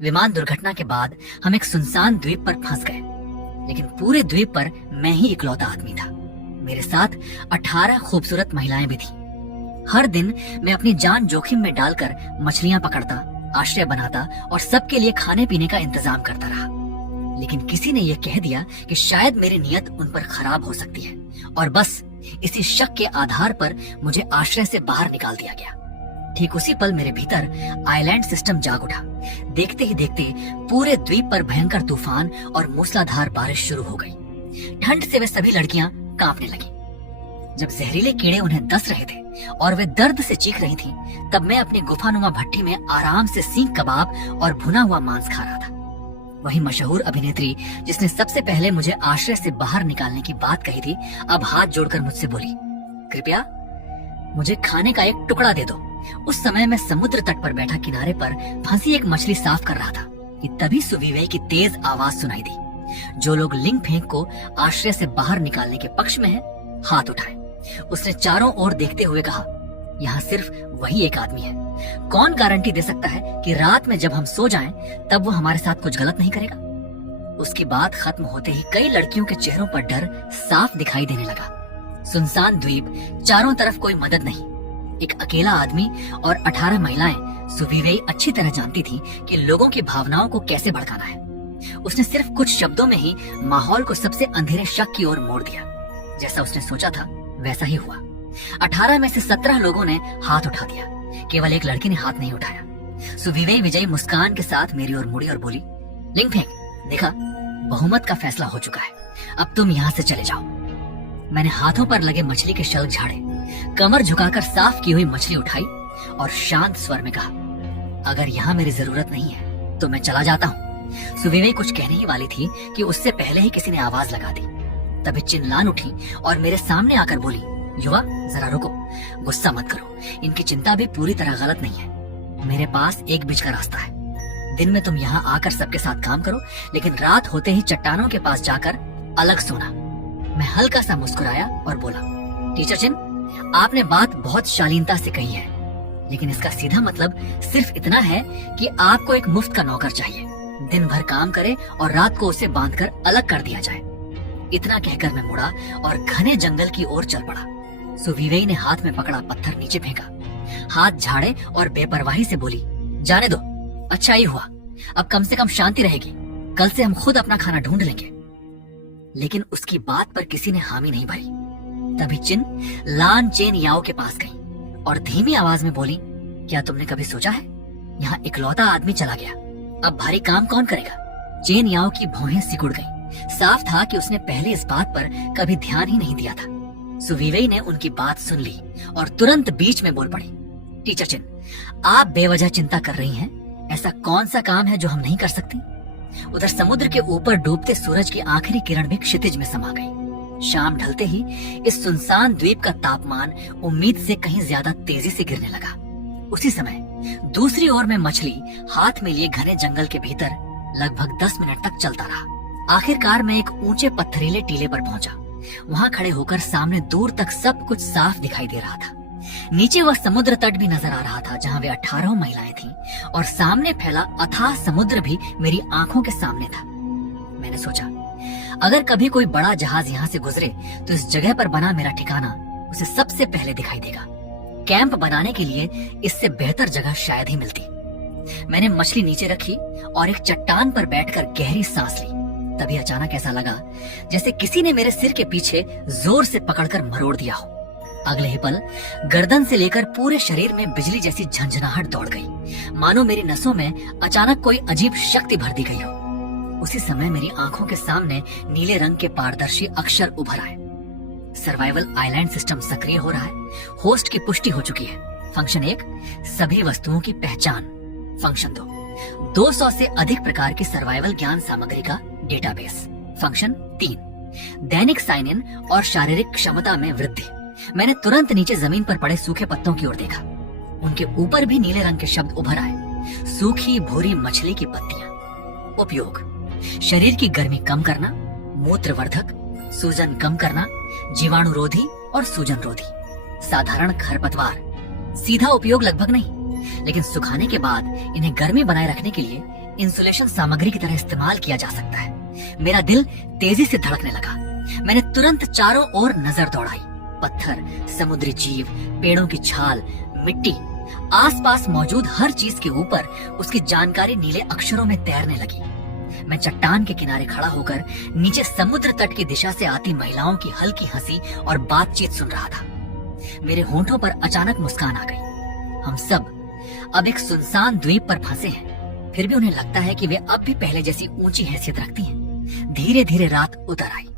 विमान दुर्घटना के बाद हम एक सुनसान द्वीप पर फंस गए, लेकिन पूरे द्वीप पर मैं ही इकलौता आदमी था। मेरे साथ 18 खूबसूरत महिलाएं भी थीं। हर दिन मैं अपनी जान जोखिम में डालकर मछलियां पकड़ता, आश्रय बनाता और सबके लिए खाने पीने का इंतजाम करता रहा। लेकिन किसी ने यह कह दिया कि शायद मेरी नीयत उन पर खराब हो सकती है, और बस इसी शक के आधार पर मुझे आश्रय से बाहर निकाल दिया गया। ठीक उसी पल मेरे भीतर आइलैंड सिस्टम जाग उठा। देखते ही देखते पूरे द्वीप पर भयंकर तूफान और मूसलाधार बारिश शुरू हो गई। ठंड से वे सभी लड़कियां कांपने लगी। जब जहरीले कीड़े उन्हें डस रहे थे और वे दर्द से चीख रही थीं, तब मैं अपनी गुफानुमा भट्टी में आराम से सीख कबाब और भुना हुआ मांस खा रहा था। वही मशहूर अभिनेत्री जिसने सबसे पहले मुझे आश्रय से बाहर निकालने की बात कही थी, अब हाथ जोड़कर मुझसे बोली, कृपया मुझे खाने का एक टुकड़ा दे दो। उस समय मैं समुद्र तट पर बैठा किनारे पर फंसी एक मछली साफ कर रहा था कि तभी सुविवे की तेज आवाज सुनाई दी। जो लोग लिंग फेंक को आश्रय से बाहर निकालने के पक्ष में है, हाथ उठाए। उसने चारों ओर देखते हुए कहा, यहाँ सिर्फ वही एक आदमी है। कौन गारंटी दे सकता है कि रात में जब हम सो जाएं, तब वो हमारे साथ कुछ गलत नहीं करेगा। उसकी बात खत्म होते ही कई लड़कियों के चेहरों पर डर साफ दिखाई देने लगा। सुनसान द्वीप, चारों तरफ कोई मदद नहीं, एक अकेला आदमी और 18 महिलाएं। सुविवे अच्छी तरह जानती थी कि लोगों की भावनाओं को कैसे भड़काना है। उसने सिर्फ कुछ शब्दों में ही माहौल को सबसे अंधेरे शक की ओर मोड़ दिया। जैसा उसने सोचा था वैसा ही हुआ। 18 में से 17 लोगों ने हाथ उठा दिया, केवल एक लड़की ने हाथ नहीं उठाया। सुविवे विजयी मुस्कान के साथ मेरी ओर मुड़ी और बोली, लिंग फेंक, देखा, बहुमत का फैसला हो चुका है, अब तुम यहाँ से चले जाओ। मैंने हाथों पर लगे मछली के शल्क झाड़े, कमर झुकाकर साफ की हुई मछली उठाई और शांत स्वर में कहा, अगर यहाँ मेरी जरूरत नहीं है तो मैं चला जाता हूँ। सुविवे कुछ कहने ही वाली थी कि उससे पहले ही किसी ने आवाज लगा दी। तभी चिल्लान उठी और मेरे सामने आकर बोली, युवा जरा रुको, गुस्सा मत करो, इनकी चिंता भी पूरी तरह गलत नहीं है। मेरे पास एक बीच का रास्ता है। दिन में तुम यहाँ आकर सबके साथ काम करो, लेकिन रात होते ही चट्टानों के पास जाकर अलग सोना। मैं हल्का सा मुस्कुराया और बोला, टीचर चिन, आपने बात बहुत शालीनता से कही है, लेकिन इसका सीधा मतलब सिर्फ इतना है कि आपको एक मुफ्त का नौकर चाहिए। दिन भर काम करे और रात को उसे बांधकर अलग कर दिया जाए। इतना कहकर मैं मुड़ा और घने जंगल की ओर चल पड़ा। सुविवे ने हाथ में पकड़ा पत्थर नीचे फेंका, हाथ झाड़े और बेपरवाही से बोली, जाने दो, अच्छा ही हुआ, अब कम से कम शांति रहेगी। कल से हम खुद अपना खाना ढूंढ लेंगे। लेकिन उसकी बात पर किसी ने हामी नहीं भरी। तभी चिन लान चेन याओ के पास गई और धीमी आवाज में बोली, क्या तुमने कभी सोचा है, यहाँ इकलौता आदमी चला गया, अब भारी काम कौन करेगा। चेन याओ की भौहें सिकुड़ गईं। साफ था कि उसने पहले इस बात पर कभी ध्यान ही नहीं दिया था। सुविवे ने उनकी बात सुन ली और तुरंत बीच में बोल पड़ी, टीचर चिन, आप बेवजह चिंता कर रही हैं। ऐसा कौन सा काम है जो हम नहीं कर सकते। उधर समुद्र के ऊपर डूबते सूरज की आखिरी किरण भी क्षितिज में समा गई। शाम ढलते ही इस सुनसान द्वीप का तापमान उम्मीद से कहीं ज्यादा तेजी से गिरने लगा। उसी समय दूसरी ओर में मछली हाथ में लिए घने जंगल के भीतर लगभग 10 मिनट तक चलता रहा। आखिरकार मैं एक ऊंचे पत्थरीले टीले पर पहुंचा। वहां खड़े होकर सामने दूर तक सब कुछ साफ दिखाई दे रहा था। नीचे वह समुद्र तट भी नजर आ रहा था जहां वे 18 महिलाएं थीं, और सामने फैला अथाह समुद्र भी मेरी आंखों के सामने था। मैंने सोचा, अगर कभी कोई बड़ा जहाज यहाँ से गुजरे तो इस जगह पर बना मेरा ठिकाना उसे सबसे पहले दिखाई देगा। कैंप बनाने के लिए इससे बेहतर जगह शायद ही मिलती। मैंने मछली नीचे रखी और एक चट्टान पर बैठकर गहरी सांस ली। तभी अचानक ऐसा लगा जैसे किसी ने मेरे सिर के पीछे जोर से पकड़कर मरोड़ दिया हो। अगले ही पल गर्दन से लेकर पूरे शरीर में बिजली जैसी झंझनाहट दौड़ गई, मानो मेरी नसों में अचानक कोई अजीब शक्ति भर दी गई हो। उसी समय मेरी आंखों के सामने नीले रंग के पारदर्शी अक्षर उभर आए। सर्वाइवल आइलैंड सिस्टम सक्रिय हो रहा है। होस्ट की पुष्टि हो चुकी है। फंक्शन 1, सभी वस्तुओं की पहचान। फंक्शन 2, 200 से अधिक प्रकार की सर्वाइवल ज्ञान सामग्री का database. Function 3, Dainik sign in और शारीरिक क्षमता में वृद्धि। मैंने तुरंत नीचे जमीन पर पड़े सूखे पत्तों की ओर देखा। उनके ऊपर भी नीले रंग के शब्द उभर आए। सूखी भूरी मछली की पत्तियां। उपयोग, शरीर की गर्मी कम करना, मूत्रवर्धक, सूजन कम करना, जीवाणुरोधी और सूजन रोधी। साधारण खरपतवार। सीधा उपयोग लगभग नहीं, लेकिन सुखाने के बाद इन्हें गर्मी बनाए रखने के लिए इंसुलेशन सामग्री की तरह इस्तेमाल किया जा सकता है। मेरा दिल तेजी से धड़कने लगा। मैंने तुरंत चारों ओर नजर दौड़ाई। पत्थर, समुद्री जीव, पेड़ों की छाल, मिट्टी, आसपास मौजूद हर चीज के ऊपर उसकी जानकारी नीले अक्षरों में तैरने लगी। मैं चट्टान के किनारे खड़ा होकर नीचे समुद्र तट की दिशा से आती महिलाओं की हल्की हंसी और बातचीत सुन रहा था। मेरे होंठों पर अचानक मुस्कान आ गई। हम सब अब एक सुनसान द्वीप पर फंसे हैं, फिर भी उन्हें लगता है कि वे अब भी पहले जैसी ऊंची हैसियत रखती हैं। धीरे धीरे रात उतर आई।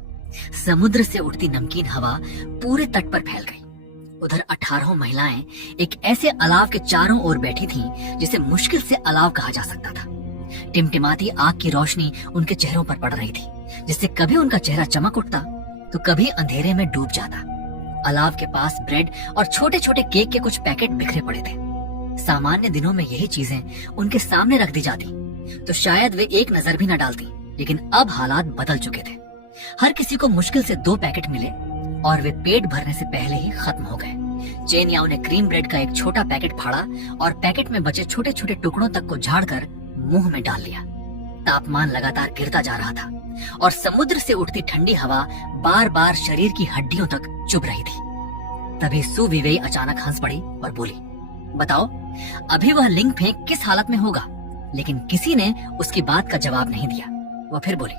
समुद्र से उठती नमकीन हवा पूरे तट पर फैल गई। उधर 18 महिलाएं एक ऐसे अलाव के चारों ओर बैठी थीं, जिसे मुश्किल से अलाव कहा जा सकता था। टिमटिमाती आग की रोशनी उनके चेहरों पर पड़ रही थी, जिससे कभी उनका चेहरा चमक उठता तो कभी अंधेरे में डूब जाता। अलाव के पास ब्रेड और छोटे छोटे केक के कुछ पैकेट बिखरे पड़े थे। सामान्य दिनों में यही चीजें उनके सामने रख दी जाती तो शायद वे एक नजर भी न डालती, लेकिन अब हालात बदल चुके थे। हर किसी को मुश्किल से 2 पैकेट मिले और वे पेट भरने से पहले ही खत्म हो गए। चेन याओ ने क्रीम ब्रेड का एक छोटा पैकेट फाड़ा और पैकेट में बचे छोटे छोटे टुकड़ों तक को झाड़कर मुंह में डाल लिया। तापमान लगातार गिरता जा रहा था और समुद्र से उठती ठंडी हवा बार बार शरीर की हड्डियों तक चुभ रही थी। तभी सु विवेई अचानक हंस पड़ी और बोली, बताओ अभी वह लिंग फेंक किस हालत में होगा? लेकिन किसी ने उसकी बात का जवाब नहीं दिया। वह फिर बोली,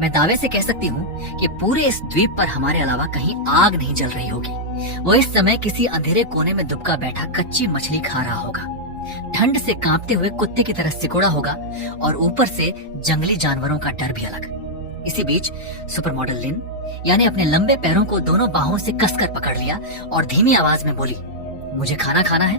मैं दावे से कह सकती हूँ कि पूरे इस द्वीप पर हमारे अलावा कहीं आग नहीं जल रही होगी। वो इस समय किसी अंधेरे कोने में दुबका बैठा कच्ची मछली खा रहा होगा, ठंड से कांपते हुए कुत्ते की तरह सिकुड़ा होगा और ऊपर से जंगली जानवरों का डर भी अलग। इसी बीच सुपरमॉडल लिन यानी अपने लंबे पैरों को दोनों बाहों से कसकर पकड़ लिया और धीमी आवाज में बोली, मुझे खाना खाना है,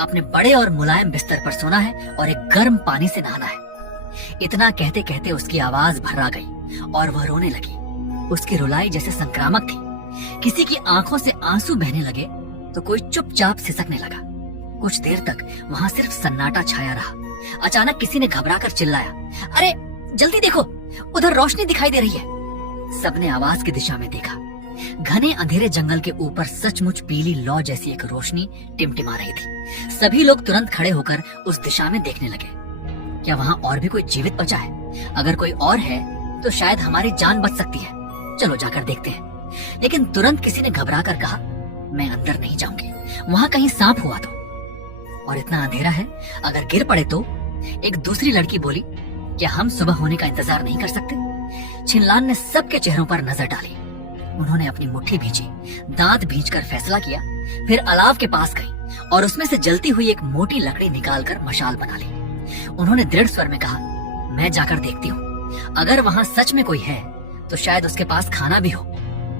अपने बड़े और मुलायम बिस्तर पर सोना है और एक गर्म पानी से नहाना है। इतना कहते कहते उसकी आवाज भर्रा गई और वह रोने लगी। उसकी रुलाई जैसे संक्रामक थी। किसी की आंखों से आंसू बहने लगे तो कोई चुपचाप सिसकने लगा। कुछ देर तक वहां सिर्फ सन्नाटा छाया रहा। अचानक किसी ने घबराकर चिल्लाया, अरे जल्दी देखो, उधर रोशनी दिखाई दे रही है। सबने आवाज की दिशा में देखा। घने अंधेरे जंगल के ऊपर सचमुच पीली लौ जैसी एक रोशनी टिमटिमा रही थी। सभी लोग तुरंत खड़े होकर उस दिशा में देखने लगे। क्या वहाँ और भी कोई जीवित बचा है? अगर कोई और है तो शायद हमारी जान बच सकती है। चलो जाकर देखते हैं। लेकिन तुरंत किसी ने घबरा कर कहा, मैं अंदर नहीं जाऊंगी, वहाँ कहीं सांप हुआ तो। और इतना अंधेरा है, अगर गिर पड़े तो। एक दूसरी लड़की बोली, क्या हम सुबह होने का इंतजार नहीं कर सकते? छिनलान ने सबके चेहरों पर नजर डाली। उन्होंने अपनी मुट्ठी भींची, दांत भींचकर फैसला किया, फिर अलाव के पास गई और उसमें से जलती हुई एक मोटी लकड़ी निकालकर मशाल बना ली। उन्होंने दृढ़ स्वर में कहा, मैं जाकर देखती हूँ। अगर वहाँ सच में कोई है तो शायद उसके पास खाना भी हो।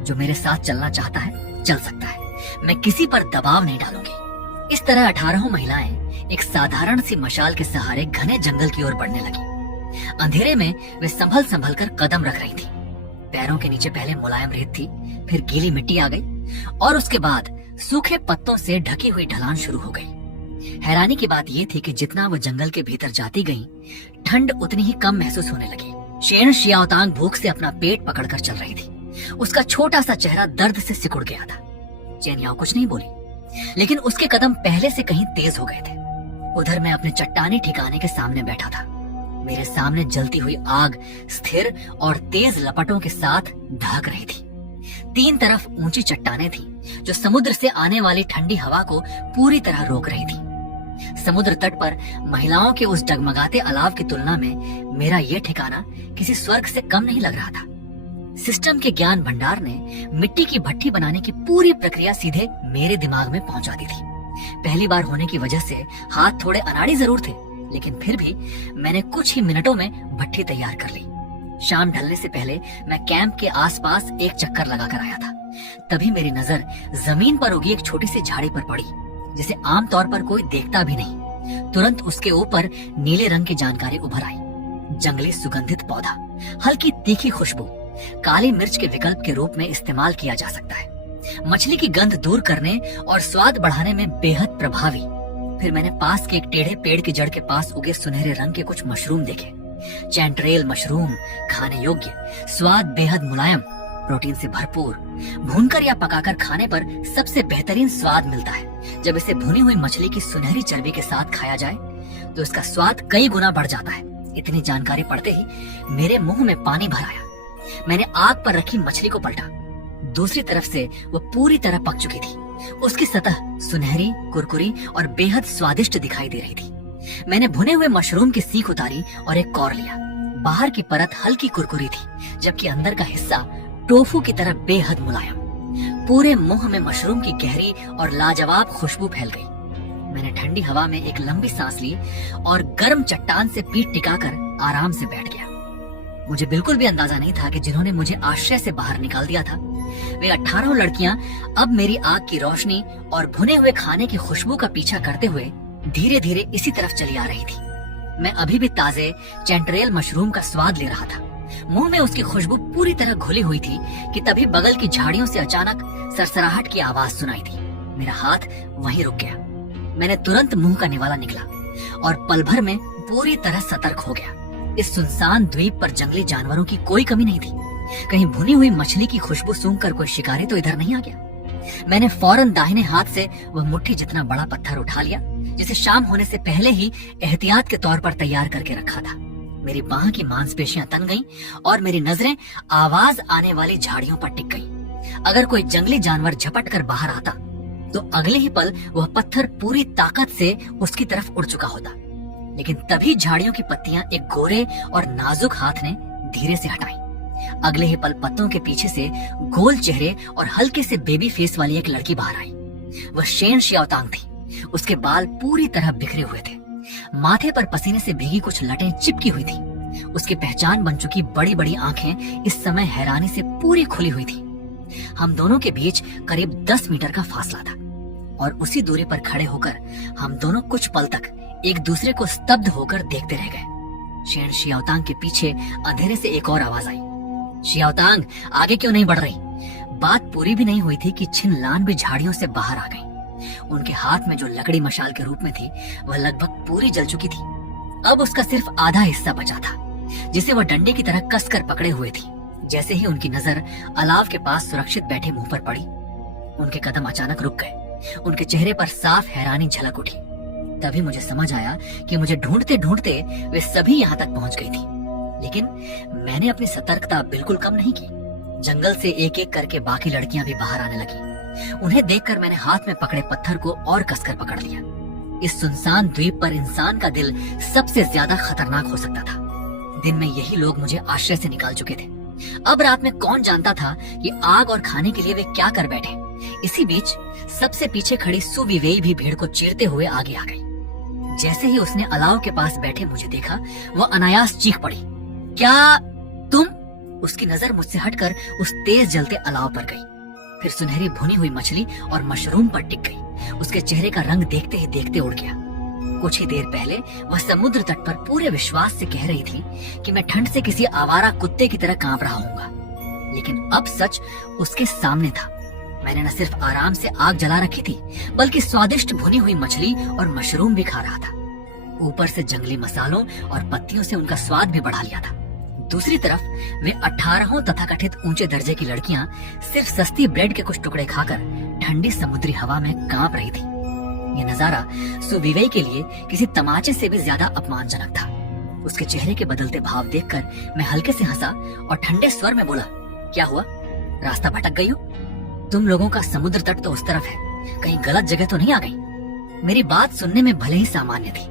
जो मेरे साथ चलना चाहता है चल सकता है, मैं किसी पर दबाव नहीं डालूंगी। इस तरह 18 महिलाएं एक साधारण सी मशाल के सहारे घने जंगल की ओर बढ़ने लगी। अंधेरे में वे संभल संभल कर कदम रख रही थी। पैरों के नीचे पहले मुलायम रेत थी, फिर गीली मिट्टी आ गई और उसके बाद सूखे पत्तों से ढकी हुई ढलान शुरू हो गई। हैरानी की बात यह थी कि जितना वो जंगल के भीतर जाती गईं, ठंड उतनी ही कम महसूस होने लगी। शेन शियाओतांग भूख से अपना पेट पकड़कर चल रही थी। उसका छोटा सा चेहरा दर्द से सिकुड़ गया था। चेन याओ कुछ नहीं बोली, लेकिन उसके कदम पहले से कहीं तेज हो गए थे। उधर मैं अपने चट्टानी ठिकाने के सामने बैठा था। मेरे सामने जलती हुई आग स्थिर और तेज लपटों के साथ ढक रही थी। 3 तरफ ऊंची चट्टानें थीं, जो समुद्र से आने वाली ठंडी हवा को पूरी तरह रोक रही थी। समुद्र तट पर महिलाओं के उस डगमगाते अलाव की तुलना में मेरा ये ठिकाना किसी स्वर्ग से कम नहीं लग रहा था। सिस्टम के ज्ञान भंडार ने मिट्टी की भट्ठी बनाने की पूरी प्रक्रिया सीधे मेरे दिमाग में पहुंचा दी थी। पहली बार होने की वजह से हाथ थोड़े अनाड़ी जरूर थे, लेकिन फिर भी मैंने कुछ ही मिनटों में भट्ठी तैयार कर ली। शाम ढलने से पहले मैं कैंप के आसपास एक चक्कर लगाकर आया था। तभी मेरी नजर जमीन पर उगी एक छोटी सी झाड़ी पर पड़ी, जिसे आमतौर पर कोई देखता भी नहीं। तुरंत उसके ऊपर नीले रंग की जानकारी उभर आई। जंगली सुगंधित पौधा, हल्की तीखी खुशबू, काली मिर्च के विकल्प के रूप में इस्तेमाल किया जा सकता है। मछली की गंध दूर करने और स्वाद बढ़ाने में बेहद प्रभावी। फिर मैंने पास के एक टेढ़े पेड़ की जड़ के पास उगे सुनहरे रंग के कुछ मशरूम देखे। चैंट्रेल मशरूम खाने योग्य, स्वाद बेहद मुलायम, प्रोटीन से भरपूर। भूनकर या पकाकर खाने पर सबसे बेहतरीन स्वाद मिलता है। जब इसे भुनी हुई मछली की सुनहरी चर्बी के साथ खाया जाए तो इसका स्वाद कई गुना बढ़ जाता है। इतनी जानकारी पढ़ते ही मेरे मुंह में पानी भर आया। मैंने आग पर रखी मछली को पलटा। दूसरी तरफ से वो पूरी तरह पक चुकी थी। उसकी सतह सुनहरी, कुरकुरी और बेहद स्वादिष्ट दिखाई दे रही थी। मैंने भुने हुए मशरूम की सीख उतारी और एक कौर लिया। बाहर की परत हल्की कुरकुरी थी, जबकि अंदर का हिस्सा टोफू की तरह बेहद मुलायम। पूरे मुंह में मशरूम की गहरी और लाजवाब खुशबू फैल गई। मैंने ठंडी हवा में एक लंबी सांस ली और गर्म चट्टान से पीठ टिकाकर आराम से बैठ गया। मुझे बिल्कुल भी अंदाजा नहीं था कि जिन्होंने मुझे आश्रय से बाहर निकाल दिया था, वे 18 लड़कियां अब मेरी आग की रोशनी और भुने हुए खाने की खुशबू का पीछा करते हुए धीरे धीरे इसी तरफ चली आ रही थी। मैं अभी भी ताजे चैंटरेल मशरूम का स्वाद ले रहा था। मुंह में उसकी खुशबू पूरी तरह घुली हुई थी कि तभी बगल की झाड़ियों से अचानक सरसराहट की आवाज सुनाई दी। मेरा हाथ वहीं रुक गया। मैंने तुरंत मुंह का निवाला निकला और पल भर में पूरी तरह सतर्क हो गया। इस सुनसान द्वीप पर जंगली जानवरों की कोई कमी नहीं थी। कहीं भुनी हुई मछली की खुशबू सूंघकर कोई शिकारी तो इधर नहीं आ गया। मैंने फौरन दाहिने हाथ से वह मुट्ठी जितना बड़ा पत्थर उठा लिया, जिसे शाम होने से पहले ही एहतियात के तौर पर तैयार करके रखा था। मेरी बाह की मांसपेशियां तन गईं और मेरी नजरें आवाज आने वाली झाड़ियों पर टिक गईं। अगर कोई जंगली जानवर झपट कर बाहर आता तो अगले ही पल वह पत्थर पूरी ताकत से उसकी तरफ उड़ चुका होता। लेकिन तभी झाड़ियों की पत्तियां एक गोरे और नाजुक हाथ ने धीरे से हटाई। अगले ही पल पत्तों के पीछे से गोल चेहरे और हल्के से बेबी फेस वाली एक लड़की बाहर आई। वह शेन शियाओतांग थी। उसके बाल पूरी तरह बिखरे हुए थे। माथे पर पसीने से भीगी कुछ लटें चिपकी हुई थी। उसकी पहचान बन चुकी बड़ी बड़ी आंखें इस समय हैरानी से पूरी खुली हुई थी। हम दोनों के बीच करीब 10 मीटर का फासला था और उसी दूरी पर खड़े होकर हम दोनों कुछ पल तक एक दूसरे को स्तब्ध होकर देखते रह गए। शेन शियाओतांग के पीछे अंधेरे से एक और आवाज आई, शियाओतांग आगे क्यों नहीं बढ़ रही? बात पूरी भी नहीं हुई थी कि छिन लान भी झाड़ियों से बाहर आ गई। उनके हाथ में जो लकड़ी मशाल के रूप में थी वह लगभग पूरी जल चुकी थी। अब उसका सिर्फ आधा हिस्सा बचा था, जिसे वह डंडे की तरह कसकर पकड़े हुए थी। जैसे ही उनकी नजर अलाव के पास सुरक्षित बैठे मुंह पर पड़ी, उनके कदम अचानक रुक गए। उनके चेहरे पर साफ हैरानी झलक उठी। तभी मुझे समझ आया कि मुझे ढूंढते ढूंढते वे सभी यहाँ तक पहुंच गई थी। लेकिन मैंने अपनी सतर्कता बिल्कुल कम नहीं की। जंगल से एक एक करके बाकी लड़कियां भी बाहर आने लगी। उन्हें देखकर मैंने हाथ में पकड़े पत्थर को और कसकर पकड़ लिया। इस सुनसान द्वीप पर इंसान का दिल सबसे ज्यादा खतरनाक हो सकता था। दिन में यही लोग मुझे आश्रय से निकाल चुके थे। अब रात में कौन जानता था कि आग और खाने के लिए वे क्या कर बैठे। इसी बीच सबसे पीछे खड़ी सु विवेई भी भीड़ को चीरते हुए आगे आ गई। जैसे ही उसने अलाव के पास बैठे मुझे देखा, वह अनायास चीख पड़ी, क्या तुम? उसकी नजर मुझसे हटकर उस तेज जलते अलाव पर गई, फिर सुनहरी भुनी हुई मछली और मशरूम पर टिक गई। उसके चेहरे का रंग देखते ही देखते उड़ गया। कुछ ही देर पहले वह समुद्र तट पर पूरे विश्वास से कह रही थी कि मैं ठंड से किसी आवारा कुत्ते की तरह कांप रहा हूँगा, लेकिन अब सच उसके सामने था। मैंने न सिर्फ आराम से आग जला रखी थी, बल्कि स्वादिष्ट भुनी हुई मछली और मशरूम भी खा रहा था। ऊपर से जंगली मसालों और पत्तियों से उनका स्वाद भी बढ़ा लिया था। दूसरी तरफ वे 18 तथाकथित ऊंचे दर्जे की लड़कियां सिर्फ सस्ती ब्रेड के कुछ टुकड़े खाकर ठंडी समुद्री हवा में कांप रही थी। यह नजारा सुविवेई के लिए किसी तमाचे से भी ज्यादा अपमानजनक था। उसके चेहरे के बदलते भाव देखकर मैं हल्के से हंसा और ठंडे स्वर में बोला, क्या हुआ? रास्ता भटक गई हो? तुम लोगों का समुद्र तट तो उस तरफ है, कहीं गलत जगह तो नहीं आ गई? मेरी बात सुनने में भले ही सामान्य थी,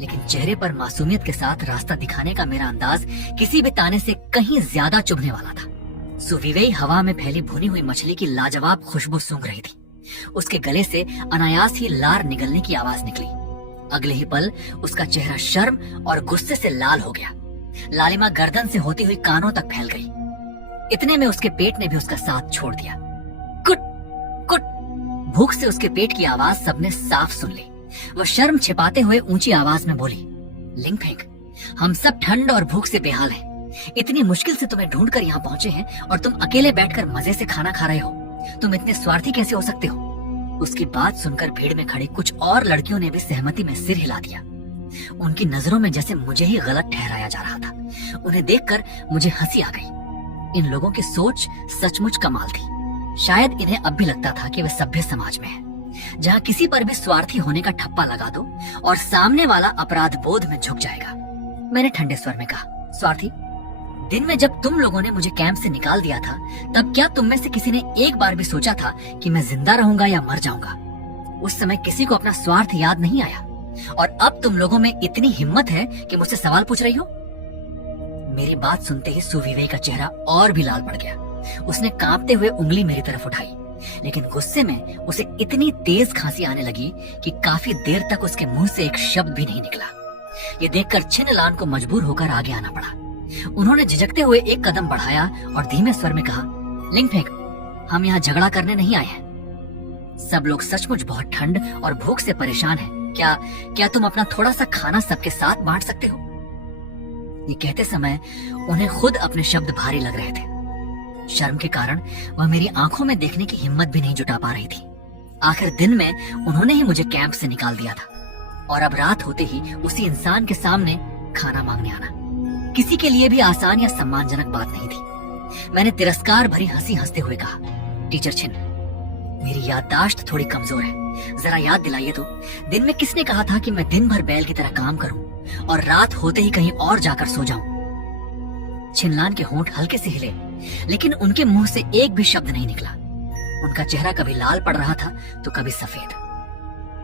लेकिन चेहरे पर मासूमियत के साथ रास्ता दिखाने का मेरा अंदाज किसी भी ताने से कहीं ज्यादा चुभने वाला था। सुविवेई हवा में फैली भुनी हुई मछली की लाजवाब खुशबू सूंघ रही थी। उसके गले से अनायास ही लार निकलने की आवाज निकली। अगले ही पल उसका चेहरा शर्म और गुस्से से लाल हो गया। लालिमा गर्दन से होती हुई कानों तक फैल गई। इतने में उसके पेट ने भी उसका साथ छोड़ दिया। कुट कुट, भूख से उसके पेट की आवाज सबने साफ सुन ली। वह शर्म छिपाते हुए ऊंची आवाज में बोली, लिंगफेंग, हम सब ठंड और भूख से बेहाल हैं। इतनी मुश्किल से तुम्हें ढूंढकर यहाँ पहुंचे हैं और तुम अकेले बैठकर मजे से खाना खा रहे हो। तुम इतने स्वार्थी कैसे हो सकते हो? उसकी बात सुनकर भीड़ में खड़ी कुछ और लड़कियों ने भी सहमति में सिर हिला दिया। उनकी नजरों में जैसे मुझे ही गलत ठहराया जा रहा था। उन्हें देखकर मुझे हंसी आ गई। इन लोगों की सोच सचमुच कमाल थी। शायद इन्हें अब भी लगता था कि वे सभ्य समाज में हैं, जहाँ किसी पर भी स्वार्थी होने का ठप्पा लगा दो और सामने वाला अपराध बोध में झुक जाएगा। मैंने ठंडे स्वर में कहा। स्वार्थी, दिन में जब तुम लोगों ने मुझे कैंप से निकाल दिया था, तब क्या तुम में से किसी ने एक बार भी सोचा था कि मैं जिंदा रहूंगा या मर जाऊंगा? उस समय किसी को अपना स्वार्थ याद नहीं आया, और अब तुम लोगों में इतनी हिम्मत है कि मुझसे सवाल पूछ रही हो? मेरी बात सुनते ही सुविवेक का चेहरा और भी लाल पड़ गया। उसने कांपते हुए उंगली मेरी तरफ उठाई, लेकिन गुस्से में उसे इतनी तेज खांसी आने लगी कि काफी देर तक उसके मुंह से एक शब्द भी नहीं निकला। ये देखकर छिन्नलान को मजबूर होकर आगे आना पड़ा। उन्होंने झिझकते हुए एक कदम बढ़ाया और धीमे स्वर में कहा, लिंग फेंक, हम यहाँ झगड़ा करने नहीं आए हैं। सब लोग सचमुच बहुत ठंड और भूख से परेशान हैं। क्या तुम अपना थोड़ा सा खाना सबके साथ बांट सकते हो? ये कहते समय उन्हें खुद अपने शब्द भारी लग रहे थे। शर्म के कारण वह मेरी आंखों में देखने की हिम्मत भी नहीं जुटा पा रही थी। आखिर दिन में उन्होंने ही मुझे कैंप से निकाल दिया था, और अब रात होते ही उसी इंसान के सामने खाना मांगने आना किसी के लिए भी आसान या सम्मानजनक बात नहीं थी। मैंने तिरस्कार भरी हंसी हंसते हुए कहा, टीचर छिन, मेरी याददाश्त थोड़ी कमजोर है, जरा याद दिलाइए तो, दिन में किसने कहा था कि मैं दिन भर बैल की तरह काम करूं और रात होते ही कहीं और जाकर सो जाऊं? छिनलान के होंठ हल्के से हिले, लेकिन उनके मुंह से एक भी शब्द नहीं निकला। उनका चेहरा कभी लाल पड़ रहा था तो कभी सफेद।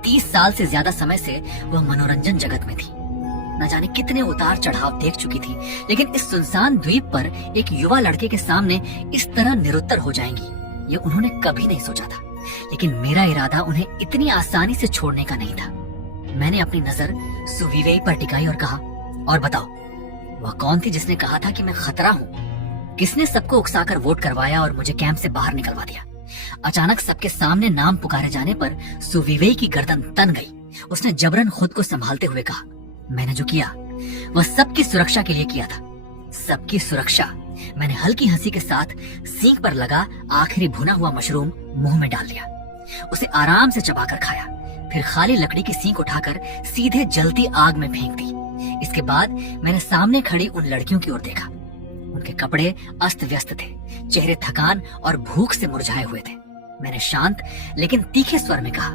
30 साल से ज्यादा समय से वह मनोरंजन जगत में थी। न जाने कितने उतार चढ़ाव देख चुकी थी, लेकिन इस सुनसान द्वीप पर एक युवा लड़के के सामने इस तरह निरुत्तर हो जाएंगी, ये उन्होंने कभी नहीं सोचा था। लेकिन मेरा इरादा उन्हें इतनी आसानी से छोड़ने का नहीं था। मैंने अपनी नजर सुविवेक पर टिकाई और कहा, और बताओ, वह कौन थी जिसने कहा था कि मैं खतरा हूँ? किसने सबको उकसाकर वोट करवाया और मुझे कैंप से बाहर निकलवा दिया? अचानक सबके सामने नाम पुकारे जाने पर सुविवेक की गर्दन तन गई। उसने जबरन खुद को संभालते हुए कहा, मैंने जो किया वह सबकी सुरक्षा के लिए किया था। सबकी सुरक्षा। मैंने हल्की हंसी के साथ सींग पर लगा आखिरी भुना हुआ मशरूम मुंह में डाल लिया। उसे आराम से चबाकर खाया, फिर खाली लकड़ी की सींग उठाकर सीधे जलती आग में फेंक दी। इसके बाद मैंने सामने खड़ी उन लड़कियों की ओर देखा। उनके कपड़े अस्त व्यस्त थे, चेहरे थकान और भूख से मुरझाए हुए थे। मैंने शांत लेकिन तीखे स्वर में कहा,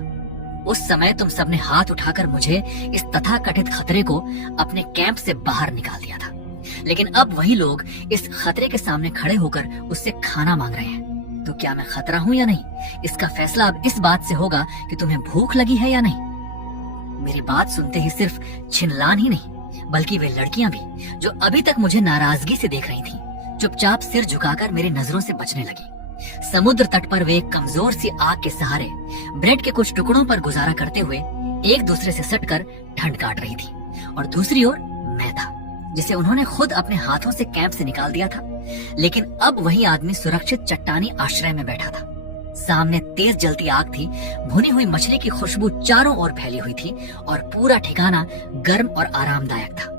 उस समय तुम सबने हाथ उठाकर मुझे इस तथाकथित खतरे को अपने कैंप से बाहर निकाल दिया था, लेकिन अब वही लोग इस खतरे के सामने खड़े होकर उससे खाना मांग रहे हैं। तो क्या मैं खतरा हूँ या नहीं, इसका फैसला अब इस बात से होगा कि तुम्हें भूख लगी है या नहीं। मेरी बात सुनते ही सिर्फ छिनलान ही नहीं, बल्कि वे लड़कियां भी, जो अभी तक मुझे नाराजगी से देख रही थीं, चुपचाप सिर झुकाकर मेरी नजरों से बचने लगी। समुद्र तट पर वे एक कमजोर सी आग के सहारे ब्रेड के कुछ टुकड़ों पर गुजारा करते हुए एक दूसरे से सटकर ठंड काट रही थी, और दूसरी ओर मैं था, जिसे उन्होंने खुद अपने हाथों से कैंप से निकाल दिया था। लेकिन अब वही आदमी सुरक्षित चट्टानी आश्रय में बैठा था। सामने तेज जलती आग थी, भुनी हुई मछली की खुशबू चारों ओर फैली हुई थी, और पूरा ठिकाना गर्म और आरामदायक था।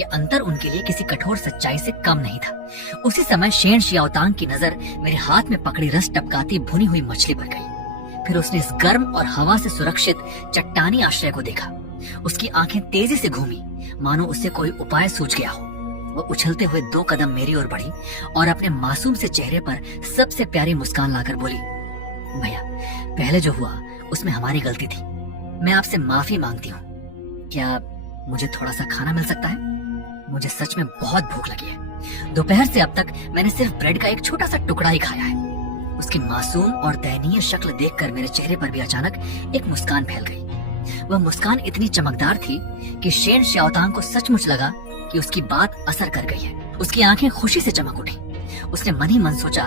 यह अंतर उनके लिए किसी कठोर सच्चाई से कम नहीं था। उसी समय शेन शियाओतांग की नजर मेरे हाथ में पकड़ी रस टपकाती भुनी हुई मछली पर गई। फिर उसने इस गर्म और हवा से सुरक्षित चट्टानी आश्रय को देखा। उसकी आंखें तेजी से घूमी, मानो उससे कोई उपाय सूझ गया हो। वह उछलते हुए 2 कदम मेरी ओर बढ़ी और अपने मासूम से चेहरे पर सबसे प्यारी मुस्कान लाकर बोली, भैया, पहले जो हुआ उसमें हमारी गलती थी। मैं आपसे माफी मांगती हूँ। क्या मुझे थोड़ा सा खाना मिल सकता है? मुझे सच में बहुत भूख लगी है। दोपहर से अब तक मैंने सिर्फ ब्रेड का एक छोटा सा टुकड़ा ही खाया है। उसकी मासूम और दयनीय शक्ल देखकर मेरे चेहरे पर भी अचानक एक मुस्कान फैल गई। वह मुस्कान इतनी चमकदार थी कि शेन शियाओतांग को सचमुच लगा कि उसकी बात असर कर गई है। उसकी आंखें खुशी से चमक उठी। उसने मन ही मन सोचा,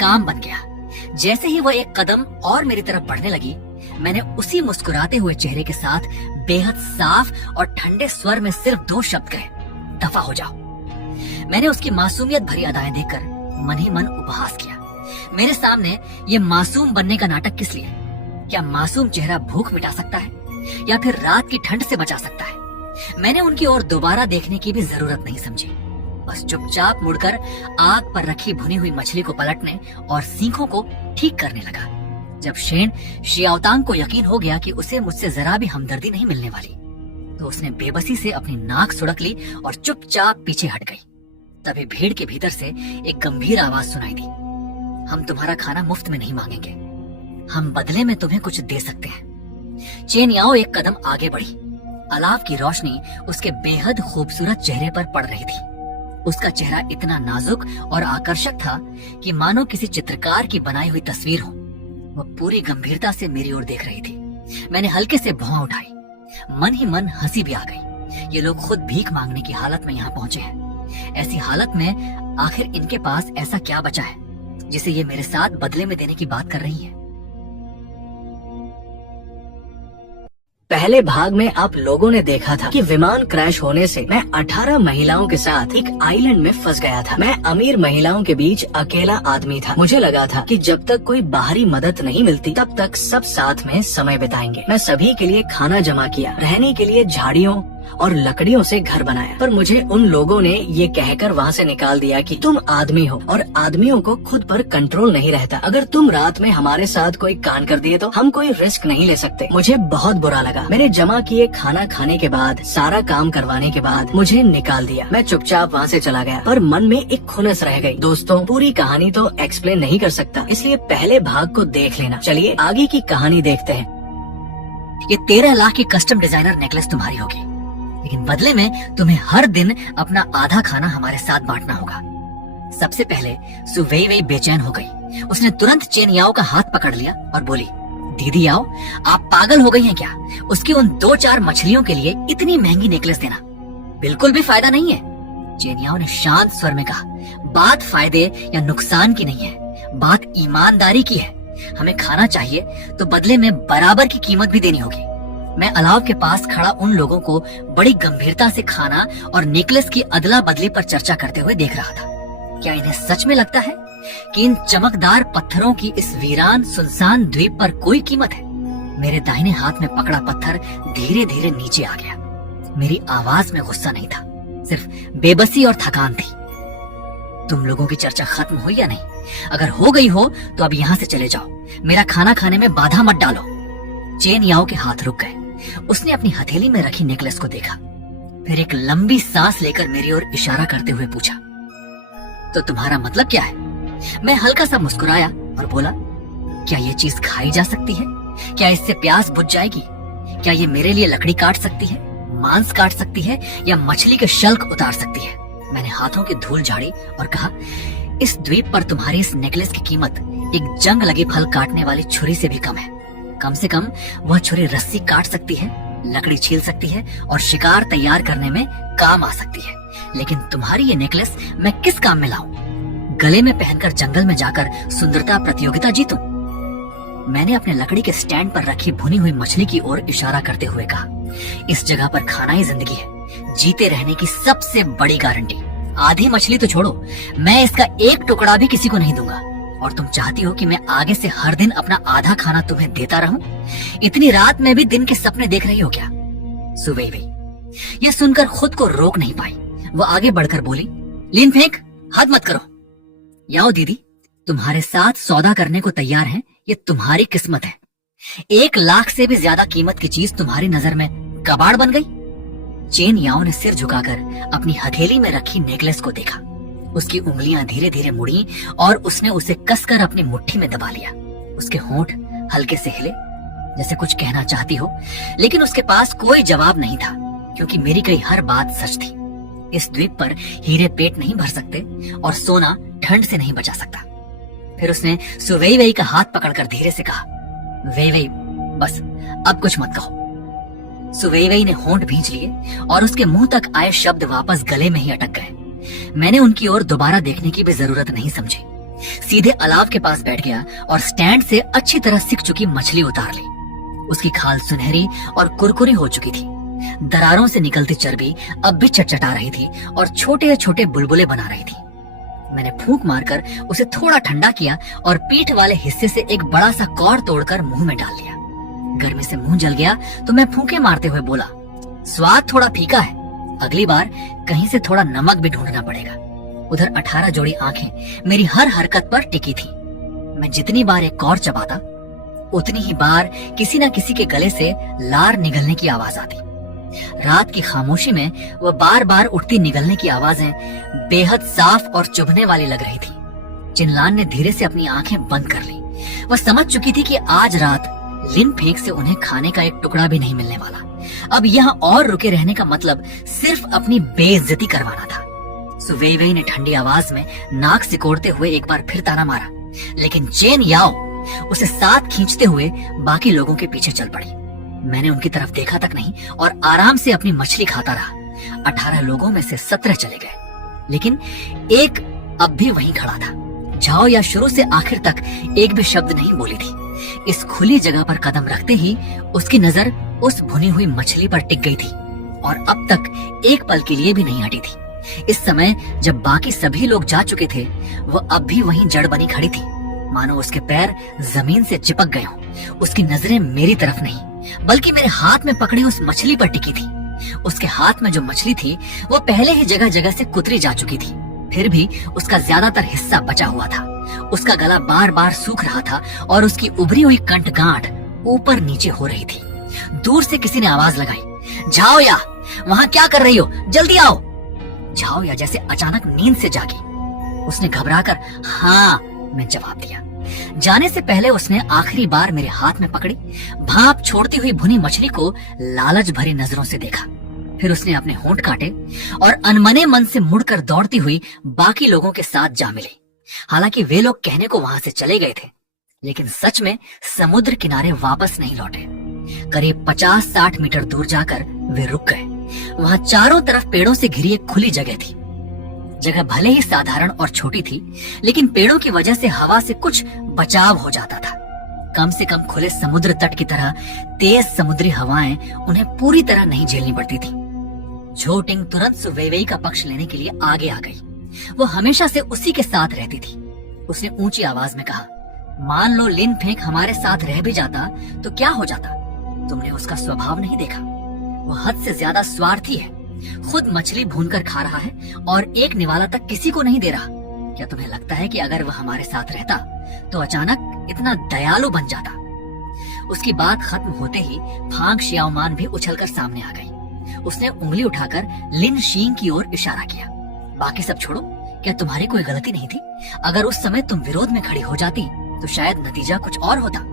काम बन गया। जैसे ही वह एक कदम और मेरी तरफ बढ़ने लगी, मैंने उसी मुस्कुराते हुए चेहरे के साथ बेहद साफ और ठंडे स्वर में सिर्फ 2 शब्द कहे, दफा हो जाओ। मैंने उसकी मासूमियत भरी अदाएं देखकर मन ही मन उपहास किया। मेरे सामने ये मासूम बनने का नाटक किस लिए? क्या मासूम चेहरा भूख मिटा सकता है या फिर रात की ठंड से बचा सकता है? मैंने उनकी ओर दोबारा देखने की भी जरूरत नहीं समझी। बस चुपचाप मुड़कर आग पर रखी भुनी हुई मछली को पलटने और सींखों को ठीक करने लगा। जब शेन शियाओतांग को यकीन हो गया कि उसे मुझसे जरा भी हमदर्दी नहीं मिलने वाली, तो उसने बेबसी से अपनी नाक सुड़क ली और चुपचाप पीछे हट गई। तभी भीड़ के भीतर से एक गंभीर आवाज सुनाई दी, हम तुम्हारा खाना मुफ्त में नहीं मांगेंगे, हम बदले में तुम्हें कुछ दे सकते हैं। चेन याओ एक कदम आगे बढ़ी। अलाव की रोशनी उसके बेहद खूबसूरत चेहरे पर पड़ रही थी। उसका चेहरा इतना नाजुक और आकर्षक था कि मानो किसी चित्रकार की बनाई हुई तस्वीर हो। वह पूरी गंभीरता से मेरी ओर देख रही थी। मैंने हल्के से भौं उठाई। मन ही मन हंसी भी आ गई। ये लोग खुद भीख मांगने की हालत में यहाँ पहुंचे हैं। ऐसी हालत में आखिर इनके पास ऐसा क्या बचा है जिसे ये मेरे साथ बदले में देने की बात कर रही है। पहले भाग में आप लोगों ने देखा था कि विमान क्रैश होने से मैं 18 महिलाओं के साथ एक आइलैंड में फंस गया था। मैं अमीर महिलाओं के बीच अकेला आदमी था। मुझे लगा था कि जब तक कोई बाहरी मदद नहीं मिलती तब तक सब साथ में समय बिताएंगे। मैं सभी के लिए खाना जमा किया, रहने के लिए झाड़ियों और लकड़ियों से घर बनाया, पर मुझे उन लोगों ने ये कहकर वहाँ से निकाल दिया कि तुम आदमी हो और आदमियों को खुद पर कंट्रोल नहीं रहता। अगर तुम रात में हमारे साथ कोई कांड कर दिए तो हम कोई रिस्क नहीं ले सकते। मुझे बहुत बुरा लगा। मैंने जमा किए खाना खाने के बाद, सारा काम करवाने के बाद मुझे निकाल दिया। मैं चुपचाप वहाँ से चला गया, पर मन में एक खुनस रह गई। दोस्तों, पूरी कहानी तो एक्सप्लेन नहीं कर सकता, इसलिए पहले भाग को देख लेना। चलिए आगे की कहानी देखते हैं। ये 13 लाख की कस्टम डिजाइनर नेकलेस तुम्हारी होगी, लेकिन बदले में तुम्हें हर दिन अपना आधा खाना हमारे साथ बांटना होगा। सबसे पहले सु वेई वेई बेचैन हो गई। उसने तुरंत चेन याओ का हाथ पकड़ लिया और बोली, दीदी याओ, आप पागल हो गई हैं क्या? उसकी उन 2-4 मछलियों के लिए इतनी महंगी नेकलेस देना बिल्कुल भी फायदा नहीं है। चेन याओ ने शांत स्वर में कहा, बात फायदे या नुकसान की नहीं है, बात ईमानदारी की है। हमें खाना चाहिए तो बदले में बराबर की कीमत भी देनी होगी। मैं अलाव के पास खड़ा उन लोगों को बड़ी गंभीरता से खाना और नेकलेस की अदला बदली पर चर्चा करते हुए देख रहा था। क्या इन्हें सच में लगता है कि इन चमकदार पत्थरों की इस वीरान सुनसान द्वीप पर कोई कीमत है? मेरे दाहिने हाथ में पकड़ा पत्थर धीरे धीरे नीचे आ गया। मेरी आवाज में गुस्सा नहीं था, सिर्फ बेबसी और थकान थी। तुम लोगों की चर्चा खत्म हुई या नहीं? अगर हो गई हो तो अब यहाँ से चले जाओ। मेरा खाना खाने में बाधा मत डालो। चेन याओ के हाथ रुक गए। उसने अपनी हथेली में रखी नेकलेस को देखा, फिर एक लंबी सांस लेकर मेरी ओर इशारा करते हुए पूछा, तो तुम्हारा मतलब क्या है? मैं हल्का सा मुस्कुराया और बोला, क्या ये चीज खाई जा सकती है? क्या इससे प्यास बुझ जाएगी? क्या ये मेरे लिए लकड़ी काट सकती है, मांस काट सकती है या मछली के शल्क उतार सकती है? मैंने हाथों की धूल झाड़ी और कहा, इस द्वीप पर तुम्हारी इस नेकलेस की कीमत एक जंग लगे फल काटने वाली छुरी से भी कम है। कम से कम वह छुरी रस्सी काट सकती है, लकड़ी छील सकती है और शिकार तैयार करने में काम आ सकती है। लेकिन तुम्हारी ये नेकलेस मैं किस काम में लाऊं? गले में पहनकर जंगल में जाकर सुंदरता प्रतियोगिता जीतूं? मैंने अपने लकड़ी के स्टैंड पर रखी भुनी हुई मछली की ओर इशारा करते हुए कहा, इस जगह पर खाना ही जिंदगी है, जीते रहने की सबसे बड़ी गारंटी। आधी मछली तो छोड़ो, मैं इसका एक टुकड़ा भी किसी को नहीं दूंगा। और तुम चाहती हो कि मैं आगे से हर दिन अपना आधा खाना तुम्हें देता रहूं? इतनी रात में भी दिन के सपने देख रही हो क्या? सु वेई वेई यह सुनकर खुद को रोक नहीं पाई। वो आगे बढ़कर बोली, लिन फेंक, हद मत करो। याओ दीदी, तुम्हारे साथ सौदा करने को तैयार हैं, ये तुम्हारी किस्मत है। 1 लाख से भी ज्यादा कीमत की चीज तुम्हारी नजर में कबाड़ बन गई। चेन याओ ने सिर झुकाकर अपनी हथेली में रखी नेकलेस को देखा। उसकी उंगलियां धीरे धीरे मुड़ी और उसने उसे कसकर अपनी मुट्ठी में दबा लिया। उसके होंठ हल्के से हिले, जैसे कुछ कहना चाहती हो, लेकिन उसके पास कोई जवाब नहीं था, क्योंकि मेरी कही हर बात सच थी। इस द्वीप पर हीरे पेट नहीं भर सकते और सोना ठंड से नहीं बचा सकता। फिर उसने सु वेई वेई का हाथ पकड़कर धीरे से कहा, वेई वेई, बस अब कुछ मत कहो। सु वेई वेई ने होंठ भींच लिए और उसके मुंह तक आए शब्द वापस गले में ही अटक गए। मैंने उनकी ओर दोबारा देखने की भी जरूरत नहीं समझी। सीधे अलाव के पास बैठ गया और स्टैंड से अच्छी तरह सिक चुकी मछली उतार ली। उसकी खाल सुनहरी और कुरकुरी हो चुकी थी। दरारों से निकलती चर्बी अब भी चटचटा रही थी और छोटे छोटे बुलबुले बना रही थी। मैंने फूंक मारकर उसे थोड़ा ठंडा किया और पीठ वाले हिस्से से एक बड़ा सा कौर तोड़कर मुंह में डाल लिया। गर्मी से मुंह जल गया तो मैं फूंके मारते हुए बोला, स्वाद थोड़ा फीका है, अगली बार कहीं से थोड़ा नमक भी ढूंढना पड़ेगा। उधर 18 जोड़ी आंखें मेरी हर हरकत पर टिकी थी। मैं जितनी बार एक कौर चबाता, उतनी ही बार किसी न किसी के गले से लार निगलने की आवाज आती। रात की खामोशी में वह बार बार उठती निगलने की आवाजें बेहद साफ और चुभने वाली लग रही थी। चिनलान ने धीरे से अपनी आंखें बंद कर ली। वह समझ चुकी थी कि आज रात लिन फेंक से उन्हें खाने का एक टुकड़ा भी नहीं मिलने वाला। अब यहाँ और रुके रहने का मतलब सिर्फ अपनी बेइज्जती करवाना था। सु वेइवेई ने ठंडी आवाज में नाक सिकोड़ते हुए एक बार फिर ताना मारा, लेकिन चेन याओ उसे साथ खींचते हुए बाकी लोगों के पीछे चल पड़ी। मैंने उनकी तरफ देखा तक नहीं और आराम से अपनी मछली खाता रहा। 18 लोगों में से 17 चले गए, लेकिन एक अब भी वहीं खड़ा था। झाओ या शुरू से आखिर तक एक भी शब्द नहीं बोली थी। इस खुली जगह पर कदम रखते ही उसकी नजर उस भुनी हुई मछली पर टिक गई थी और अब तक एक पल के लिए भी नहीं हटी थी। इस समय जब बाकी सभी लोग जा चुके थे, वो अब भी वहीं जड़ बनी खड़ी थी, मानो उसके पैर जमीन से चिपक गए हों। उसकी नजरें मेरी तरफ नहीं बल्कि मेरे हाथ में पकड़ी उस मछली पर टिकी थी। उसके हाथ में जो मछली थी वो पहले ही जगह जगह से कुतरी जा चुकी थी, फिर भी उसका ज्यादातर हिस्सा बचा हुआ था। उसका गला बार बार सूख रहा था और उसकी उभरी हुई कंठगांठ ऊपर नीचे हो रही थी। दूर से किसी ने आवाज लगाई, झाओ या, वहां क्या कर रही हो, जल्दी आओ। झाओ या जैसे अचानक नींद से जागी। उसने घबराकर हाँ में जवाब दिया। जाने से पहले उसने आखिरी बार मेरे हाथ में पकड़ी भाप छोड़ती हुई भुनी मछली को लालच भरी नजरों से देखा। फिर उसने अपने होंठ काटे और अनमने मन से मुड़कर दौड़ती हुई बाकी लोगों के साथ जा मिली। हालांकि वे लोग कहने को वहां से चले गए थे, लेकिन सच में समुद्र किनारे वापस नहीं लौटे। करीब 50-60 मीटर दूर जाकर वे रुक गए। वहां चारों तरफ पेड़ों से घिरी एक खुली जगह थी। जगह भले ही साधारण और छोटी थी, लेकिन पेड़ों की वजह से हवा से कुछ बचाव हो जाता था। कम से कम खुले समुद्र तट की तरह तेज समुद्री हवाएं उन्हें पूरी तरह नहीं झेलनी पड़ती थी। झोटिंग तुरंत सु वेइवेई का पक्ष लेने के लिए आगे आ गई। वो हमेशा से उसी के साथ रहती थी। उसने ऊंची आवाज में कहा, मान लो लिन फेंक हमारे साथ रह भी जाता तो क्या हो जाता? तुमने उसका स्वभाव नहीं देखा? वो हद से ज्यादा स्वार्थी है। खुद मछली भूनकर खा रहा है और एक निवाला तक किसी को नहीं दे रहा। क्या तुम्हें लगता है कि अगर वह हमारे साथ रहता तो अचानक इतना दयालु बन जाता? उसकी बात खत्म होते ही फांग शियाओमान भी उछलकर सामने आ गई। उसने उंगली उठाकर लिन शींग की ओर इशारा किया। बाकी सब छोड़ो, क्या तुम्हारी कोई गलती नहीं थी? अगर उस समय तुम विरोध में खड़ी हो जाती तो शायद नतीजा कुछ और होता।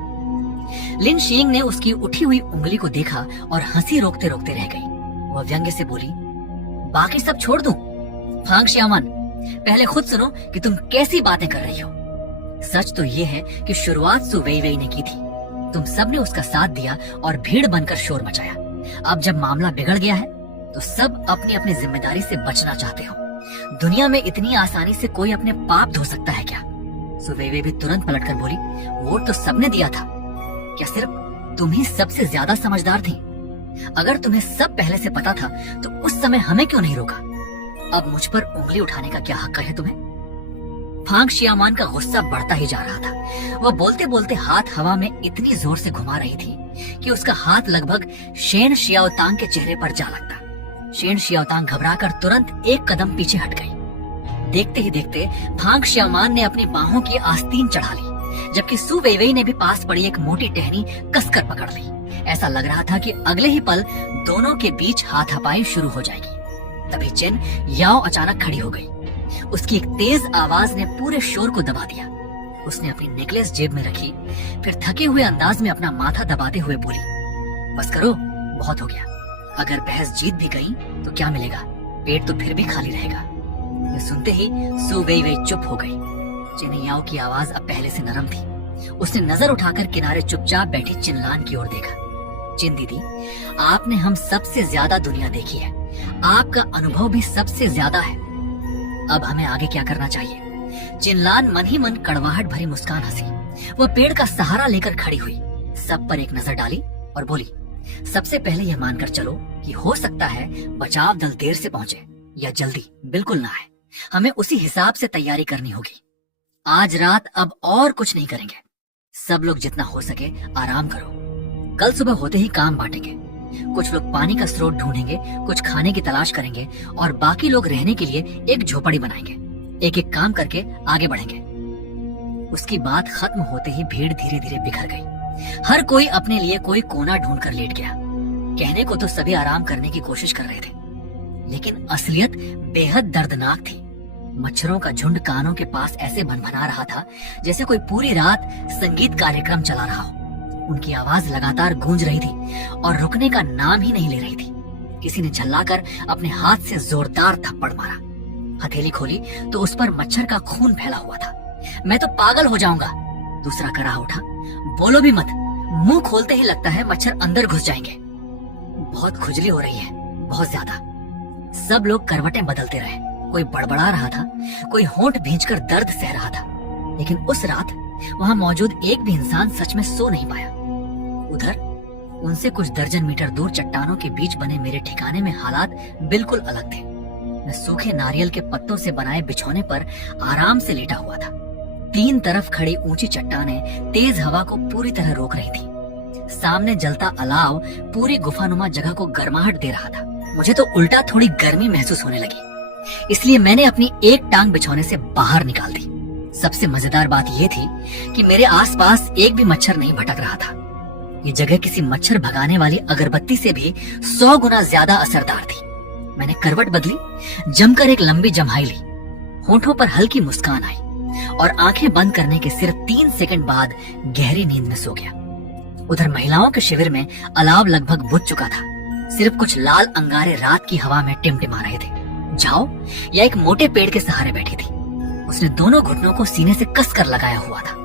लिन शींग ने उसकी उठी हुई उंगली को देखा और हंसी रोकते रोकते रह गई। वह व्यंग्य से बोली, बाकी सब छोड़ दूं? फांग शियाओमान, पहले खुद सुनो कि तुम कैसी बातें कर रही हो। सच तो ये है कि शुरुआत सु वेइवेई ने की थी। तुम सबने उसका साथ दिया और भीड़ बनकर शोर मचाया। अब जब मामला बिगड़ गया है तो सब अपनी अपनी जिम्मेदारी से बचना चाहते हो। दुनिया में इतनी आसानी से कोई अपने पाप धो सकता है क्या? सु वेइवेई भी तुरंत पलटकर बोली, वोट तो सबने दिया था। क्या सिर्फ तुम ही सबसे ज्यादा समझदार थी? अगर तुम्हें सब पहले से पता था तो उस समय हमें क्यों नहीं रोका? अब मुझ पर उंगली उठाने का क्या हक है तुम्हें? फांग शियाओमान का गुस्सा बढ़ता ही जा रहा था। वह बोलते बोलते हाथ हवा में इतनी जोर से घुमा रही थी कि उसका हाथ लगभग शेन शियाओतांग के चेहरे पर जा लगता। शेन शियाओतांग घबराकर तुरंत एक कदम पीछे हट गई। देखते ही देखते फांग शियाओमान ने अपनी बाहों की आस्तीन चढ़ा ली, जबकि सु वेइवेई ने भी पास पड़ी एक मोटी टहनी कसकर पकड़ ली। ऐसा लग रहा था कि अगले ही पल दोनों के बीच हाथापाई शुरू हो जाएगी। तभी चेन याओ अचानक खड़ी हो गई। उसकी एक तेज आवाज ने पूरे शोर को दबा दिया। उसने अपनी नेकलेस जेब में रखी, फिर थके हुए अंदाज में अपना माथा दबाते हुए बोली, बस करो, बहुत हो गया। अगर बहस जीत भी गई तो क्या मिलेगा? पेट तो फिर भी खाली रहेगा। ये सुनते ही सु वेइवेई चुप हो गई। चेन याओ की आवाज अब पहले से नरम थी। उसने नजर उठाकर किनारे चुपचाप बैठी चिनलान की ओर देखा। चिन दीदी, आपने हम सबसे ज्यादा दुनिया देखी है, आपका अनुभव भी सबसे ज्यादा है। अब हमें आगे क्या करना चाहिए? चिनलान मन ही मन कड़वाहट भरी मुस्कान हंसी। वह पेड़ का सहारा लेकर खड़ी हुई, सब पर एक नजर डाली और बोली, सबसे पहले यह मानकर चलो कि हो सकता है बचाव दल देर से पहुंचे या जल्दी बिल्कुल ना आए। हमें उसी हिसाब से तैयारी करनी होगी। आज रात अब और कुछ नहीं करेंगे। सब लोग जितना हो सके आराम करो। कल सुबह होते ही काम बांटेंगे। कुछ लोग पानी का स्रोत ढूंढेंगे, कुछ खाने की तलाश करेंगे और बाकी लोग रहने के लिए एक झोपड़ी बनाएंगे। एक एक काम करके आगे बढ़ेंगे। उसकी बात खत्म होते ही भीड़ धीरे धीरे बिखर गई। हर कोई अपने लिए कोई कोना ढूंढकर लेट गया। कहने को तो सभी आराम करने की कोशिश कर रहे थे, लेकिन असलियत बेहद दर्दनाक थी। मच्छरों का झुंड कानों के पास ऐसे भनभना रहा था जैसे कोई पूरी रात संगीत कार्यक्रम चला रहा हो। उनकी आवाज लगातार गूंज रही थी और रुकने का नाम ही नहीं ले रही थी। किसी ने झल्लाकर अपने हाथ से जोरदार थप्पड़ मारा। हथेली खोली तो उस पर मच्छर का खून फैला हुआ था। मैं तो पागल हो जाऊंगा, दूसरा करा उठा। बोलो भी मत, मुंह खोलते ही लगता है मच्छर अंदर घुस जाएंगे। बहुत खुजली हो रही है, बहुत ज्यादा। सब लोग करवटें बदलते रहे। कोई बड़बड़ा रहा था, कोई होंठ भींचकर दर्द सह रहा था। लेकिन उस रात वहां मौजूद एक भी इंसान सच में सो नहीं पाया। उधर उनसे कुछ दर्जन मीटर दूर चट्टानों के बीच बने मेरे ठिकाने में हालात बिल्कुल अलग थे। मैं सूखे नारियल के पत्तों से बनाए बिछौने पर आराम से लेटा हुआ था। तीन तरफ खड़ी ऊंची चट्टानें तेज हवा को पूरी तरह रोक रही थी। सामने जलता अलाव पूरी गुफानुमा जगह को गर्माहट दे रहा था। मुझे तो उल्टा थोड़ी गर्मी महसूस होने लगी, इसलिए मैंने अपनी एक टांग बिछौने से बाहर निकाल दी। सबसे मजेदार बात यह थी कि मेरे आसपास एक भी मच्छर नहीं भटक रहा था। ये जगह किसी मच्छर भगाने वाली अगरबत्ती से भी 100 गुना ज्यादा असरदार थी। मैंने करवट बदली, जमकर एक लंबी जम्हाई ली। होंठों पर हल्की मुस्कान आई और आंखें बंद करने के सिर्फ 3 सेकंड बाद गहरी नींद में सो गया। उधर महिलाओं के शिविर में अलाव लगभग बुझ चुका था। सिर्फ कुछ लाल अंगारे रात की हवा में टिमटिमा रहे थे। झाओ या एक मोटे पेड़ के सहारे बैठी थी। उसने दोनों घुटनों को सीने से कसकर लगाया हुआ था।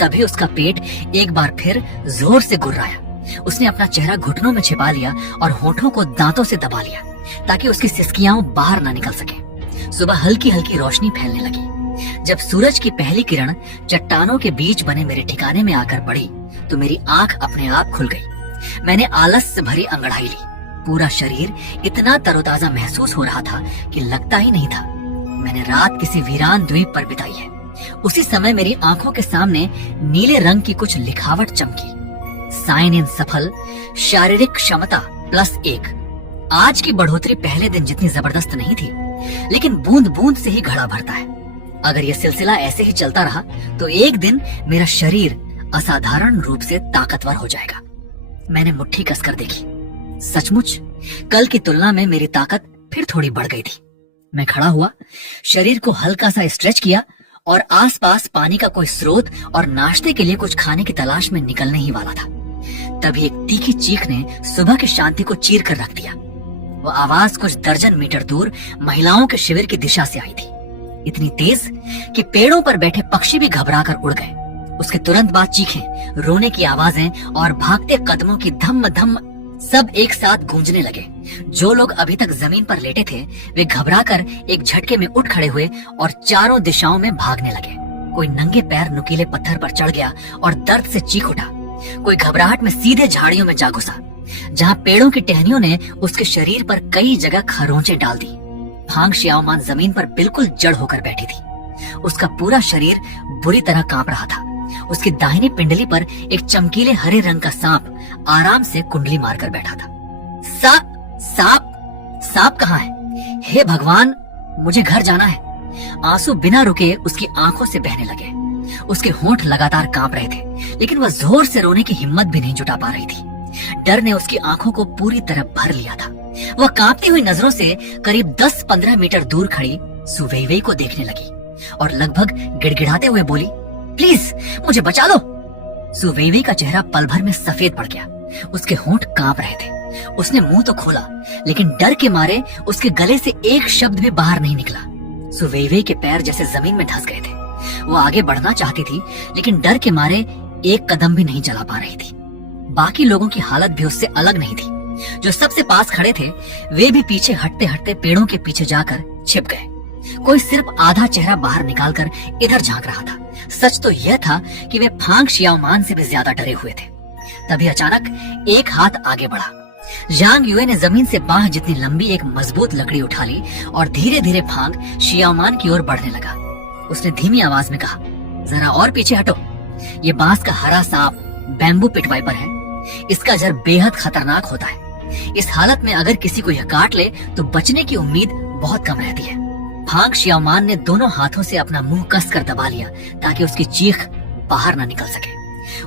तभी उसका पेट एक बार फिर जोर से गुर्राया। उसने अपना चेहरा घुटनों में छिपा लिया और होठों को दांतों से दबा लिया ताकि उसकी सिसकियां बाहर न निकल सके। सुबह हल्की हल्की रोशनी फैलने लगी। जब सूरज की पहली किरण चट्टानों के बीच बने मेरे ठिकाने में आकर पड़ी तो मेरी आंख अपने आप खुल गई। मैंने आलस से भरी अंगड़ाई ली। पूरा शरीर इतना तरोताजा महसूस हो रहा था कि लगता ही नहीं था मैंने रात किसी वीरान द्वीप पर बिताई है। उसी समय मेरी आंखों के सामने नीले रंग की कुछ लिखावट चमकी। साइन इन सफल, शारीरिक क्षमता +1। आज की बढ़ोतरी पहले दिन जितनी जबरदस्त नहीं थी, लेकिन बूंद बूंद से ही घड़ा भरता है। अगर यह सिलसिला ऐसे ही चलता रहा तो एक दिन मेरा शरीर असाधारण रूप से ताकतवर हो जाएगा। मैंने मुट्ठी कसकर देखी। सचमुच कल की तुलना में मेरी ताकत फिर थोड़ी बढ़ गई थी। मैं खड़ा हुआ, शरीर को हल्का सा स्ट्रेच किया और आसपास पानी का कोई स्रोत और नाश्ते के लिए कुछ खाने की तलाश में निकलने ही वाला था। तभी एक तीखी चीख ने सुबह की शांति को चीर कर रख दिया। वो आवाज कुछ दर्जन मीटर दूर महिलाओं के शिविर की दिशा से आई थी, इतनी तेज कि पेड़ों पर बैठे पक्षी भी घबराकर उड़ गए। उसके तुरंत बाद चीखें, रोने की आवाजें और भागते कदमों की धम धम सब एक साथ गूंजने लगे। जो लोग अभी तक जमीन पर लेटे थे वे घबराकर एक झटके में उठ खड़े हुए और चारों दिशाओं में भागने लगे। कोई नंगे पैर नुकीले पत्थर पर चढ़ गया और दर्द से चीख उठा। कोई घबराहट में सीधे झाड़ियों में जा घुसा, जहां पेड़ों की टहनियों ने उसके शरीर पर कई जगह खरोंचें डाल दी। फांग शियाओमान जमीन पर बिल्कुल जड़ होकर बैठी थी। उसका पूरा शरीर बुरी तरह कांप रहा था। उसकी दाहिनी पिंडली पर एक चमकीले हरे रंग का सांप आराम से कुंडली मारकर बैठा था। सांप कहाँ है? हे भगवान, मुझे घर जाना है। आंसू बिना रुके उसकी आंखों से बहने लगे। उसके होंठ लगातार कांप रहे थे, लेकिन वह जोर से रोने की हिम्मत भी नहीं जुटा पा रही थी। डर ने उसकी आंखों को पूरी तरह भर लिया था। वह कांपती हुई नजरों से करीब 10-15 मीटर दूर खड़ी सुवेइवेई को देखने लगी और लगभग गिड़गिड़ाते हुए बोली, प्लीज मुझे बचा लो। सुवेइवेई का चेहरा पल भर में सफेद पड़ गया। उसके होंठ कांप रहे थे। उसने मुंह तो खोला, लेकिन डर के मारे उसके गले से एक शब्द भी बाहर नहीं निकला। सुवेइवेई के पैर जैसे जमीन में धंस गए थे। वो आगे बढ़ना चाहती थी, लेकिन डर के मारे एक कदम भी नहीं चला पा रही थी। बाकी लोगों की हालत भी उससे अलग नहीं थी। जो सबसे पास खड़े थे वे भी पीछे हटते हटते पेड़ों के पीछे जाकर छिप गए। कोई सिर्फ आधा चेहरा बाहर निकालकर इधर झांक रहा था। सच तो यह था कि वे फांग शियाओमान से भी ज्यादा डरे हुए थे। तभी अचानक एक हाथ आगे बढ़ा। जांग युए ने जमीन से बांह जितनी लंबी एक मजबूत लकड़ी उठा ली और धीरे धीरे फांग शियाओमान की ओर बढ़ने लगा। उसने धीमी आवाज में कहा, जरा और पीछे हटो। ये बांस का हरा सांप बैम्बू पिट वाइपर है। इसका जर बेहद खतरनाक होता है। इस हालत में अगर किसी को यह काट ले तो बचने की उम्मीद बहुत कम रहती है। फांग शियाओमान ने दोनों हाथों से अपना मुंह कसकर दबा लिया ताकि उसकी चीख बाहर न निकल सके।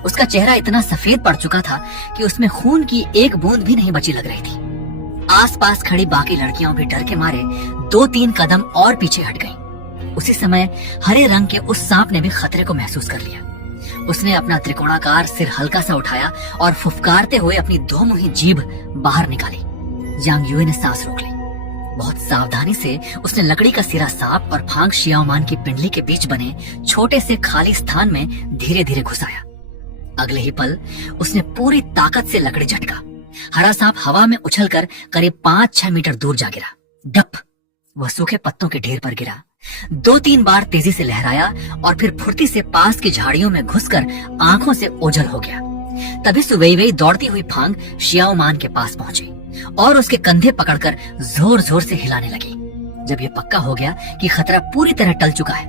उसका चेहरा इतना सफेद पड़ चुका था कि उसमें खून की एक बूंद भी नहीं बची लग रही थी। आसपास खड़ी बाकी लड़कियां भी डर के मारे 2-3 कदम और पीछे हट गईं। उसी समय हरे रंग के उस सांप ने भी खतरे को महसूस कर लिया। उसने अपना त्रिकोणाकार सिर हल्का सा उठाया और फुफकारते हुए अपनी दो मुही जीभ बाहर निकाली। यांग युए ने सांस रोक ली। बहुत सावधानी से उसने लकड़ी का सिरा सांप और फांग शियाओमान की पिंडली के बीच बने छोटे से खाली स्थान में धीरे धीरे घुसाया। अगले ही पल उसने पूरी ताकत से लकड़ी झटका। हरा सांप हवा में उछलकर करीब 5-6 मीटर दूर जा गिरा। डप, वह सूखे पत्तों के ढेर पर गिरा। 2-3 बार तेजी से लहराया और फिर फुर्ती से पास की झाड़ियों में घुसकर आंखों से ओझल हो गया। तभी सुवेइवेई दौड़ती हुई फांग शियाओमान के पास पहुंची और उसके कंधे पकड़कर जोर जोर से हिलाने लगी। जब ये पक्का हो गया कि खतरा पूरी तरह टल चुका है,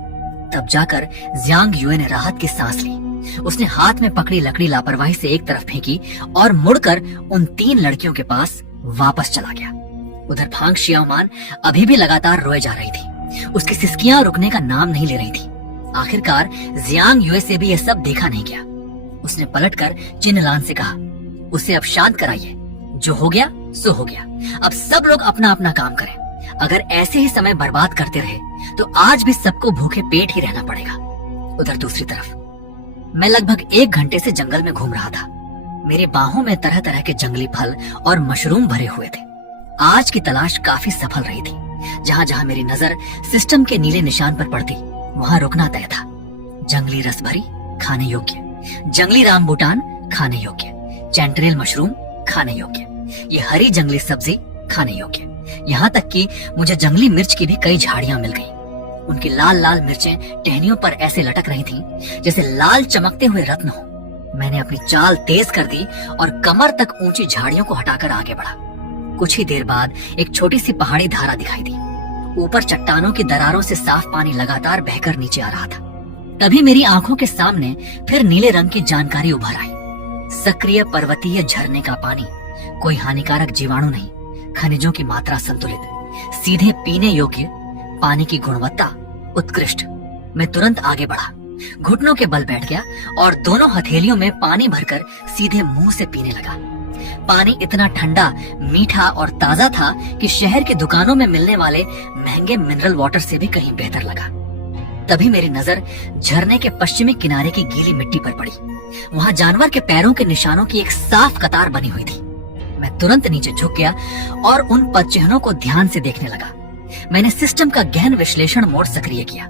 तब जाकर यांग युए ने राहत की सांस ली। उसने हाथ में पकड़ी लकड़ी लापरवाही से एक तरफ फेंकी और मुड़कर उन 3 लड़कियों के पास वापस चला गया। उधर फांग शियाओमान अभी भी लगातार रोए जा रही थी। उसकी सिसकियां रुकने का नाम नहीं ले रही थी। आखिरकार जियांग युए से भी यह सब देखा नहीं गया। उसने पलटकर चिनलान से कहा, उसे अब शांत कराइए। जो हो गया सो हो गया। अब सब लोग अपना अपना काम करें। अगर ऐसे ही समय बर्बाद करते रहे तो आज भी सबको भूखे पेट ही रहना पड़ेगा। उधर दूसरी तरफ मैं लगभग 1 घंटे से जंगल में घूम रहा था। मेरी बाहों में तरह तरह के जंगली फल और मशरूम भरे हुए थे। आज की तलाश काफी सफल रही थी। जहां जहां मेरी नजर सिस्टम के नीले निशान पर पड़ती, वहां रुकना तय था। जंगली रसभरी खाने योग्य, जंगली रामबुटान खाने योग्य, चैंटरेल मशरूम खाने योग्य, ये हरी जंगली सब्जी खाने योग्य। यहाँ तक कि मुझे जंगली मिर्च की भी कई झाड़ियां मिल गईं। उनकी लाल लाल मिर्चें टहनियों पर ऐसे लटक रही थीं जैसे लाल चमकते हुए रत्न हो। मैंने अपनी चाल तेज कर दी और कमर तक ऊंची झाड़ियों को हटाकर आगे बढ़ा। कुछ ही देर बाद एक छोटी सी पहाड़ी धारा दिखाई दी। ऊपर चट्टानों की दरारों से साफ पानी लगातार बहकर नीचे आ रहा था। तभी मेरी आंखों के सामने फिर नीले रंग की जानकारी उभर आई। सक्रिय पर्वतीय झरने का पानी, कोई हानिकारक जीवाणु नहीं, खनिजों की मात्रा संतुलित, सीधे पीने योग्य, पानी की गुणवत्ता उत्कृष्ट। मैं तुरंत आगे बढ़ा, घुटनों के बल बैठ गया और दोनों हथेलियों में पानी भरकर सीधे मुंह से पीने लगा। पानी इतना ठंडा, मीठा और ताजा था कि शहर की दुकानों में मिलने वाले महंगे मिनरल वाटर से भी कहीं बेहतर लगा। तभी मेरी नजर झरने के पश्चिमी किनारे की गीली मिट्टी पर पड़ी। वहां जानवर के पैरों के निशानों की एक साफ कतार बनी हुई थी। मैं तुरंत नीचे झुक गया और उन पदचिह्नों को ध्यान से देखने लगा। मैंने सिस्टम का गहन विश्लेषण मोड सक्रिय किया।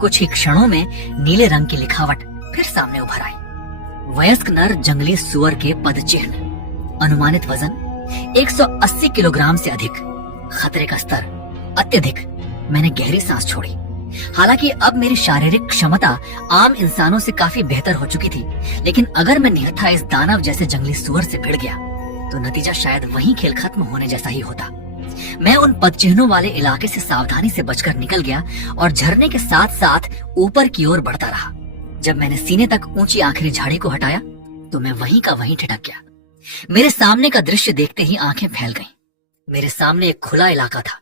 कुछ ही क्षणों में नीले रंग की लिखावट फिर सामने उभर आई। वयस्क नर जंगली सुअर के पदचिह्न, अनुमानित वजन 180 किलोग्राम से अधिक, खतरे का स्तर अत्यधिक। मैंने गहरी सांस छोड़ी। हालांकि अब मेरी शारीरिक क्षमता आम इंसानों से काफी बेहतर हो चुकी थी, लेकिन अगर मैं निहत्था इस दानव जैसे जंगली सुअर से भिड़ गया तो नतीजा शायद वहीं खेल खत्म होने जैसा ही होता। मैं उन पदचिह्नों वाले इलाके से सावधानी से बचकर निकल गया और झरने के साथ साथ ऊपर की ओर बढ़ता रहा। जब मैंने सीने तक ऊंची आखिरी झाड़ी को हटाया तो मैं वहीं का वहीं ठिठक गया। मेरे सामने का दृश्य देखते ही आंखें फैल गईं। मेरे सामने एक खुला इलाका था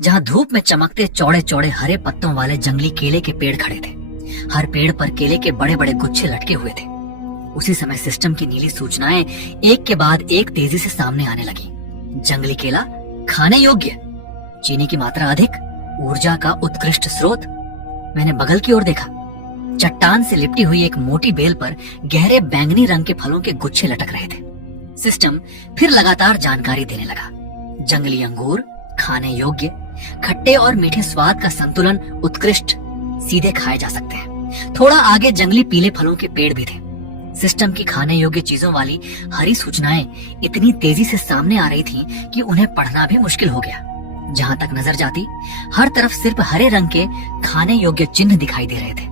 जहां धूप में चमकते चौड़े चौड़े हरे पत्तों वाले जंगली केले के पेड़ खड़े थे। हर पेड़ पर केले के बड़े बड़े गुच्छे लटके हुए थे। उसी समय सिस्टम की नीली सूचनाएं एक के बाद एक तेजी से सामने आने लगी। जंगली केला खाने योग्य, चीनी की मात्रा अधिक, ऊर्जा का उत्कृष्ट स्रोत। मैंने बगल की ओर देखा। चट्टान से लिपटी हुई एक मोटी बेल पर गहरे बैंगनी रंग के फलों के गुच्छे लटक रहे थे। सिस्टम फिर लगातार जानकारी देने लगा। जंगली अंगूर खाने योग्य, खट्टे और मीठे स्वाद का संतुलन उत्कृष्ट, सीधे खाए जा सकते हैं। थोड़ा आगे जंगली पीले फलों के पेड़ भी थे। सिस्टम की खाने योग्य चीजों वाली हरी सूचनाएं इतनी तेजी से सामने आ रही थीं कि उन्हें पढ़ना भी मुश्किल हो गया। जहां तक नजर जाती, हर तरफ सिर्फ हरे रंग के खाने योग्य चिन्ह दिखाई दे रहे थे।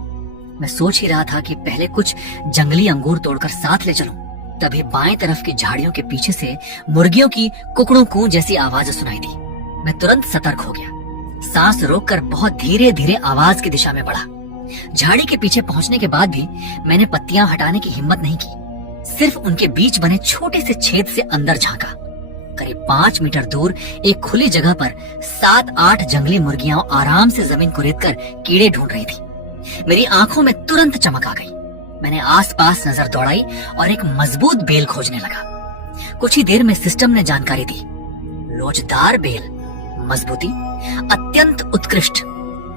मैं सोच ही रहा था कि पहले कुछ जंगली अंगूर तोड़कर साथ ले चलूं। तभी बाएं तरफ की झाड़ियों के पीछे से मुर्गियों की कुकड़ों कू जैसी आवाज सुनाई दी। मैं तुरंत सतर्क हो गया। सांस रोककर बहुत धीरे धीरे आवाज की दिशा में बढ़ा। झाड़ी के पीछे पहुंचने के बाद भी मैंने पत्तियां हटाने की हिम्मत नहीं की। सिर्फ उनके बीच बने छोटे से छेद से अंदर झांका। करीब 5 मीटर दूर एक खुली जगह पर 7-8 जंगली मुर्गियां आराम से जमीन कुरेदकर कीड़े ढूंढ रही थी। मेरी आंखों में तुरंत चमक आ गई। मैंने आसपास नजर दौड़ाई और एक मजबूत बेल खोजने लगा। कुछ ही देर में सिस्टम ने जानकारी दी। लोचदार बेल, मजबूती अत्यंत उत्कृष्ट,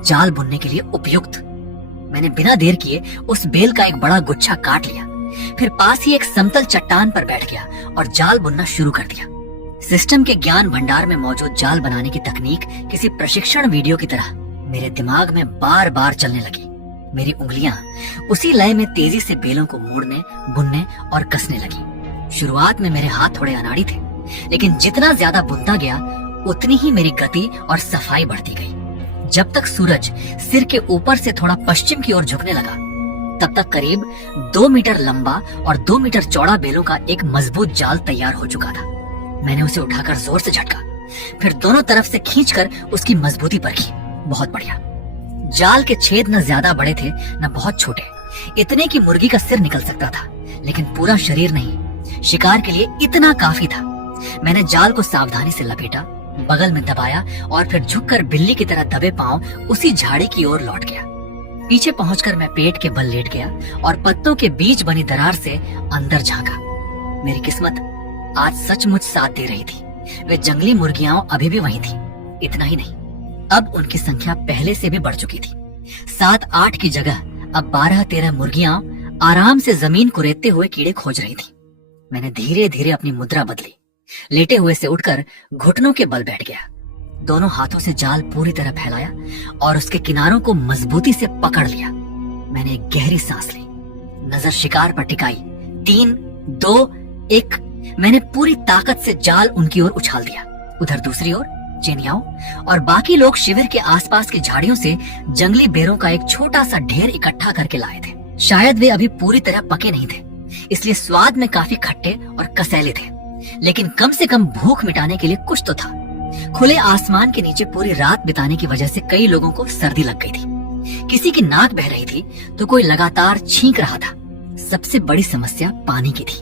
जाल बुनने के लिए उपयुक्त। मैंने बिना देर किए उस बेल का एक बड़ा गुच्छा काट लिया, फिर पास ही एक समतल चट्टान पर बैठ गया और जाल बुनना शुरू कर दिया। सिस्टम के ज्ञान भंडार में मौजूद जाल बनाने की तकनीक किसी प्रशिक्षण वीडियो की तरह मेरे दिमाग में बार बार चलने लगी। मेरी उंगलियां उसी लय में तेजी से बेलों को मोड़ने, बुनने और कसने लगी। शुरुआत में मेरे हाथ थोड़े अनाड़ी थे, लेकिन जितना ज्यादा बुनता गया उतनी ही मेरी गति और सफाई बढ़ती गई। जब तक सूरज सिर के ऊपर से थोड़ा पश्चिम की ओर झुकने लगा, तब तक करीब 2 मीटर लंबा और 2 मीटर चौड़ा बेलों का एक मजबूत जाल तैयार हो चुका था। मैंने उसे उठाकर जोर से झटका, फिर दोनों तरफ से खींचकर उसकी मजबूती परखी। बहुत बढ़िया। जाल के छेद न ज्यादा बड़े थे न बहुत छोटे, इतने की मुर्गी का सिर निकल सकता था, लेकिन पूरा शरीर नहीं। शिकार के लिए इतना काफी था। मैंने जाल को सावधानी से लपेटा, बगल में दबाया और फिर झुककर बिल्ली की तरह दबे पांव उसी झाड़ी की ओर लौट गया। पीछे पहुंचकर मैं पेट के बल लेट गया और पत्तों के बीच बनी दरार से अंदर झांका। मेरी किस्मत आज सचमुच साथ दे रही थी। वे जंगली मुर्गियां अभी भी वहीं थी। इतना ही नहीं, अब उनकी संख्या पहले से भी बढ़ चुकी थी। 7-8 की जगह अब 12-13 मुर्गियां आराम से जमीन को रेतते हुए कीड़े खोज रही थी। मैंने धीरे धीरे अपनी मुद्रा बदली, लेटे हुए से उठकर घुटनों के बल बैठ गया। दोनों हाथों से जाल पूरी तरह फैलाया और उसके किनारों को मजबूती से पकड़ लिया। मैंने एक गहरी सांस ली, नजर शिकार पर टिकाई। 3, 2, 1। मैंने पूरी ताकत से जाल उनकी ओर उछाल दिया। उधर दूसरी ओर चेनियाओं और बाकी लोग शिविर के आसपास की झाड़ियों से जंगली बेरों का एक छोटा सा ढेर इकट्ठा करके लाए थे। शायद वे अभी पूरी तरह पके नहीं थे, इसलिए स्वाद में काफी खट्टे और कसैले थे, लेकिन कम से कम भूख मिटाने के लिए कुछ तो था। खुले आसमान के नीचे पूरी रात बिताने की वजह से कई लोगों को सर्दी लग गई थी। किसी की नाक बह रही थी तो कोई लगातार छींक रहा था। सबसे बड़ी समस्या पानी की थी।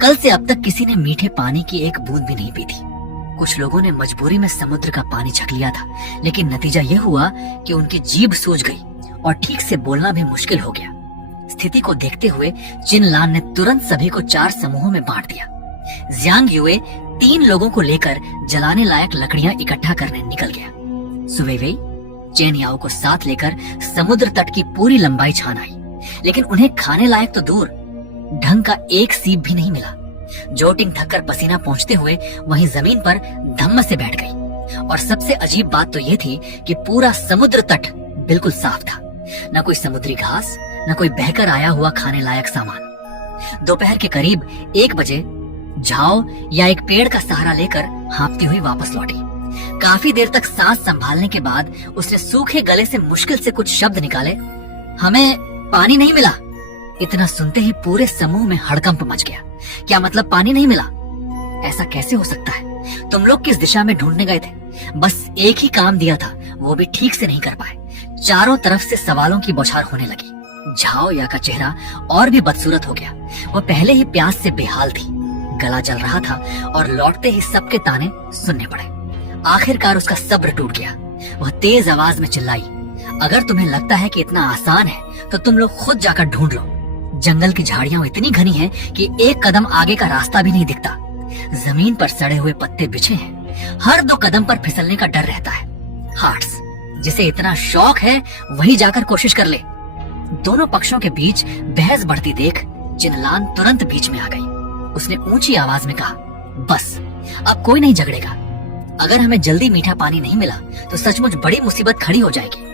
कल से अब तक किसी ने मीठे पानी की एक बूंद भी नहीं पी थी। कुछ लोगों ने मजबूरी में समुद्र का पानी छक लिया था, लेकिन नतीजा यह हुआ कि उनकी जीभ सूज गई और ठीक से बोलना भी मुश्किल हो गया। स्थिति को देखते हुए चिन लान ने तुरंत सभी को 4 समूहों में बांट दिया। जियांग युए 3 लोगों को लेकर जलाने लायक लकड़ियां इकट्ठा करने निकल गया। सुवेवेई चेन याओ को साथ लेकर समुद्र तट की पूरी लंबाई छान आई, लेकिन उन्हें खाने लायक तो दूर, ढंग का एक सीप भी नहीं मिला। जोटिंग थककर पसीना पोंछते हुए वहीं जमीन पर धम्म से बैठ गई। और सबसे अजीब बात तो ये थी कि पूरा समुद्र तट बिल्कुल साफ था। न कोई समुद्री घास, न कोई बहकर आया हुआ खाने लायक सामान। दोपहर के करीब 1 बजे झाओ या एक पेड़ का सहारा लेकर हाँफती हुई वापस लौटी। काफी देर तक सांस संभालने के बाद उसने सूखे गले से मुश्किल से कुछ शब्द निकाले। हमें पानी नहीं मिला। इतना सुनते ही पूरे समूह में हड़कंप मच गया। क्या मतलब पानी नहीं मिला? ऐसा कैसे हो सकता है? तुम लोग किस दिशा में ढूंढने गए थे? बस एक ही काम दिया था, वो भी ठीक से नहीं कर पाए। चारों तरफ से सवालों की बौछार होने लगी। झाओ या का चेहरा और भी बदसूरत हो गया। वह पहले ही प्यास से बेहाल थी, गला जल रहा था और लौटते ही सबके ताने सुनने पड़े। आखिरकार उसका सब्र टूट गया। वह तेज आवाज में चिल्लाई, अगर तुम्हें लगता है कि इतना आसान है तो तुम लोग खुद जाकर ढूंढ लो। जंगल की झाड़ियां इतनी घनी हैं कि एक कदम आगे का रास्ता भी नहीं दिखता। जमीन पर सड़े हुए पत्ते बिछे हैं। हर 2 कदम पर फिसलने का डर रहता है। हार्ट्स, जिसे इतना शौक है वही जाकर कोशिश कर ले। दोनों पक्षों के बीच बहस बढ़ती देख चिनलान तुरंत बीच में आ गई। उसने ऊंची आवाज में कहा, बस अब कोई नहीं झगड़ेगा। अगर हमें जल्दी मीठा पानी नहीं मिला तो सचमुच बड़ी मुसीबत खड़ी हो जाएगी।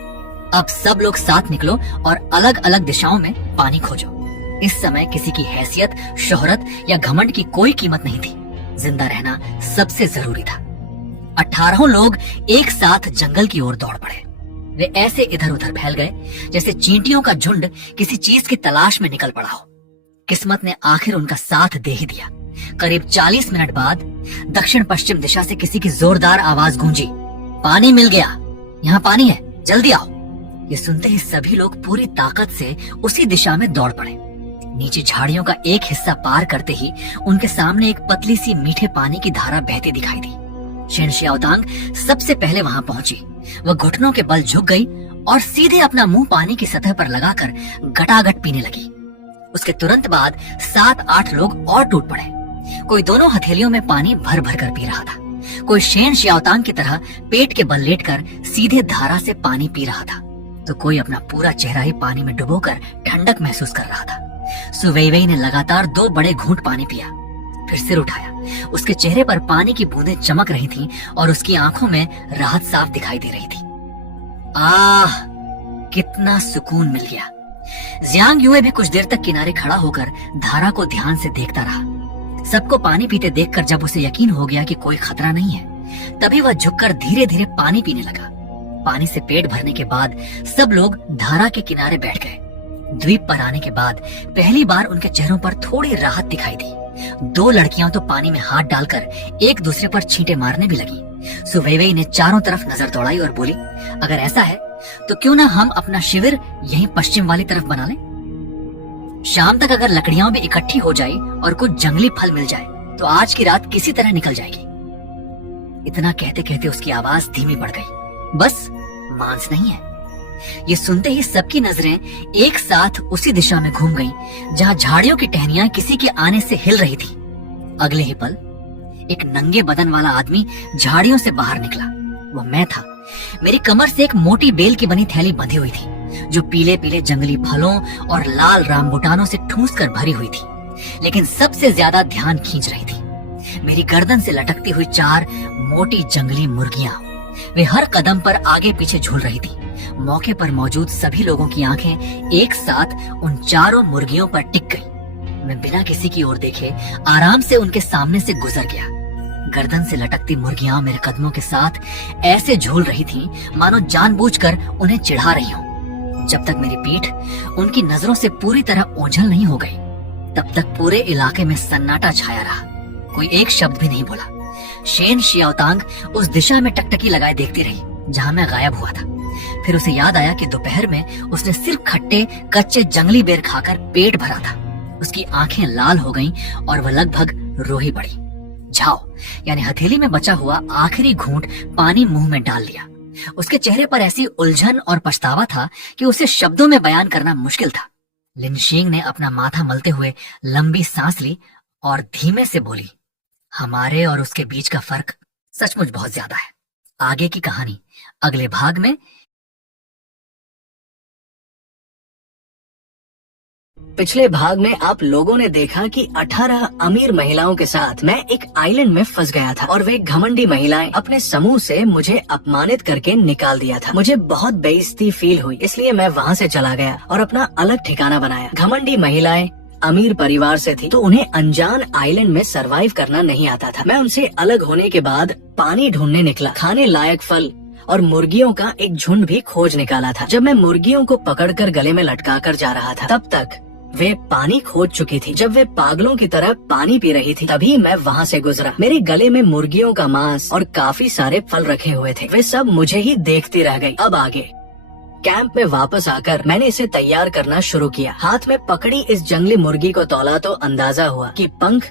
अब सब लोग साथ निकलो और अलग अलग दिशाओं में पानी खोजो। इस समय किसी की हैसियत, शोहरत या घमंड की कोई कीमत नहीं थी। जिंदा रहना सबसे जरूरी था। 18 लोग एक साथ जंगल की ओर दौड़ पड़े। वे ऐसे इधर उधर फैल गए जैसे चींटियों का झुंड किसी चीज की तलाश में निकल पड़ा हो। किस्मत ने आखिर उनका साथ दे ही दिया। करीब 40 मिनट बाद दक्षिण पश्चिम दिशा से किसी की जोरदार आवाज गूंजी, पानी मिल गया, यहाँ पानी है, जल्दी आओ। ये सुनते ही सभी लोग पूरी ताकत से उसी दिशा में दौड़ पड़े। नीचे झाड़ियों का एक हिस्सा पार करते ही उनके सामने एक पतली सी मीठे पानी की धारा बहती दिखाई दी। शेन शियाओतांग सबसे पहले वहां पहुंची। वह घुटनों के बल झुक गई और सीधे अपना मुंह पानी की सतह पर लगाकर गटागट पीने लगी। उसके तुरंत बाद 7-8 लोग और टूट पड़े। कोई दोनों हथेलियों में पानी भर भर कर पी रहा था, कोई शेन शियाओतांग की तरह पेट के बल लेटकर सीधे धारा से पानी पी रहा था। तो कोई अपना पूरा चेहरा ही पानी में डुबोकर ठंडक महसूस कर रहा था। सुवैवई ने लगातार 2 बड़े घूंट पानी पिया, फिर सिर उठाया। उसके चेहरे पर पानी की बूंदें चमक रही थीं और उसकी आंखों में राहत साफ दिखाई दे रही थी। आह, कितना सुकून मिल गया। जियांग युए भी कुछ देर तक किनारे खड़ा होकर धारा को ध्यान से देखता रहा। सबको पानी पीते देखकर जब उसे यकीन हो गया कि कोई खतरा नहीं है, तभी वह झुककर धीरे धीरे पानी पीने लगा। पानी से पेट भरने के बाद सब लोग धारा के किनारे बैठ गए। द्वीप पर आने के बाद पहली बार उनके चेहरों पर थोड़ी राहत दिखाई दी। 2 लड़कियां तो पानी में हाथ डालकर एक दूसरे पर छींटे मारने भी लगी। सुवैवई ने चारों तरफ नजर दौड़ाई और बोली, अगर ऐसा है तो क्यों ना हम अपना शिविर यहीं पश्चिम वाली तरफ बना लें। शाम तक अगर लकड़ियां भी इकट्ठी हो जाए और कुछ जंगली फल मिल जाए तो आज की रात किसी तरह निकल जाएगी। इतना कहते कहते उसकी आवाज धीमी पड़ गई। बस मांस नहीं है। ये सुनते ही सबकी नजरें एक साथ उसी दिशा में घूम गईं, जहां झाड़ियों की टहनियां किसी के आने से हिल रही थी। अगले ही पल एक नंगे बदन वाला आदमी झाड़ियों से बाहर निकला। वो मैं था। मेरी कमर से एक मोटी बेल की बनी थैली बंधी हुई थी, जो पीले पीले जंगली फलों और लाल रामबुटानों से ठूंस कर भरी हुई थी। लेकिन सबसे ज्यादा ध्यान खींच रही थी मेरी गर्दन से लटकती हुई 4 मोटी जंगली मुर्गियां। वे हर कदम पर आगे पीछे झूल रही थी। मौके पर मौजूद सभी लोगों की आंखें एक साथ उन चारों मुर्गियों पर टिक गई। मैं बिना किसी की ओर देखे आराम से उनके सामने से गुजर गया। गर्दन से लटकती मुर्गियां मेरे कदमों के साथ ऐसे झूल रही थीं, मानो जानबूझकर उन्हें चिढ़ा रही हों। जब तक मेरी पीठ उनकी नजरों से पूरी तरह ओझल नहीं हो गई, तब तक पूरे इलाके में सन्नाटा छाया रहा। कोई एक शब्द भी नहीं बोला। शेन शियाओतांग उस दिशा में टकटकी लगाए देखती रही जहां मैं गायब हुआ था। फिर उसे याद आया कि दोपहर में उसने सिर्फ खट्टे कच्चे जंगली बेर खाकर पेट भरा था। उसकी आंखें लाल हो गईं और वह लगभग रो ही पड़ी। झाओ यानी हथेली में बचा हुआ आखिरी घूंट पानी मुंह में डाल लिया। उसके चेहरे पर ऐसी उलझन और पछतावा था कि उसे शब्दों में बयान करना मुश्किल था। लिनशिंग ने अपना माथा मलते हुए लंबी सांस ली और धीमे से बोली, हमारे और उसके बीच का फर्क सचमुच बहुत ज्यादा है। आगे की कहानी अगले भाग में। पिछले भाग में आप लोगों ने देखा कि 18 अमीर महिलाओं के साथ मैं एक आइलैंड में फंस गया था और वे घमंडी महिलाएं अपने समूह से मुझे अपमानित करके निकाल दिया था। मुझे बहुत बेइज्जती फील हुई, इसलिए मैं वहाँ से चला गया और अपना अलग ठिकाना बनाया। घमंडी महिलाएं अमीर परिवार से थी, तो उन्हें अनजान आइलैंड में सरवाइव करना नहीं आता था। मैं उनसे अलग होने के बाद पानी ढूंढने निकला, खाने लायक फल और मुर्गियों का एक झुंड भी खोज निकाला था। जब मैं मुर्गियों को पकड़कर गले में लटका कर जा रहा था, तब तक वे पानी खोज चुकी थी। जब वे पागलों की तरह पानी पी रही थी, तभी मैं वहाँ से गुजरा। मेरे गले में मुर्गियों का मांस और काफी सारे फल रखे हुए थे। वे सब मुझे ही देखती रह गई। अब आगे कैंप में वापस आकर मैंने इसे तैयार करना शुरू किया। हाथ में पकड़ी इस जंगली मुर्गी को तौला तो अंदाजा हुआ कि पंख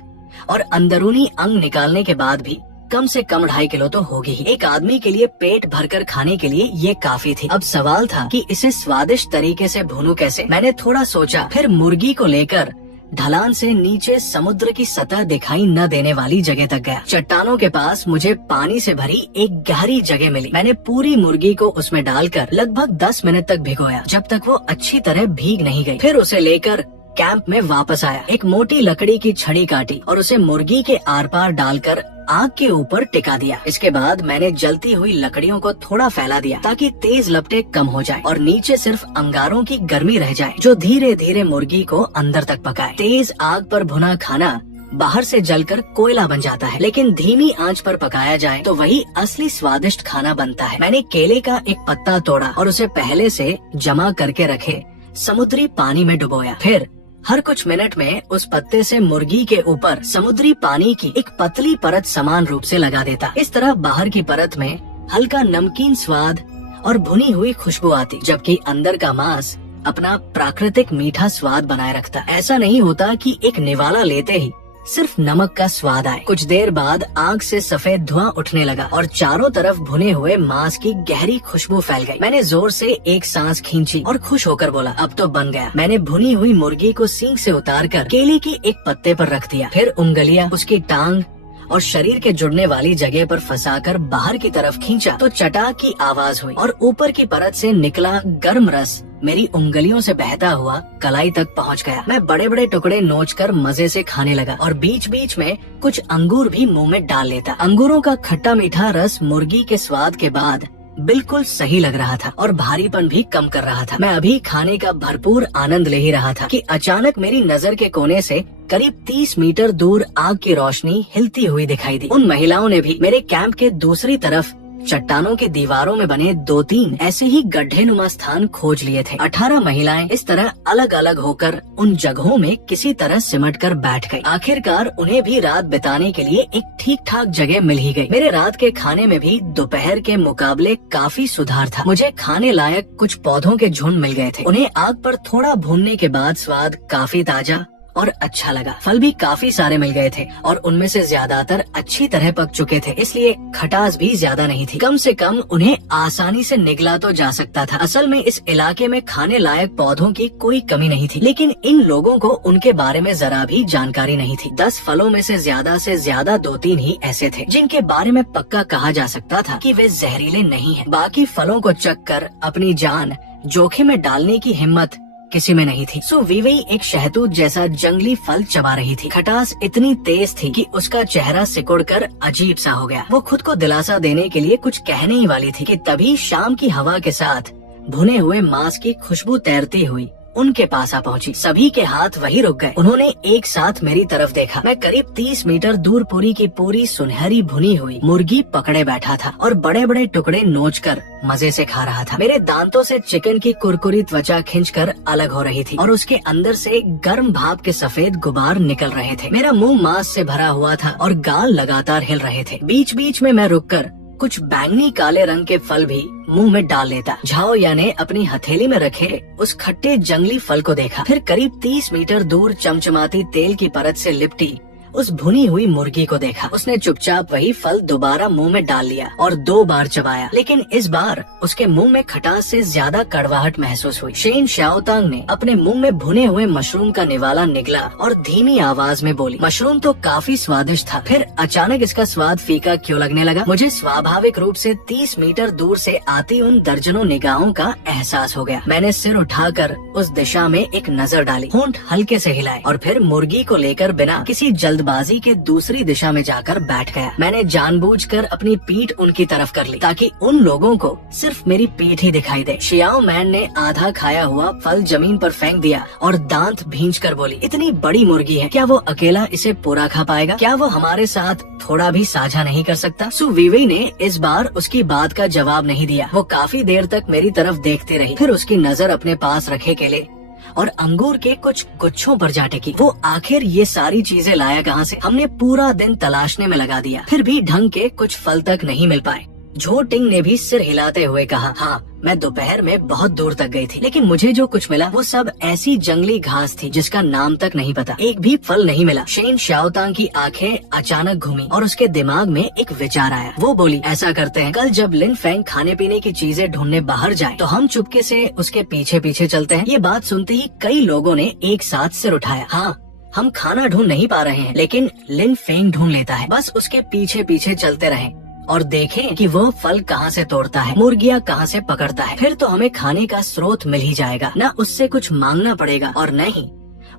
और अंदरूनी अंग निकालने के बाद भी कम से कम 2.5 किलो तो होगी ही। एक आदमी के लिए पेट भरकर खाने के लिए ये काफी थी। अब सवाल था कि इसे स्वादिष्ट तरीके से भूनूं कैसे। मैंने थोड़ा सोचा, फिर मुर्गी को लेकर ढलान से नीचे समुद्र की सतह दिखाई न देने वाली जगह तक गया। चट्टानों के पास मुझे पानी से भरी एक गहरी जगह मिली। मैंने पूरी मुर्गी को उसमें डालकर लगभग 10 मिनट तक भिगोया, जब तक वो अच्छी तरह भीग नहीं गई। फिर उसे लेकर कैंप में वापस आया। एक मोटी लकड़ी की छड़ी काटी और उसे मुर्गी के आर पार डालकर आग के ऊपर टिका दिया। इसके बाद मैंने जलती हुई लकड़ियों को थोड़ा फैला दिया ताकि तेज लपटें कम हो जाए और नीचे सिर्फ अंगारों की गर्मी रह जाए, जो धीरे धीरे मुर्गी को अंदर तक पकाए। तेज आग पर भुना खाना बाहर से जलकर कोयला बन जाता है, लेकिन धीमी आंच पर पकाया जाए तो वही असली स्वादिष्ट खाना बनता है। मैंने केले का एक पत्ता तोड़ा और उसे पहले से जमा करके रखे समुद्री पानी में डुबोया। फिर हर कुछ मिनट में उस पत्ते से मुर्गी के ऊपर समुद्री पानी की एक पतली परत समान रूप से लगा देता। इस तरह बाहर की परत में हल्का नमकीन स्वाद और भुनी हुई खुशबू आती, जबकि अंदर का मांस अपना प्राकृतिक मीठा स्वाद बनाए रखता। ऐसा नहीं होता कि एक निवाला लेते ही सिर्फ नमक का स्वाद आए। कुछ देर बाद आग से सफेद धुआं उठने लगा और चारों तरफ भुने हुए मांस की गहरी खुशबू फैल गई। मैंने जोर से एक सांस खींची और खुश होकर बोला, अब तो बन गया। मैंने भुनी हुई मुर्गी को सींग से उतारकर केले के एक पत्ते पर रख दिया। फिर उंगलियां, उसकी टांग और शरीर के जुड़ने वाली जगह पर फंसाकर बाहर की तरफ खींचा तो चटाक की आवाज हुई और ऊपर की परत से निकला गर्म रस मेरी उंगलियों से बहता हुआ कलाई तक पहुंच गया। मैं बड़े बड़े टुकड़े नोचकर मजे से खाने लगा और बीच बीच में कुछ अंगूर भी मुंह में डाल लेता। अंगूरों का खट्टा मीठा रस मुर्गी के स्वाद के बाद बिल्कुल सही लग रहा था और भारीपन भी कम कर रहा था। मैं अभी खाने का भरपूर आनंद ले ही रहा था कि अचानक मेरी नजर के कोने से करीब 30 मीटर दूर आग की रोशनी हिलती हुई दिखाई दी। उन महिलाओं ने भी मेरे कैंप के दूसरी तरफ चट्टानों की दीवारों में बने 2-3 ऐसे ही गड्ढेनुमा स्थान खोज लिए थे। 18 महिलाएं इस तरह अलग अलग होकर उन जगहों में किसी तरह सिमट कर बैठ गई। आखिरकार उन्हें भी रात बिताने के लिए एक ठीक ठाक जगह मिल ही गई। मेरे रात के खाने में भी दोपहर के मुकाबले काफी सुधार था। मुझे खाने लायक कुछ पौधों के झुंड मिल गए थे। उन्हें आग पर थोड़ा भूनने के बाद स्वाद काफी ताजा और अच्छा लगा। फल भी काफी सारे मिल गए थे और उनमें से ज्यादातर अच्छी तरह पक चुके थे, इसलिए खटास भी ज्यादा नहीं थी। कम से कम उन्हें आसानी से निगला तो जा सकता था। असल में इस इलाके में खाने लायक पौधों की कोई कमी नहीं थी, लेकिन इन लोगों को उनके बारे में जरा भी जानकारी नहीं थी। 10 फलों में से ज्यादा 2-3 ही ऐसे थे जिनके बारे में पक्का कहा जा सकता था कि वे जहरीले नहीं हैं। बाकी फलों को चखकर अपनी जान जोखिम में डालने की हिम्मत किसी में नहीं थी। सो वीवी एक शहतूत जैसा जंगली फल चबा रही थी। खटास इतनी तेज थी कि उसका चेहरा सिकुड़कर अजीब सा हो गया। वो खुद को दिलासा देने के लिए कुछ कहने ही वाली थी कि तभी शाम की हवा के साथ भुने हुए मांस की खुशबू तैरती हुई उनके पास आ पहुंची। सभी के हाथ वही रुक गए। उन्होंने एक साथ मेरी तरफ देखा। मैं करीब 30 मीटर दूर पूरी की पूरी सुनहरी भुनी हुई मुर्गी पकड़े बैठा था और बड़े बड़े टुकड़े नोचकर मजे से खा रहा था। मेरे दांतों से चिकन की कुरकुरी त्वचा खींचकर अलग हो रही थी और उसके अंदर से गर्म भाप के सफेद गुबार निकल रहे थे। मेरा मुंह मांस से भरा हुआ था और गाल लगातार हिल रहे थे। बीच बीच में मैं रुककर कुछ बैंगनी काले रंग के फल भी मुंह में डाल लेता। झाओया ने अपनी हथेली में रखे उस खट्टे जंगली फल को देखा, फिर करीब 30 मीटर दूर चमचमाती तेल की परत से लिपटी उस भुनी हुई मुर्गी को देखा। उसने चुपचाप वही फल दोबारा मुंह में डाल लिया और 2 बार चबाया, लेकिन इस बार उसके मुंह में खटास से ज्यादा कड़वाहट महसूस हुई। शेन शाओतांग ने अपने मुंह में भुने हुए मशरूम का निवाला निगला और धीमी आवाज में बोली, मशरूम तो काफी स्वादिष्ट था, फिर अचानक इसका स्वाद फीका क्यों लगने लगा? मुझे स्वाभाविक रूप से 30 मीटर दूर से आती उन दर्जनों निगाहों का एहसास हो गया। मैंने सिर उठाकर उस दिशा में एक नजर डाली, होंठ हल्के से हिलाए और फिर मुर्गी को लेकर बिना किसी जल्दबाजी के दूसरी दिशा में जाकर बैठ गया। मैंने जानबूझकर अपनी पीठ उनकी तरफ कर ली ताकि उन लोगों को सिर्फ मेरी पीठ ही दिखाई दे। शियाओ मैन ने आधा खाया हुआ फल जमीन पर फेंक दिया और दांत भींचकर बोली, इतनी बड़ी मुर्गी है, क्या वो अकेला इसे पूरा खा पाएगा? क्या वो हमारे साथ थोड़ा भी साझा नहीं कर सकता? सु वीवी ने इस बार उसकी बात का जवाब नहीं दिया। वो काफी देर तक मेरी तरफ देखती रही, फिर उसकी नजर अपने पास रखे केले और अंगूर के कुछ गुच्छों पर जा टिकी। वो आखिर ये सारी चीजें लाया कहाँ से? हमने पूरा दिन तलाशने में लगा दिया, फिर भी ढंग के कुछ फल तक नहीं मिल पाए। झो टिंग ने भी सिर हिलाते हुए कहा, हाँ मैं दोपहर में बहुत दूर तक गई थी, लेकिन मुझे जो कुछ मिला वो सब ऐसी जंगली घास थी जिसका नाम तक नहीं पता। एक भी फल नहीं मिला। शेन शाओतांग की आंखें अचानक घूमी और उसके दिमाग में एक विचार आया। वो बोली, ऐसा करते हैं, कल जब लिन फेंग खाने पीने की चीजें ढूंढने बाहर जाए तो हम चुपके से उसके पीछे पीछे चलते हैं। ये बात सुनते ही कई लोगों ने एक साथ सिर उठाया। हाँ, हम खाना ढूंढ नहीं पा रहे हैं, लेकिन लिन फेंग ढूंढ लेता है। बस उसके पीछे पीछे चलते रहें और देखें कि वो फल कहाँ से तोड़ता है, मुर्गियाँ कहाँ से पकड़ता है। फिर तो हमें खाने का स्रोत मिल ही जाएगा। न उससे कुछ मांगना पड़ेगा और न ही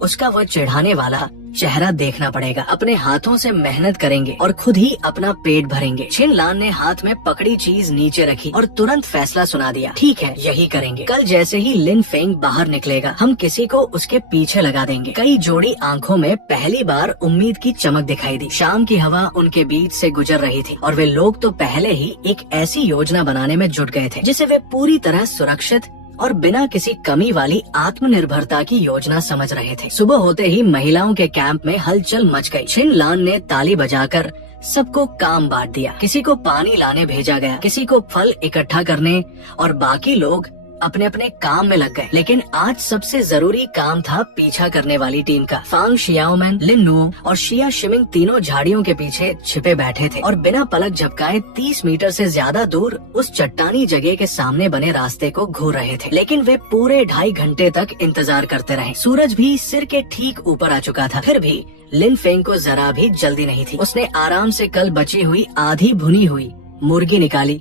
उसका वो चिढ़ाने वाला चेहरा देखना पड़ेगा। अपने हाथों से मेहनत करेंगे और खुद ही अपना पेट भरेंगे। छिन लान ने हाथ में पकड़ी चीज नीचे रखी और तुरंत फैसला सुना दिया, ठीक है, यही करेंगे। कल जैसे ही लिन फेंग बाहर निकलेगा हम किसी को उसके पीछे लगा देंगे। कई जोड़ी आंखों में पहली बार उम्मीद की चमक दिखाई दी। शाम की हवा उनके बीच से गुजर रही थी और वे लोग तो पहले ही एक ऐसी योजना बनाने में जुट गए थे जिसे वे पूरी तरह सुरक्षित और बिना किसी कमी वाली आत्मनिर्भरता की योजना समझ रहे थे। सुबह होते ही महिलाओं के कैंप में हलचल मच गई। छिन लान ने ताली बजाकर सबको काम बांट दिया। किसी को पानी लाने भेजा गया, किसी को फल इकट्ठा करने और बाकी लोग अपने अपने काम में लग गए, लेकिन आज सबसे जरूरी काम था पीछा करने वाली टीम का। फांग शियाओमैन, लिन नुओ और शिया शिमिंग तीनों झाड़ियों के पीछे छिपे बैठे थे और बिना पलक झपकाए 30 मीटर से ज्यादा दूर उस चट्टानी जगह के सामने बने रास्ते को घूर रहे थे। लेकिन वे पूरे 2.5 घंटे तक इंतजार करते रहे। सूरज भी सिर के ठीक ऊपर आ चुका था, फिर भी लिन फेंग को जरा भी जल्दी नहीं थी। उसने आराम से कल बची हुई आधी भुनी हुई मुर्गी निकाली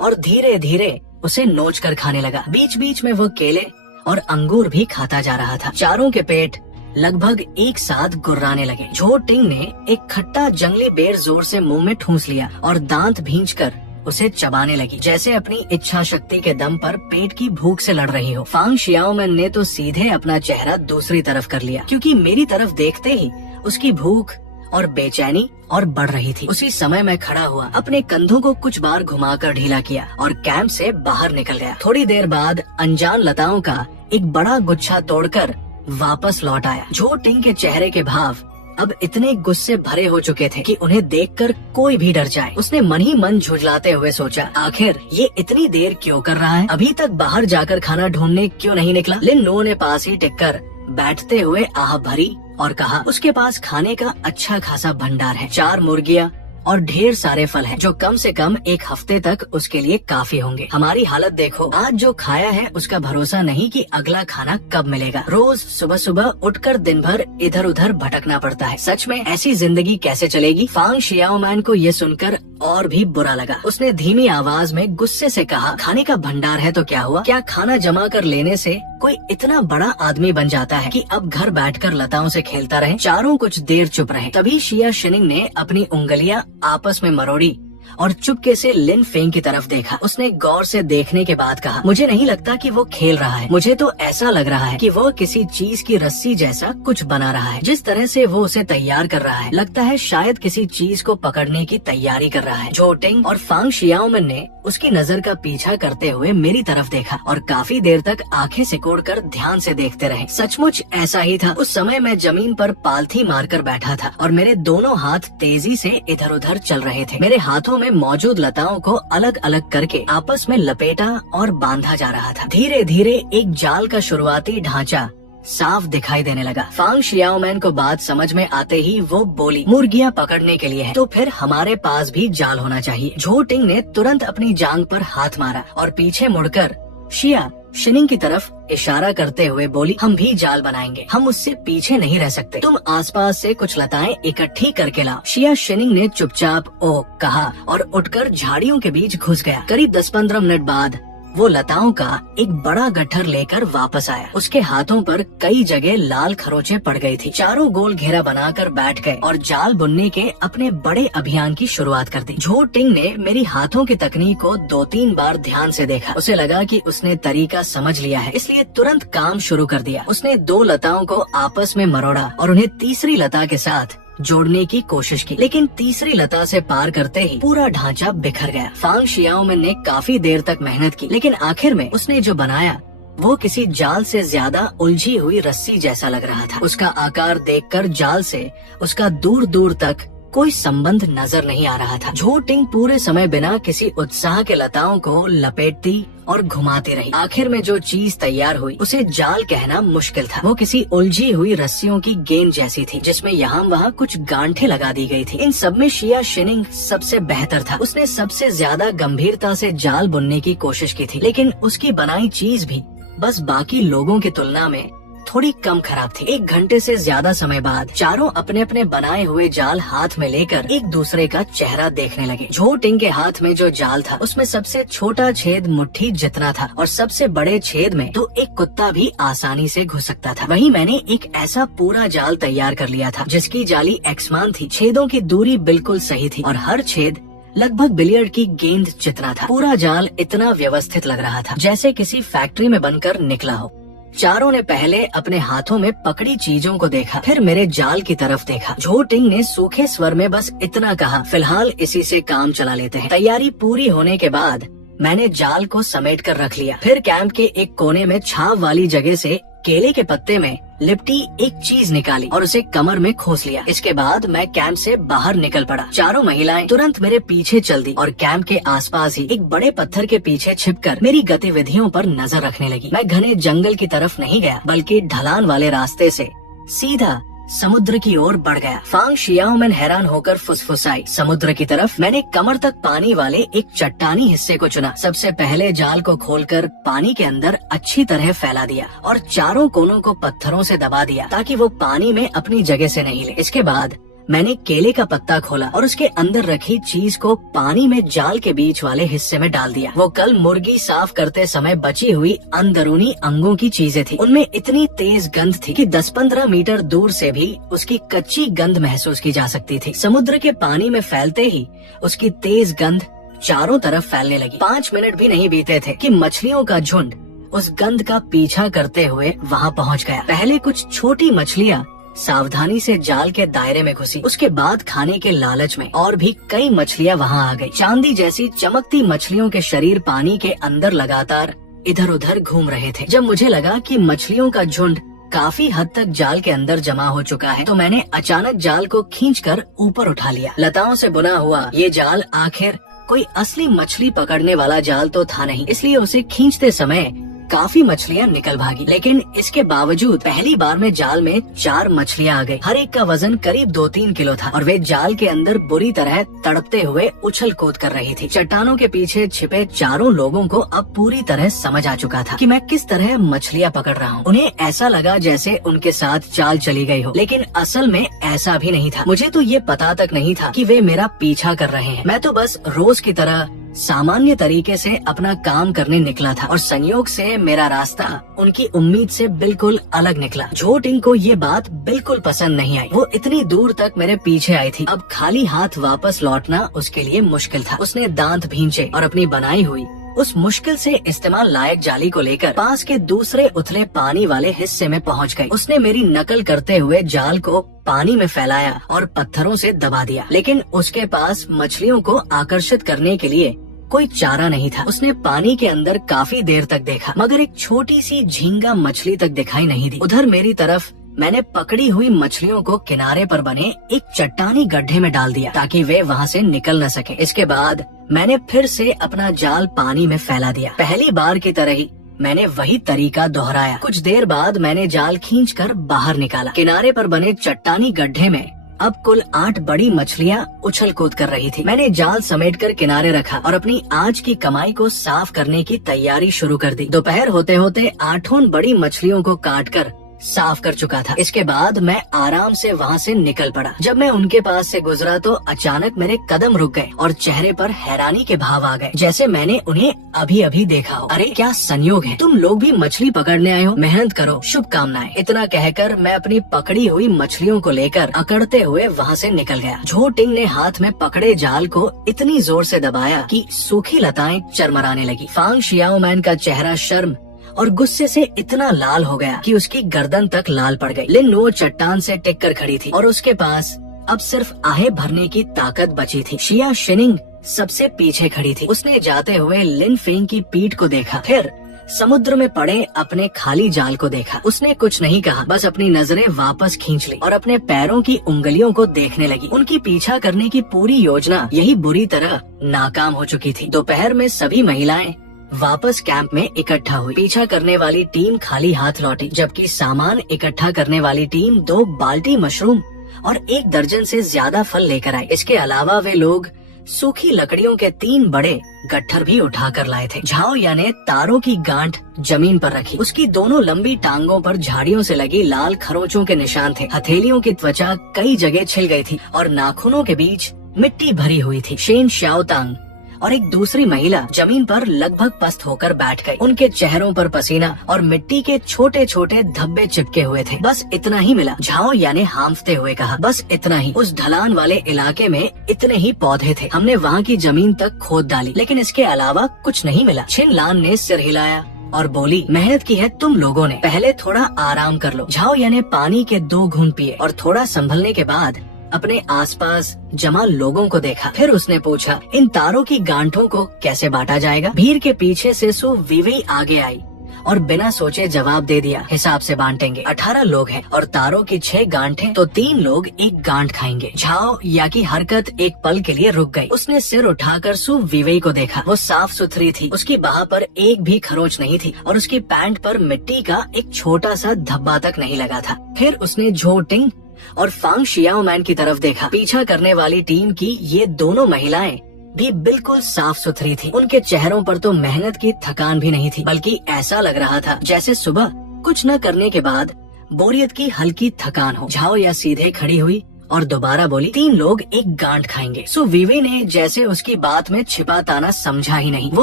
और धीरे धीरे उसे नोच कर खाने लगा। बीच बीच में वो केले और अंगूर भी खाता जा रहा था। चारों के पेट लगभग एक साथ गुर्राने लगे। झो टिंग ने एक खट्टा जंगली बेर जोर से मुंह में ठूंस लिया और दांत भींचकर उसे चबाने लगी, जैसे अपनी इच्छा शक्ति के दम पर पेट की भूख से लड़ रही हो। फांग शियाओमैन ने तो सीधे अपना चेहरा दूसरी तरफ कर लिया, क्योंकि मेरी तरफ देखते ही उसकी भूख और बेचैनी और बढ़ रही थी। उसी समय मैं खड़ा हुआ, अपने कंधों को कुछ बार घुमाकर ढीला किया और कैंप से बाहर निकल गया। थोड़ी देर बाद अनजान लताओं का एक बड़ा गुच्छा तोड़कर वापस लौट आया। झो टिंग के चेहरे के भाव अब इतने गुस्से भरे हो चुके थे कि उन्हें देखकर कोई भी डर जाए। उसने मन ही मन झुंझलाते हुए सोचा, आखिर ये इतनी देर क्यों कर रहा है? अभी तक बाहर जाकर खाना ढूंढने क्यों नहीं निकला? लिन नुओ ने पास ही टिककर बैठते हुए आह भरी और कहा, उसके पास खाने का अच्छा खासा भंडार है। 4 मुर्गियाँ और ढेर सारे फल हैं, जो कम से कम 1 हफ्ते तक उसके लिए काफी होंगे। हमारी हालत देखो, आज जो खाया है उसका भरोसा नहीं कि अगला खाना कब मिलेगा। रोज सुबह सुबह उठकर दिन भर इधर उधर भटकना पड़ता है। सच में ऐसी जिंदगी कैसे चलेगी? फांग शियाओमैन को ये सुनकर और भी बुरा लगा। उसने धीमी आवाज में गुस्से से कहा, खाने का भंडार है तो क्या हुआ? क्या खाना जमा कर लेने से कोई इतना बड़ा आदमी बन जाता है कि अब घर बैठकर लताओं से खेलता रहे? चारों कुछ देर चुप रहे। तभी शिया शिनिंग ने अपनी उंगलियां आपस में मरोड़ी और चुपके से लिन फेंग की तरफ देखा। उसने गौर से देखने के बाद कहा, मुझे नहीं लगता कि वो खेल रहा है। मुझे तो ऐसा लग रहा है कि वो किसी चीज की रस्सी जैसा कुछ बना रहा है। जिस तरह से वो उसे तैयार कर रहा है, लगता है शायद किसी चीज को पकड़ने की तैयारी कर रहा है। झो टिंग और फांग शियाओमैन ने उसकी नजर का पीछा करते हुए मेरी तरफ देखा और काफी देर तक आंखें सिकोड़कर ध्यान से देखते रहे। सचमुच ऐसा ही था। उस समय मैं जमीन पर पालथी मारकर बैठा था और मेरे दोनों हाथ तेजी से इधर उधर चल रहे थे। मेरे हाथों में मौजूद लताओं को अलग अलग करके आपस में लपेटा और बांधा जा रहा था। धीरे धीरे एक जाल का शुरुआती ढांचा साफ दिखाई देने लगा। फांग शियाओमैन को बात समझ में आते ही वो बोली, मुर्गियां पकड़ने के लिए है तो फिर हमारे पास भी जाल होना चाहिए। झो टिंग ने तुरंत अपनी जांघ पर हाथ मारा और पीछे मुड़कर शिया शिनिंग की तरफ इशारा करते हुए बोली, हम भी जाल बनाएंगे, हम उससे पीछे नहीं रह सकते। तुम आसपास से कुछ लताएं इकट्ठी करके लाओ। शिया शिनिंग ने चुपचाप ओ कहा और उठकर झाड़ियों के बीच घुस गया। करीब 10-15 मिनट बाद वो लताओं का एक बड़ा गट्ठर लेकर वापस आया। उसके हाथों पर कई जगह लाल खरोंचे पड़ गई थी। चारों गोल घेरा बनाकर बैठ गए और जाल बुनने के अपने बड़े अभियान की शुरुआत कर दी। झो टिंग ने मेरी हाथों की तकनीक को 2-3 बार ध्यान से देखा। उसे लगा कि उसने तरीका समझ लिया है, इसलिए तुरंत काम शुरू कर दिया। उसने 2 लताओं को आपस में मरोड़ा और उन्हें तीसरी लता के साथ जोड़ने की कोशिश की, लेकिन तीसरी लता से पार करते ही पूरा ढांचा बिखर गया। फांग शियाओमैन ने काफी देर तक मेहनत की, लेकिन आखिर में उसने जो बनाया वो किसी जाल से ज्यादा उलझी हुई रस्सी जैसा लग रहा था। उसका आकार देखकर जाल से उसका दूर दूर तक कोई संबंध नजर नहीं आ रहा था। झो टिंग पूरे समय बिना किसी उत्साह के लताओं को लपेटती और घुमाती रही। आखिर में जो चीज तैयार हुई उसे जाल कहना मुश्किल था। वो किसी उलझी हुई रस्सियों की गेंद जैसी थी, जिसमें यहाँ वहाँ कुछ गांठें लगा दी गई थी। इन सब में शिया शिनिंग सबसे बेहतर था। उसने सबसे ज्यादा गंभीरता से जाल बुनने की कोशिश की थी, लेकिन उसकी बनाई चीज भी बस बाकी लोगों की तुलना में थोड़ी कम खराब थी। 1 घंटे से ज्यादा समय बाद चारों अपने अपने बनाए हुए जाल हाथ में लेकर एक दूसरे का चेहरा देखने लगे। झो टिंग के हाथ में जो जाल था उसमें सबसे छोटा छेद मुट्ठी जितना था और सबसे बड़े छेद में तो एक कुत्ता भी आसानी से घुस सकता था। वहीं मैंने एक ऐसा पूरा जाल तैयार कर लिया था जिसकी जाली एक्समान थी। छेदों की दूरी बिल्कुल सही थी और हर छेद लगभग बिलियर्ड की गेंद जितना था। पूरा जाल इतना व्यवस्थित लग रहा था जैसे किसी फैक्ट्री में बनकर निकला हो। चारों ने पहले अपने हाथों में पकड़ी चीजों को देखा, फिर मेरे जाल की तरफ देखा। झो टिंग ने सूखे स्वर में बस इतना कहा, फिलहाल इसी से काम चला लेते हैं। तैयारी पूरी होने के बाद मैंने जाल को समेट कर रख लिया। फिर कैंप के एक कोने में छाव वाली जगह से केले के पत्ते में लिपटी एक चीज निकाली और उसे कमर में खोस लिया। इसके बाद मैं कैंप से बाहर निकल पड़ा। चारों महिलाएं तुरंत मेरे पीछे चल दी और कैंप के आसपास ही एक बड़े पत्थर के पीछे छिपकर मेरी गतिविधियों पर नजर रखने लगी। मैं घने जंगल की तरफ नहीं गया बल्कि ढलान वाले रास्ते से सीधा समुद्र की ओर बढ़ गया। फांग शियाओमैन हैरान होकर फुसफुसाई। समुद्र की तरफ मैंने कमर तक पानी वाले एक चट्टानी हिस्से को चुना। सबसे पहले जाल को खोलकर पानी के अंदर अच्छी तरह फैला दिया और चारों कोनों को पत्थरों से दबा दिया ताकि वो पानी में अपनी जगह से नहीं हिले। इसके बाद मैंने केले का पत्ता खोला और उसके अंदर रखी चीज को पानी में जाल के बीच वाले हिस्से में डाल दिया। वो कल मुर्गी साफ करते समय बची हुई अंदरूनी अंगों की चीजें थी। उनमें इतनी तेज गंध थी कि 10-15 मीटर दूर से भी उसकी कच्ची गंध महसूस की जा सकती थी। समुद्र के पानी में फैलते ही उसकी तेज गंध चारों तरफ फैलने लगी। 5 मिनट भी नहीं बीते थे कि मछलियों का झुंड उस गंध का पीछा करते हुए वहाँ पहुँच गया। पहले कुछ छोटी मछलियाँ सावधानी से जाल के दायरे में घुसी। उसके बाद खाने के लालच में और भी कई मछलियाँ वहाँ आ गई। चांदी जैसी चमकती मछलियों के शरीर पानी के अंदर लगातार इधर उधर घूम रहे थे। जब मुझे लगा कि मछलियों का झुंड काफी हद तक जाल के अंदर जमा हो चुका है तो मैंने अचानक जाल को खींचकर ऊपर उठा लिया। लताओं से बुना हुआ ये जाल आखिर कोई असली मछली पकड़ने वाला जाल तो था नहीं, इसलिए उसे खींचते समय काफी मछलियाँ निकल भागी। लेकिन इसके बावजूद पहली बार में जाल में 4 मछलियाँ आ गई। हर एक का वजन करीब 2-3 किलो था और वे जाल के अंदर बुरी तरह तड़पते हुए उछल कूद कर रही थी। चट्टानों के पीछे छिपे चारों लोगों को अब पूरी तरह समझ आ चुका था कि मैं किस तरह मछलियाँ पकड़ रहा हूँ। उन्हें ऐसा लगा जैसे उनके साथ चाल चली गई हो, लेकिन असल में ऐसा भी नहीं था। मुझे तो ये पता तक नहीं था कि वे मेरा पीछा कर रहे हैं। मैं तो बस रोज की तरह सामान्य तरीके से अपना काम करने निकला था और संयोग से मेरा रास्ता उनकी उम्मीद से बिल्कुल अलग निकला। झो टिंग को ये बात बिल्कुल पसंद नहीं आई। वो इतनी दूर तक मेरे पीछे आई थी। अब खाली हाथ वापस लौटना उसके लिए मुश्किल था। उसने दांत भींचे और अपनी बनाई हुई उस मुश्किल से इस्तेमाल लायक जाली को लेकर पास के दूसरे उथले पानी वाले हिस्से में पहुंच गई। उसने मेरी नकल करते हुए जाल को पानी में फैलाया और पत्थरों से दबा दिया, लेकिन उसके पास मछलियों को आकर्षित करने के लिए कोई चारा नहीं था। उसने पानी के अंदर काफी देर तक देखा मगर एक छोटी सी झींगा मछली तक दिखाई नहीं दी। उधर मेरी तरफ मैंने पकड़ी हुई मछलियों को किनारे पर बने एक चट्टानी गड्ढे में डाल दिया ताकि वे वहाँ से निकल न सके। इसके बाद मैंने फिर से अपना जाल पानी में फैला दिया। पहली बार की तरह ही मैंने वही तरीका दोहराया। कुछ देर बाद मैंने जाल खींचकर बाहर निकाला। किनारे पर बने चट्टानी गड्ढे में अब कुल 8 बड़ी मछलियाँ उछल कूद कर रही थी। मैंने जाल समेटकर किनारे रखा और अपनी आज की कमाई को साफ करने की तैयारी शुरू कर दी। दोपहर होते होते 8 बड़ी मछलियों को काटकर साफ कर चुका था। इसके बाद मैं आराम से वहाँ से निकल पड़ा। जब मैं उनके पास से गुजरा तो अचानक मेरे कदम रुक गए और चेहरे पर हैरानी के भाव आ गए, जैसे मैंने उन्हें अभी अभी देखा हो। अरे क्या संयोग है, तुम लोग भी मछली पकड़ने आए हो, मेहनत करो, शुभकामनाएं। इतना कहकर मैं अपनी पकड़ी हुई मछलियों को लेकर अकड़ते हुए वहाँ से निकल गया। झो टिंग ने हाथ में पकड़े जाल को इतनी जोर से दबाया कि सूखी लताएं चरमराने लगी। फांग शियाओमैन का चेहरा शर्म और गुस्से से इतना लाल हो गया कि उसकी गर्दन तक लाल पड़ गई। लिन नुओ चट्टान से टिक कर खड़ी थी और उसके पास अब सिर्फ आहें भरने की ताकत बची थी। शिया शिनिंग सबसे पीछे खड़ी थी। उसने जाते हुए लिन फेंग की पीठ को देखा, फिर समुद्र में पड़े अपने खाली जाल को देखा। उसने कुछ नहीं कहा, बस अपनी नजरें वापस खींच ली और अपने पैरों की उंगलियों को देखने लगी। उनकी पीछा करने की पूरी योजना यही बुरी तरह नाकाम हो चुकी थी। दोपहर में सभी महिलाएं वापस कैंप में इकट्ठा हुई। पीछा करने वाली टीम खाली हाथ लौटी, जबकि सामान इकट्ठा करने वाली टीम 2 बाल्टी मशरूम और 1 दर्जन से ज्यादा फल लेकर आई। इसके अलावा वे लोग सूखी लकड़ियों के 3 बड़े गट्ठर भी उठा कर लाए थे। झाओ याने तारों की गांठ जमीन पर रखी। उसकी दोनों लंबी टांगों पर झाड़ियों से लगी लाल खरोंचों के निशान थे। हथेलियों की त्वचा कई जगह छिल गई थी और नाखूनों के बीच मिट्टी भरी हुई थी। शेन श्याओतांग और एक दूसरी महिला जमीन पर लगभग पस्त होकर बैठ गई। उनके चेहरों पर पसीना और मिट्टी के छोटे छोटे धब्बे चिपके हुए थे। बस इतना ही मिला, झाओ यानी हांफते हुए कहा। बस इतना ही। उस ढलान वाले इलाके में इतने ही पौधे थे। हमने वहाँ की जमीन तक खोद डाली, लेकिन इसके अलावा कुछ नहीं मिला। छिन लान ने सिर हिलाया और बोली, मेहनत की है तुम लोगों ने, पहले थोड़ा आराम कर लो। झाओ यानी पानी के 2 घूंट पिए और थोड़ा संभलने के बाद अपने आसपास जमा लोगों को देखा। फिर उसने पूछा, इन तारों की गांठों को कैसे बांटा जाएगा? भीड़ के पीछे से सु विवेई आगे आई और बिना सोचे जवाब दे दिया, हिसाब से बांटेंगे। 18 लोग हैं और तारों की 6 गांठें, तो 3 लोग एक गांठ खाएंगे। झाओ या की हरकत एक पल के लिए रुक गई। उसने सिर उठाकर सु वीवेई को देखा। वो साफ सुथरी थी, उसकी बाह पर एक भी खरोच नहीं थी और उसकी पैंट पर मिट्टी का एक छोटा सा धब्बा तक नहीं लगा था। फिर उसने झो टिंग और फांग शियाओमैन की तरफ देखा। पीछा करने वाली टीम की ये दोनों महिलाएं भी बिल्कुल साफ सुथरी थी। उनके चेहरों पर तो मेहनत की थकान भी नहीं थी, बल्कि ऐसा लग रहा था जैसे सुबह कुछ न करने के बाद बोरियत की हल्की थकान हो। झाओ या सीधे खड़ी हुई और दोबारा बोली, 3 लोग एक गांठ खाएंगे। सु वीवे ने जैसे उसकी बात में छिपा ताना समझा ही नहीं। वो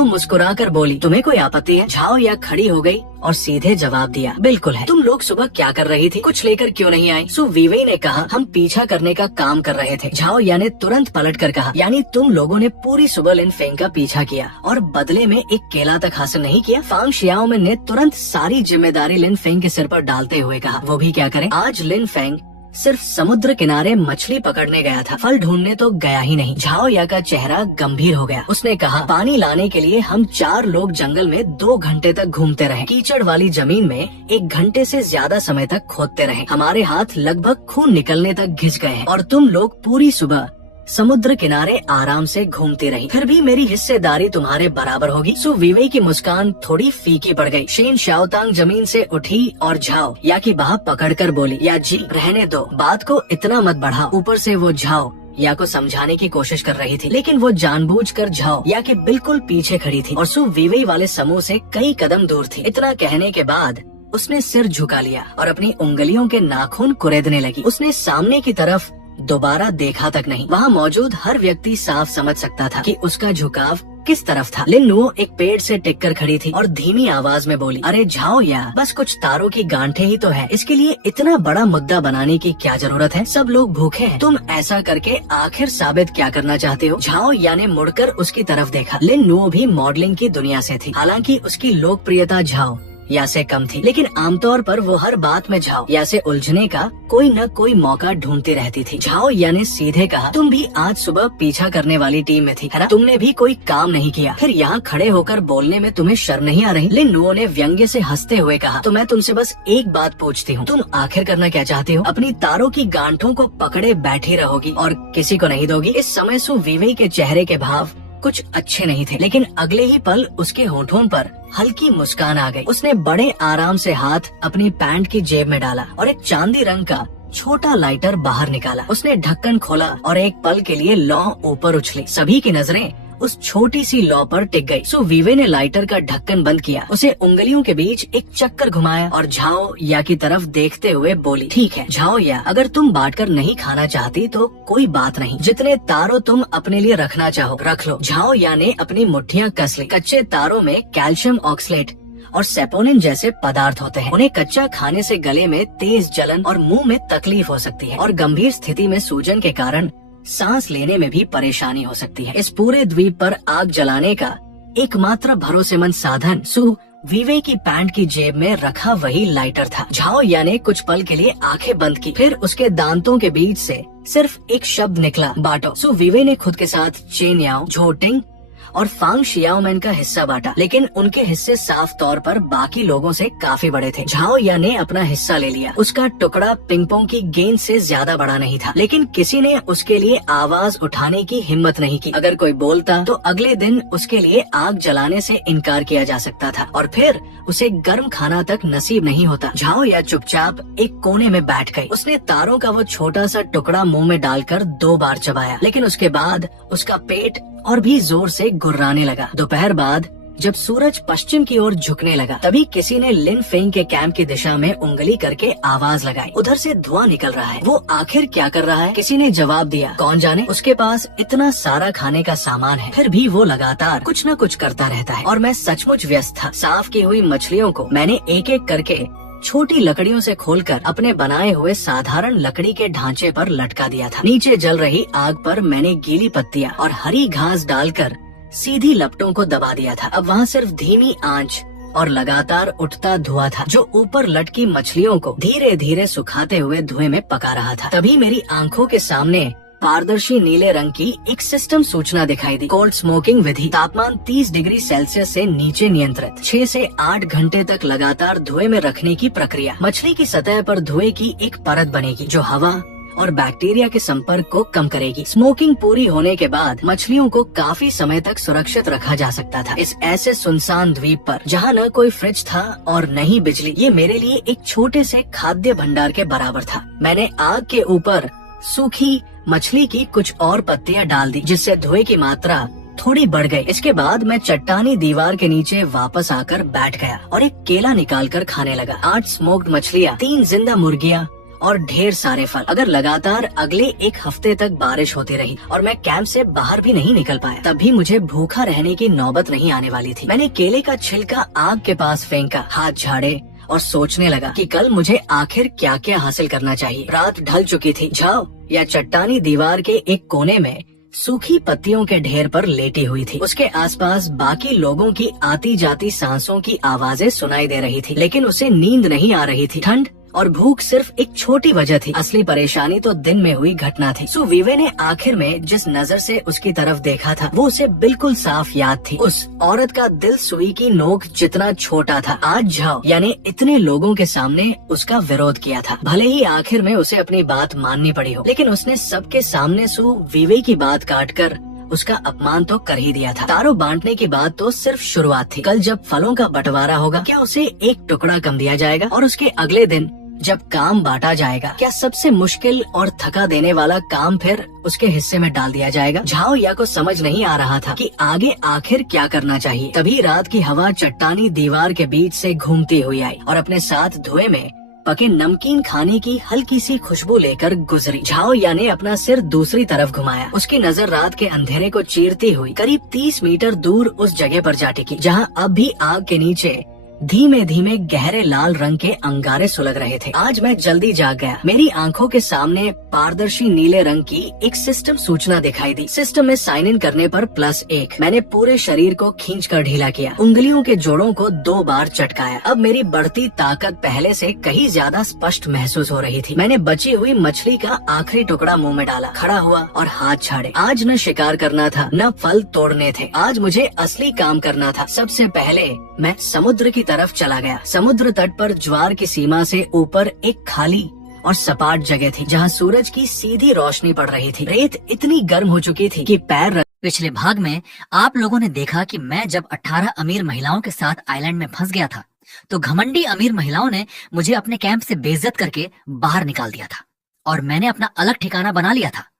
मुस्कुराकर बोली, तुम्हें कोई आपत्ति है? झाओ या खड़ी हो गई और सीधे जवाब दिया, बिल्कुल है। तुम लोग सुबह क्या कर रही थी? कुछ लेकर क्यों नहीं आई? सु वीवे ने कहा, हम पीछा करने का काम कर रहे थे। झाओ या ने तुरंत पलट कर कहा, यानी तुम लोगों ने पूरी सुबह लिन फेंग का पीछा किया और बदले में एक केला तक हासिल नहीं किया? फांग शियाओमैन ने तुरंत सारी जिम्मेदारी लिन फेंग के सिर पर डालते हुए कहा, वो भी क्या करें? आज लिन फेंग सिर्फ समुद्र किनारे मछली पकड़ने गया था, फल ढूंढने तो गया ही नहीं। झाओ या का चेहरा गंभीर हो गया। उसने कहा, पानी लाने के लिए हम 4 लोग जंगल में 2 घंटे तक घूमते रहे। कीचड़ वाली जमीन में 1 घंटे से ज्यादा समय तक खोदते रहे। हमारे हाथ लगभग खून निकलने तक घिस गए हैं और तुम लोग पूरी सुबह समुद्र किनारे आराम से घूमती रही। फिर भी मेरी हिस्सेदारी तुम्हारे बराबर होगी। सु वीवे की मुस्कान थोड़ी फीकी पड़ गई। शेन शाओतांग जमीन से उठी और झाओ या की बाह पकड़कर बोली, या जी रहने दो, बात को इतना मत बढ़ाओ। ऊपर से वो झाओ या को समझाने की कोशिश कर रही थी, लेकिन वो जानबूझकर झाओ या के बिल्कुल पीछे खड़ी थी और सु वीवे वाले समूह से कई कदम दूर थी। इतना कहने के बाद उसने सिर झुका लिया और अपनी उंगलियों के नाखून कुरेदने लगी। उसने सामने की तरफ दोबारा देखा तक नहीं। वहाँ मौजूद हर व्यक्ति साफ समझ सकता था कि उसका झुकाव किस तरफ था। लिन नुओ एक पेड़ से टिककर खड़ी थी और धीमी आवाज में बोली, अरे झाओ या, बस कुछ तारों की गांठें ही तो है, इसके लिए इतना बड़ा मुद्दा बनाने की क्या जरूरत है? सब लोग भूखे हैं। तुम ऐसा करके आखिर साबित क्या करना चाहते हो? झाओ या ने मुड़कर उसकी तरफ देखा। लिन नुओ भी मॉडलिंग की दुनिया से थी। हालांकि उसकी लोकप्रियता झाओ या से कम थी, लेकिन आमतौर पर वो हर बात में झाओ या से उलझने का कोई न कोई मौका ढूंढती रहती थी। झाओ या ने सीधे कहा, तुम भी आज सुबह पीछा करने वाली टीम में थी, है ना? तुमने भी कोई काम नहीं किया, फिर यहाँ खड़े होकर बोलने में तुम्हें शर्म नहीं आ रही? लिन नुओ ने व्यंग्य से हंसते हुए कहा, तो मैं तुमसे बस एक बात पूछती हूँ, तुम आखिर करना क्या चाहती हो? अपनी तारों की गांठों को पकड़े बैठी रहोगी और किसी को नहीं दोगी? इस समय सु वीवे के चेहरे के भाव कुछ अच्छे नहीं थे, लेकिन अगले ही पल उसके होठों पर हल्की मुस्कान आ गई। उसने बड़े आराम से हाथ अपनी पैंट की जेब में डाला और एक चांदी रंग का छोटा लाइटर बाहर निकाला। उसने ढक्कन खोला और एक पल के लिए लौ ऊपर उछली। सभी की नजरें उस छोटी सी लौ पर टिक गई। सो वीवे ने लाइटर का ढक्कन बंद किया, उसे उंगलियों के बीच एक चक्कर घुमाया और झाओ या की तरफ देखते हुए बोली, ठीक है झाओ या, अगर तुम बांटकर नहीं खाना चाहती तो कोई बात नहीं, जितने तारों तुम अपने लिए रखना चाहो रख लो। झाओ या ने अपनी मुट्ठियां कस ली। कच्चे तारों में कैल्शियम ऑक्सलेट और सेपोनिन जैसे पदार्थ होते हैं। उन्हें कच्चा खाने से गले में तेज जलन और मुंह में तकलीफ हो सकती है और गंभीर स्थिति में सूजन के कारण सांस लेने में भी परेशानी हो सकती है। इस पूरे द्वीप पर आग जलाने का एकमात्र भरोसेमंद साधन सु वीवे की पैंट की जेब में रखा वही लाइटर था। झाओ या ने कुछ पल के लिए आंखें बंद की, फिर उसके दांतों के बीच से सिर्फ एक शब्द निकला, बांटो। सु वीवे ने खुद के साथ चेन याओ, झो टिंग और फांग शियाओमैन का हिस्सा बांटा, लेकिन उनके हिस्से साफ तौर पर बाकी लोगों से काफी बड़े थे। झाओ या ने अपना हिस्सा ले लिया। उसका टुकड़ा पिंगपोंग की गेंद से ज्यादा बड़ा नहीं था, लेकिन किसी ने उसके लिए आवाज उठाने की हिम्मत नहीं की। अगर कोई बोलता तो अगले दिन उसके लिए आग जलाने से इनकार किया जा सकता था और फिर उसे गर्म खाना तक नसीब नहीं होता। झाओ या चुपचाप एक कोने में बैठ गई। उसने तारों का वो छोटा सा टुकड़ा मुंह में डालकर 2 बार चबाया, लेकिन उसके बाद उसका पेट और भी जोर से गुर्राने लगा। दोपहर बाद जब सूरज पश्चिम की ओर झुकने लगा, तभी किसी ने लिन फेंग के कैंप की दिशा में उंगली करके आवाज लगाई, उधर से धुआं निकल रहा है। वो आखिर क्या कर रहा है? किसी ने जवाब दिया, कौन जाने, उसके पास इतना सारा खाने का सामान है, फिर भी वो लगातार कुछ न कुछ करता रहता है। और मैं सचमुच व्यस्त था। साफ की हुई मछलियों को मैंने एक एक करके छोटी लकड़ियों से खोलकर अपने बनाए हुए साधारण लकड़ी के ढांचे पर लटका दिया था। नीचे जल रही आग पर मैंने गीली पत्तियां और हरी घास डालकर सीधी लपटों को दबा दिया था। अब वहाँ सिर्फ धीमी आंच और लगातार उठता धुआं था, जो ऊपर लटकी मछलियों को धीरे धीरे सुखाते हुए धुएं में पका रहा था। तभी मेरी आंखों के सामने पारदर्शी नीले रंग की एक सिस्टम सूचना दिखाई दी। कोल्ड स्मोकिंग विधि, तापमान 30 डिग्री सेल्सियस से नीचे नियंत्रित, 6 से 8 घंटे तक लगातार धुएं में रखने की प्रक्रिया। मछली की सतह पर धुएं की एक परत बनेगी जो हवा और बैक्टीरिया के संपर्क को कम करेगी। स्मोकिंग पूरी होने के बाद मछलियों को काफी समय तक सुरक्षित रखा जा सकता था। इस ऐसे सुनसान द्वीप पर जहाँ न कोई फ्रिज था और न ही बिजली, ये मेरे लिए एक छोटे से खाद्य भंडार के बराबर था। मैंने आग के ऊपर सूखी मछली की कुछ और पत्तियां डाल दी, जिससे धुएं की मात्रा थोड़ी बढ़ गई। इसके बाद मैं चट्टानी दीवार के नीचे वापस आकर बैठ गया और एक केला निकालकर खाने लगा। 8 स्मोक्ड मछलियाँ, 3 जिंदा मुर्गियाँ और ढेर सारे फल। अगर लगातार अगले 1 हफ्ते तक बारिश होती रही और मैं कैंप से बाहर भी नहीं निकल पाया, तब भी मुझे भूखा रहने की नौबत नहीं आने वाली थी। मैंने केले का छिलका आग के पास फेंका, हाथ झाड़े और सोचने लगा कि कल मुझे आखिर क्या क्या हासिल करना चाहिए। रात ढल चुकी थी। झाव या चट्टानी दीवार के एक कोने में सूखी पत्तियों के ढेर पर लेटी हुई थी। उसके आसपास बाकी लोगों की आती जाती सांसों की आवाजें सुनाई दे रही थी, लेकिन उसे नींद नहीं आ रही थी। ठंड और भूख सिर्फ एक छोटी वजह थी, असली परेशानी तो दिन में हुई घटना थी। सुवीवे ने आखिर में जिस नजर से उसकी तरफ देखा था वो उसे बिल्कुल साफ याद थी। उस औरत का दिल सुई की नोक जितना छोटा था। आज झाओ यानी इतने लोगों के सामने उसका विरोध किया था। भले ही आखिर में उसे अपनी बात माननी पड़ी हो, लेकिन उसने सबके सामने सुवीवे की बात काटकर उसका अपमान तो कर ही दिया था। तारों बांटने की बात तो सिर्फ शुरुआत थी। कल जब फलों का बंटवारा होगा, क्या उसे एक टुकड़ा कम दिया जाएगा? और उसके अगले दिन जब काम बांटा जाएगा, क्या सबसे मुश्किल और थका देने वाला काम फिर उसके हिस्से में डाल दिया जाएगा? झाओ या को समझ नहीं आ रहा था कि आगे आखिर क्या करना चाहिए। तभी रात की हवा चट्टानी दीवार के बीच से घूमती हुई आई और अपने साथ धुएं में पके नमकीन खाने की हल्की सी खुशबू लेकर गुजरी। झाओ या ने अपना सिर दूसरी तरफ घुमाया। उसकी नजर रात के अंधेरे को चीरती हुई करीब 30 मीटर दूर उस जगह पर जा टिकी जहाँ अब भी आग के नीचे धीमे धीमे गहरे लाल रंग के अंगारे सुलग रहे थे। आज मैं जल्दी जाग गया। मेरी आंखों के सामने पारदर्शी नीले रंग की एक सिस्टम सूचना दिखाई दी। सिस्टम में साइन इन करने पर +1। मैंने पूरे शरीर को खींचकर ढीला किया, उंगलियों के जोड़ों को 2 बार चटकाया। अब मेरी बढ़ती ताकत पहले से कहीं ज्यादा स्पष्ट महसूस हो रही थी। मैंने बची हुई मछली का आखिरी टुकड़ा मुंह में डाला, खड़ा हुआ और हाथ छाड़े। आज न शिकार करना था, न फल तोड़ने थे। आज मुझे असली काम करना था। सबसे पहले मैं समुद्र की तरफ चला गया। समुद्र तट पर ज्वार की सीमा से ऊपर एक खाली और सपाट जगह थी जहाँ सूरज की सीधी रोशनी पड़ रही थी। रेत इतनी गर्म हो चुकी थी कि पैर पिछले भाग में आप लोगों ने देखा कि मैं जब 18 अमीर महिलाओं के साथ आइलैंड में फंस गया था तो घमंडी अमीर महिलाओं ने मुझे अपने कैंप से बेइज्जत करके बाहर निकाल दिया था और मैंने अपना अलग ठिकाना बना लिया था।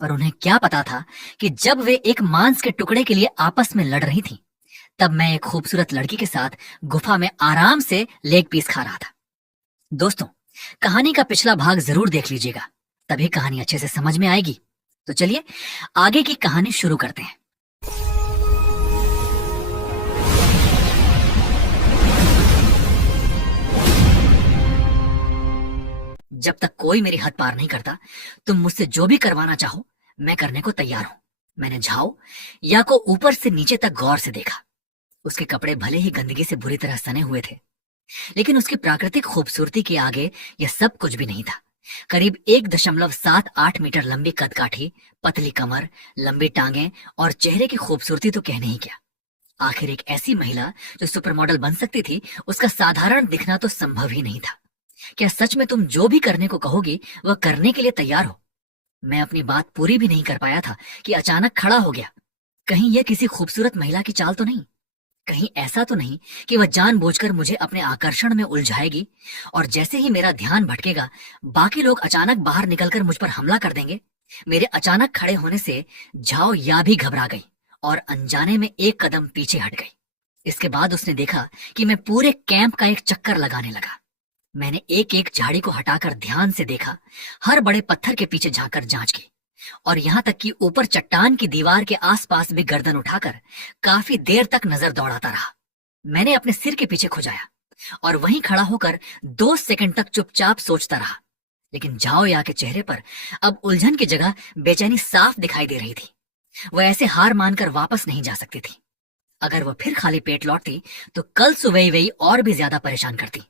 पर उन्हें क्या पता था कि जब वे एक मांस के टुकड़े के लिए आपस में लड़ रही थी, तब मैं एक खूबसूरत लड़की के साथ गुफा में आराम से लेग पीस खा रहा था। दोस्तों, कहानी का पिछला भाग जरूर देख लीजिएगा, तभी कहानी अच्छे से समझ में आएगी। तो चलिए आगे की कहानी शुरू करते हैं। जब तक कोई मेरी हद पार नहीं करता, तुम मुझसे जो भी करवाना चाहो मैं करने को तैयार हूं। मैंने झाओ या को ऊपर से नीचे तक गौर से देखा। उसके कपड़े भले ही गंदगी से बुरी तरह सने हुए थे, लेकिन उसकी प्राकृतिक खूबसूरती के आगे यह सब कुछ भी नहीं था। करीब 1.78 मीटर लंबी कदकाठी, पतली कमर, लंबी टांगें और चेहरे की खूबसूरती तो कहने ही क्या। आखिर एक ऐसी महिला जो सुपर मॉडल बन सकती थी, उसका साधारण दिखना तो संभव ही नहीं था। क्या सच में तुम जो भी करने को कहोगी वह करने के लिए तैयार हो? मैं अपनी बात पूरी भी नहीं कर पाया था कि अचानक खड़ा हो गया। कहीं यह किसी खूबसूरत महिला की चाल तो नहीं? कहीं ऐसा तो नहीं कि वह जानबूझकर मुझे अपने आकर्षण में उलझाएगी और जैसे ही मेरा ध्यान भटकेगा बाकी लोग अचानक बाहर निकलकर मुझ पर हमला कर देंगे? मेरे अचानक खड़े होने से झाओ या भी घबरा गई और अनजाने में एक कदम पीछे हट गई। इसके बाद उसने देखा कि मैं पूरे कैंप का एक चक्कर लगाने लगा। मैंने एक एक झाड़ी को हटाकर ध्यान से देखा, हर बड़े पत्थर के पीछे झांककर जांच की और यहाँ तक कि ऊपर चट्टान की दीवार के आसपास भी गर्दन उठाकर काफी देर तक नजर दौड़ाता रहा। मैंने अपने सिर के पीछे खुजाया और वहीं खड़ा होकर 2 सेकंड तक चुपचाप सोचता रहा, लेकिन झाओ या के चेहरे पर अब उलझन की जगह बेचैनी साफ दिखाई दे रही थी। वह ऐसे हार मानकर वापस नहीं जा सकती थी। अगर वह फिर खाली पेट लौटती तो कल सुबह वही और भी ज्यादा परेशान करती।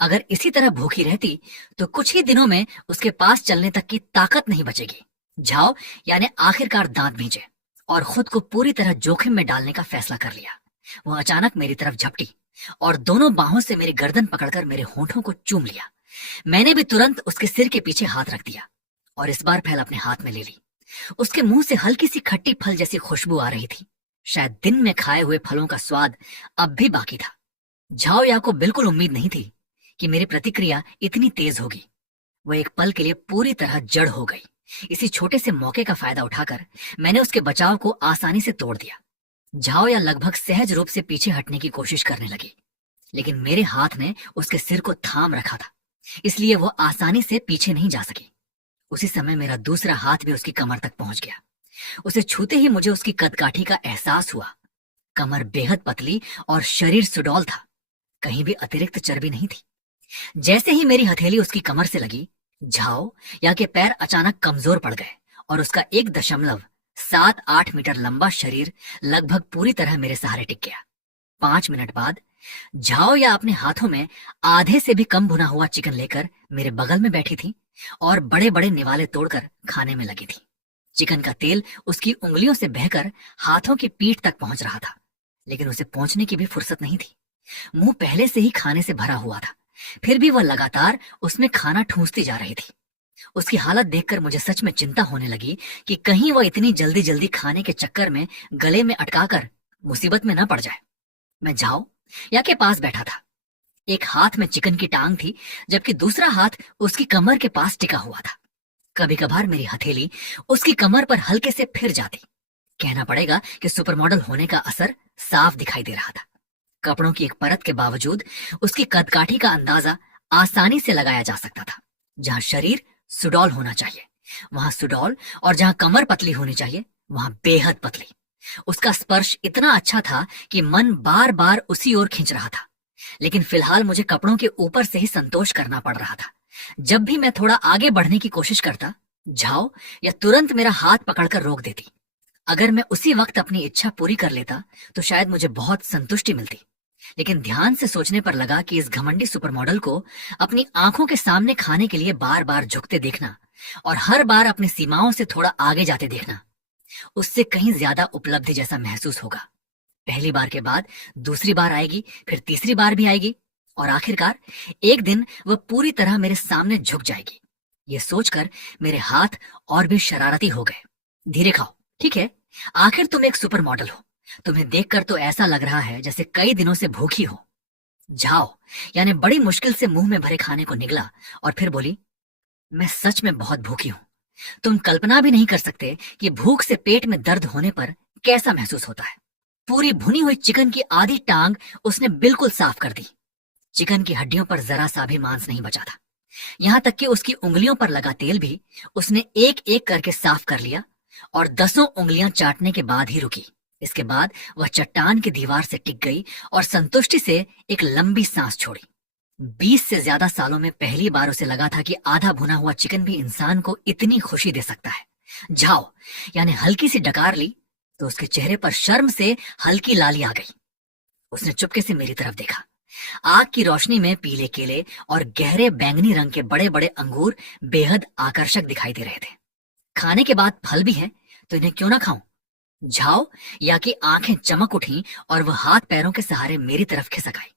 अगर इसी तरह भूखी रहती तो कुछ ही दिनों में उसके पास चलने तक की ताकत नहीं बचेगी। झाओ यानी आखिरकार दांत भींचे और खुद को पूरी तरह जोखिम में डालने का फैसला कर लिया। वो अचानक मेरी तरफ झपटी और दोनों बाहों से मेरी गर्दन पकड़कर मेरे होठों को चूम लिया। मैंने भी तुरंत उसके सिर के पीछे हाथ रख दिया और इस बार फैल अपने हाथ में ले ली। उसके मुंह से हल्की सी खट्टी फल जैसी खुशबू आ रही थी। शायद दिन में खाए हुए फलों का स्वाद अब भी बाकी था। झाओ या को बिल्कुल उम्मीद नहीं थी कि मेरी प्रतिक्रिया इतनी तेज होगी। वह एक पल के लिए पूरी तरह जड़ हो गई। इसी छोटे से मौके का फायदा उठाकर मैंने उसके बचाव को आसानी से तोड़ दिया। झाओ या लगभग सहज रूप से पीछे हटने की कोशिश करने लगी, लेकिन मेरे हाथ ने उसके सिर को थाम रखा था, इसलिए वो आसानी से पीछे नहीं जा सकी। उसी समय मेरा दूसरा हाथ भी उसकी कमर तक पहुंच गया। उसे छूते ही मुझे उसकी कदकाठी का एहसास हुआ। कमर बेहद पतली और शरीर सुडौल था, कहीं भी अतिरिक्त चर्बी नहीं थी। जैसे ही मेरी हथेली उसकी कमर से लगी, झाओ या के पैर अचानक कमजोर पड़ गए और उसका 1.78 मीटर लंबा शरीर लगभग पूरी तरह मेरे सहारे टिक गया। 5 मिनट बाद झाओ या अपने हाथों में आधे से भी कम भुना हुआ चिकन लेकर मेरे बगल में बैठी थी और बड़े बड़े निवाले तोड़कर खाने में लगी थी। चिकन का तेल उसकी उंगलियों से बहकर हाथों की पीठ तक पहुंच रहा था, लेकिन उसे पहुंचने की भी फुर्सत नहीं थी। मुंह पहले से ही खाने से भरा हुआ था, फिर भी वह लगातार उसमें खाना ठूंसती जा रही थी। उसकी हालत देखकर मुझे सच में चिंता होने लगी कि कहीं वह इतनी जल्दी जल्दी खाने के चक्कर में गले में अटकाकर मुसीबत में न पड़ जाए। मैं झाओ या के पास बैठा था। एक हाथ में चिकन की टांग थी, जबकि दूसरा हाथ उसकी कमर के पास टिका हुआ था। कभी कभार मेरी हथेली उसकी कमर पर हल्के से फिर जाती। कहना पड़ेगा कि सुपरमॉडल होने का असर साफ दिखाई दे रहा था। कपड़ों की एक परत के बावजूद उसकी कदकाठी का अंदाजा आसानी से लगाया जा सकता था। जहां शरीर सुडौल होना चाहिए वहां सुडौल, और जहां कमर पतली होनी चाहिए वहां बेहद पतली। उसका स्पर्श इतना अच्छा था कि मन बार बार उसी ओर खींच रहा था, लेकिन फिलहाल मुझे कपड़ों के ऊपर से ही संतोष करना पड़ रहा था। जब भी मैं थोड़ा आगे बढ़ने की कोशिश करता, झाओ या तुरंत मेरा हाथ पकड़कर रोक देती। अगर मैं उसी वक्त अपनी इच्छा पूरी कर लेता तो शायद मुझे बहुत संतुष्टि मिलती, लेकिन ध्यान से सोचने पर लगा कि इस घमंडी सुपरमॉडल को अपनी आंखों के सामने खाने के लिए बार बार झुकते देखना और हर बार अपनी सीमाओं से थोड़ा आगे जाते देखना उससे कहीं ज्यादा उपलब्धि जैसा महसूस होगा। पहली बार के बाद दूसरी बार आएगी, फिर तीसरी बार भी आएगी और आखिरकार एक दिन वह पूरी तरह मेरे सामने झुक जाएगी। ये सोचकर मेरे हाथ और भी शरारती हो गए। धीरे खाओ, ठीक है? आखिर तुम एक सुपर मॉडल हो, तुम्हें देखकर तो ऐसा लग रहा है जैसे कई दिनों से भूखी हो। जाओ यानी बड़ी मुश्किल से मुंह में भरे खाने को निगला और फिर बोली, मैं सच में बहुत भूखी हूं। तुम कल्पना भी नहीं कर सकते कि भूख से पेट में दर्द होने पर कैसा महसूस होता है। पूरी भुनी हुई चिकन की आधी टांग उसने बिल्कुल साफ कर दी। चिकन की हड्डियों पर जरा सा भी मांस नहीं बचा था। यहां तक कि उसकी उंगलियों पर लगा तेल भी उसने एक एक करके साफ कर लिया और 10 उंगलियां चाटने के बाद ही रुकी। इसके बाद वह चट्टान की दीवार से टिक गई और संतुष्टि से एक लंबी सांस छोड़ी। 20 से ज्यादा सालों में पहली बार उसे लगा था कि आधा भुना हुआ चिकन भी इंसान को इतनी खुशी दे सकता है। जाओ यानी हल्की सी डकार ली तो उसके चेहरे पर शर्म से हल्की लाली आ गई। उसने चुपके से मेरी तरफ देखा। आग की रोशनी में पीले केले और गहरे बैंगनी रंग के बड़े बड़े अंगूर बेहद आकर्षक दिखाई दे रहे थे। खाने के बाद फल भी है तो इन्हें क्यों ना खाऊं? झाओ या कि आंखें चमक उठी और वह हाथ पैरों के सहारे मेरी तरफ खिसक आई।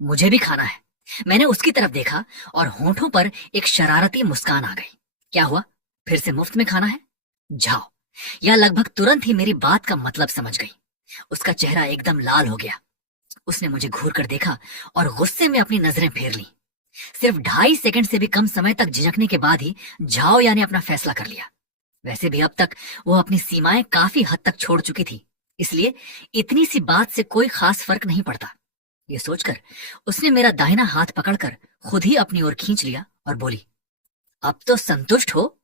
मुझे भी खाना है। मैंने उसकी तरफ देखा और होठों पर एक शरारती मुस्कान आ गई। क्या हुआ, फिर से मुफ्त में खाना है? झाओ या लगभग तुरंत ही मेरी बात का मतलब समझ गई। उसका चेहरा एकदम लाल हो गया। उसने मुझे घूर कर देखा और गुस्से में अपनी नजरें फेर ली। सिर्फ 2.5 सेकंड से भी कम समय तक झिझकने के बाद ही झाओ या ने अपना फैसला कर लिया। वैसे भी अब तक वो अपनी सीमाएं काफी हद तक छोड़ चुकी थी, इसलिए इतनी सी बात से कोई खास फर्क नहीं पड़ता। ये सोचकर उसने मेरा दाहिना हाथ पकड़कर खुद ही अपनी ओर खींच लिया और बोली, अब तो संतुष्ट हो?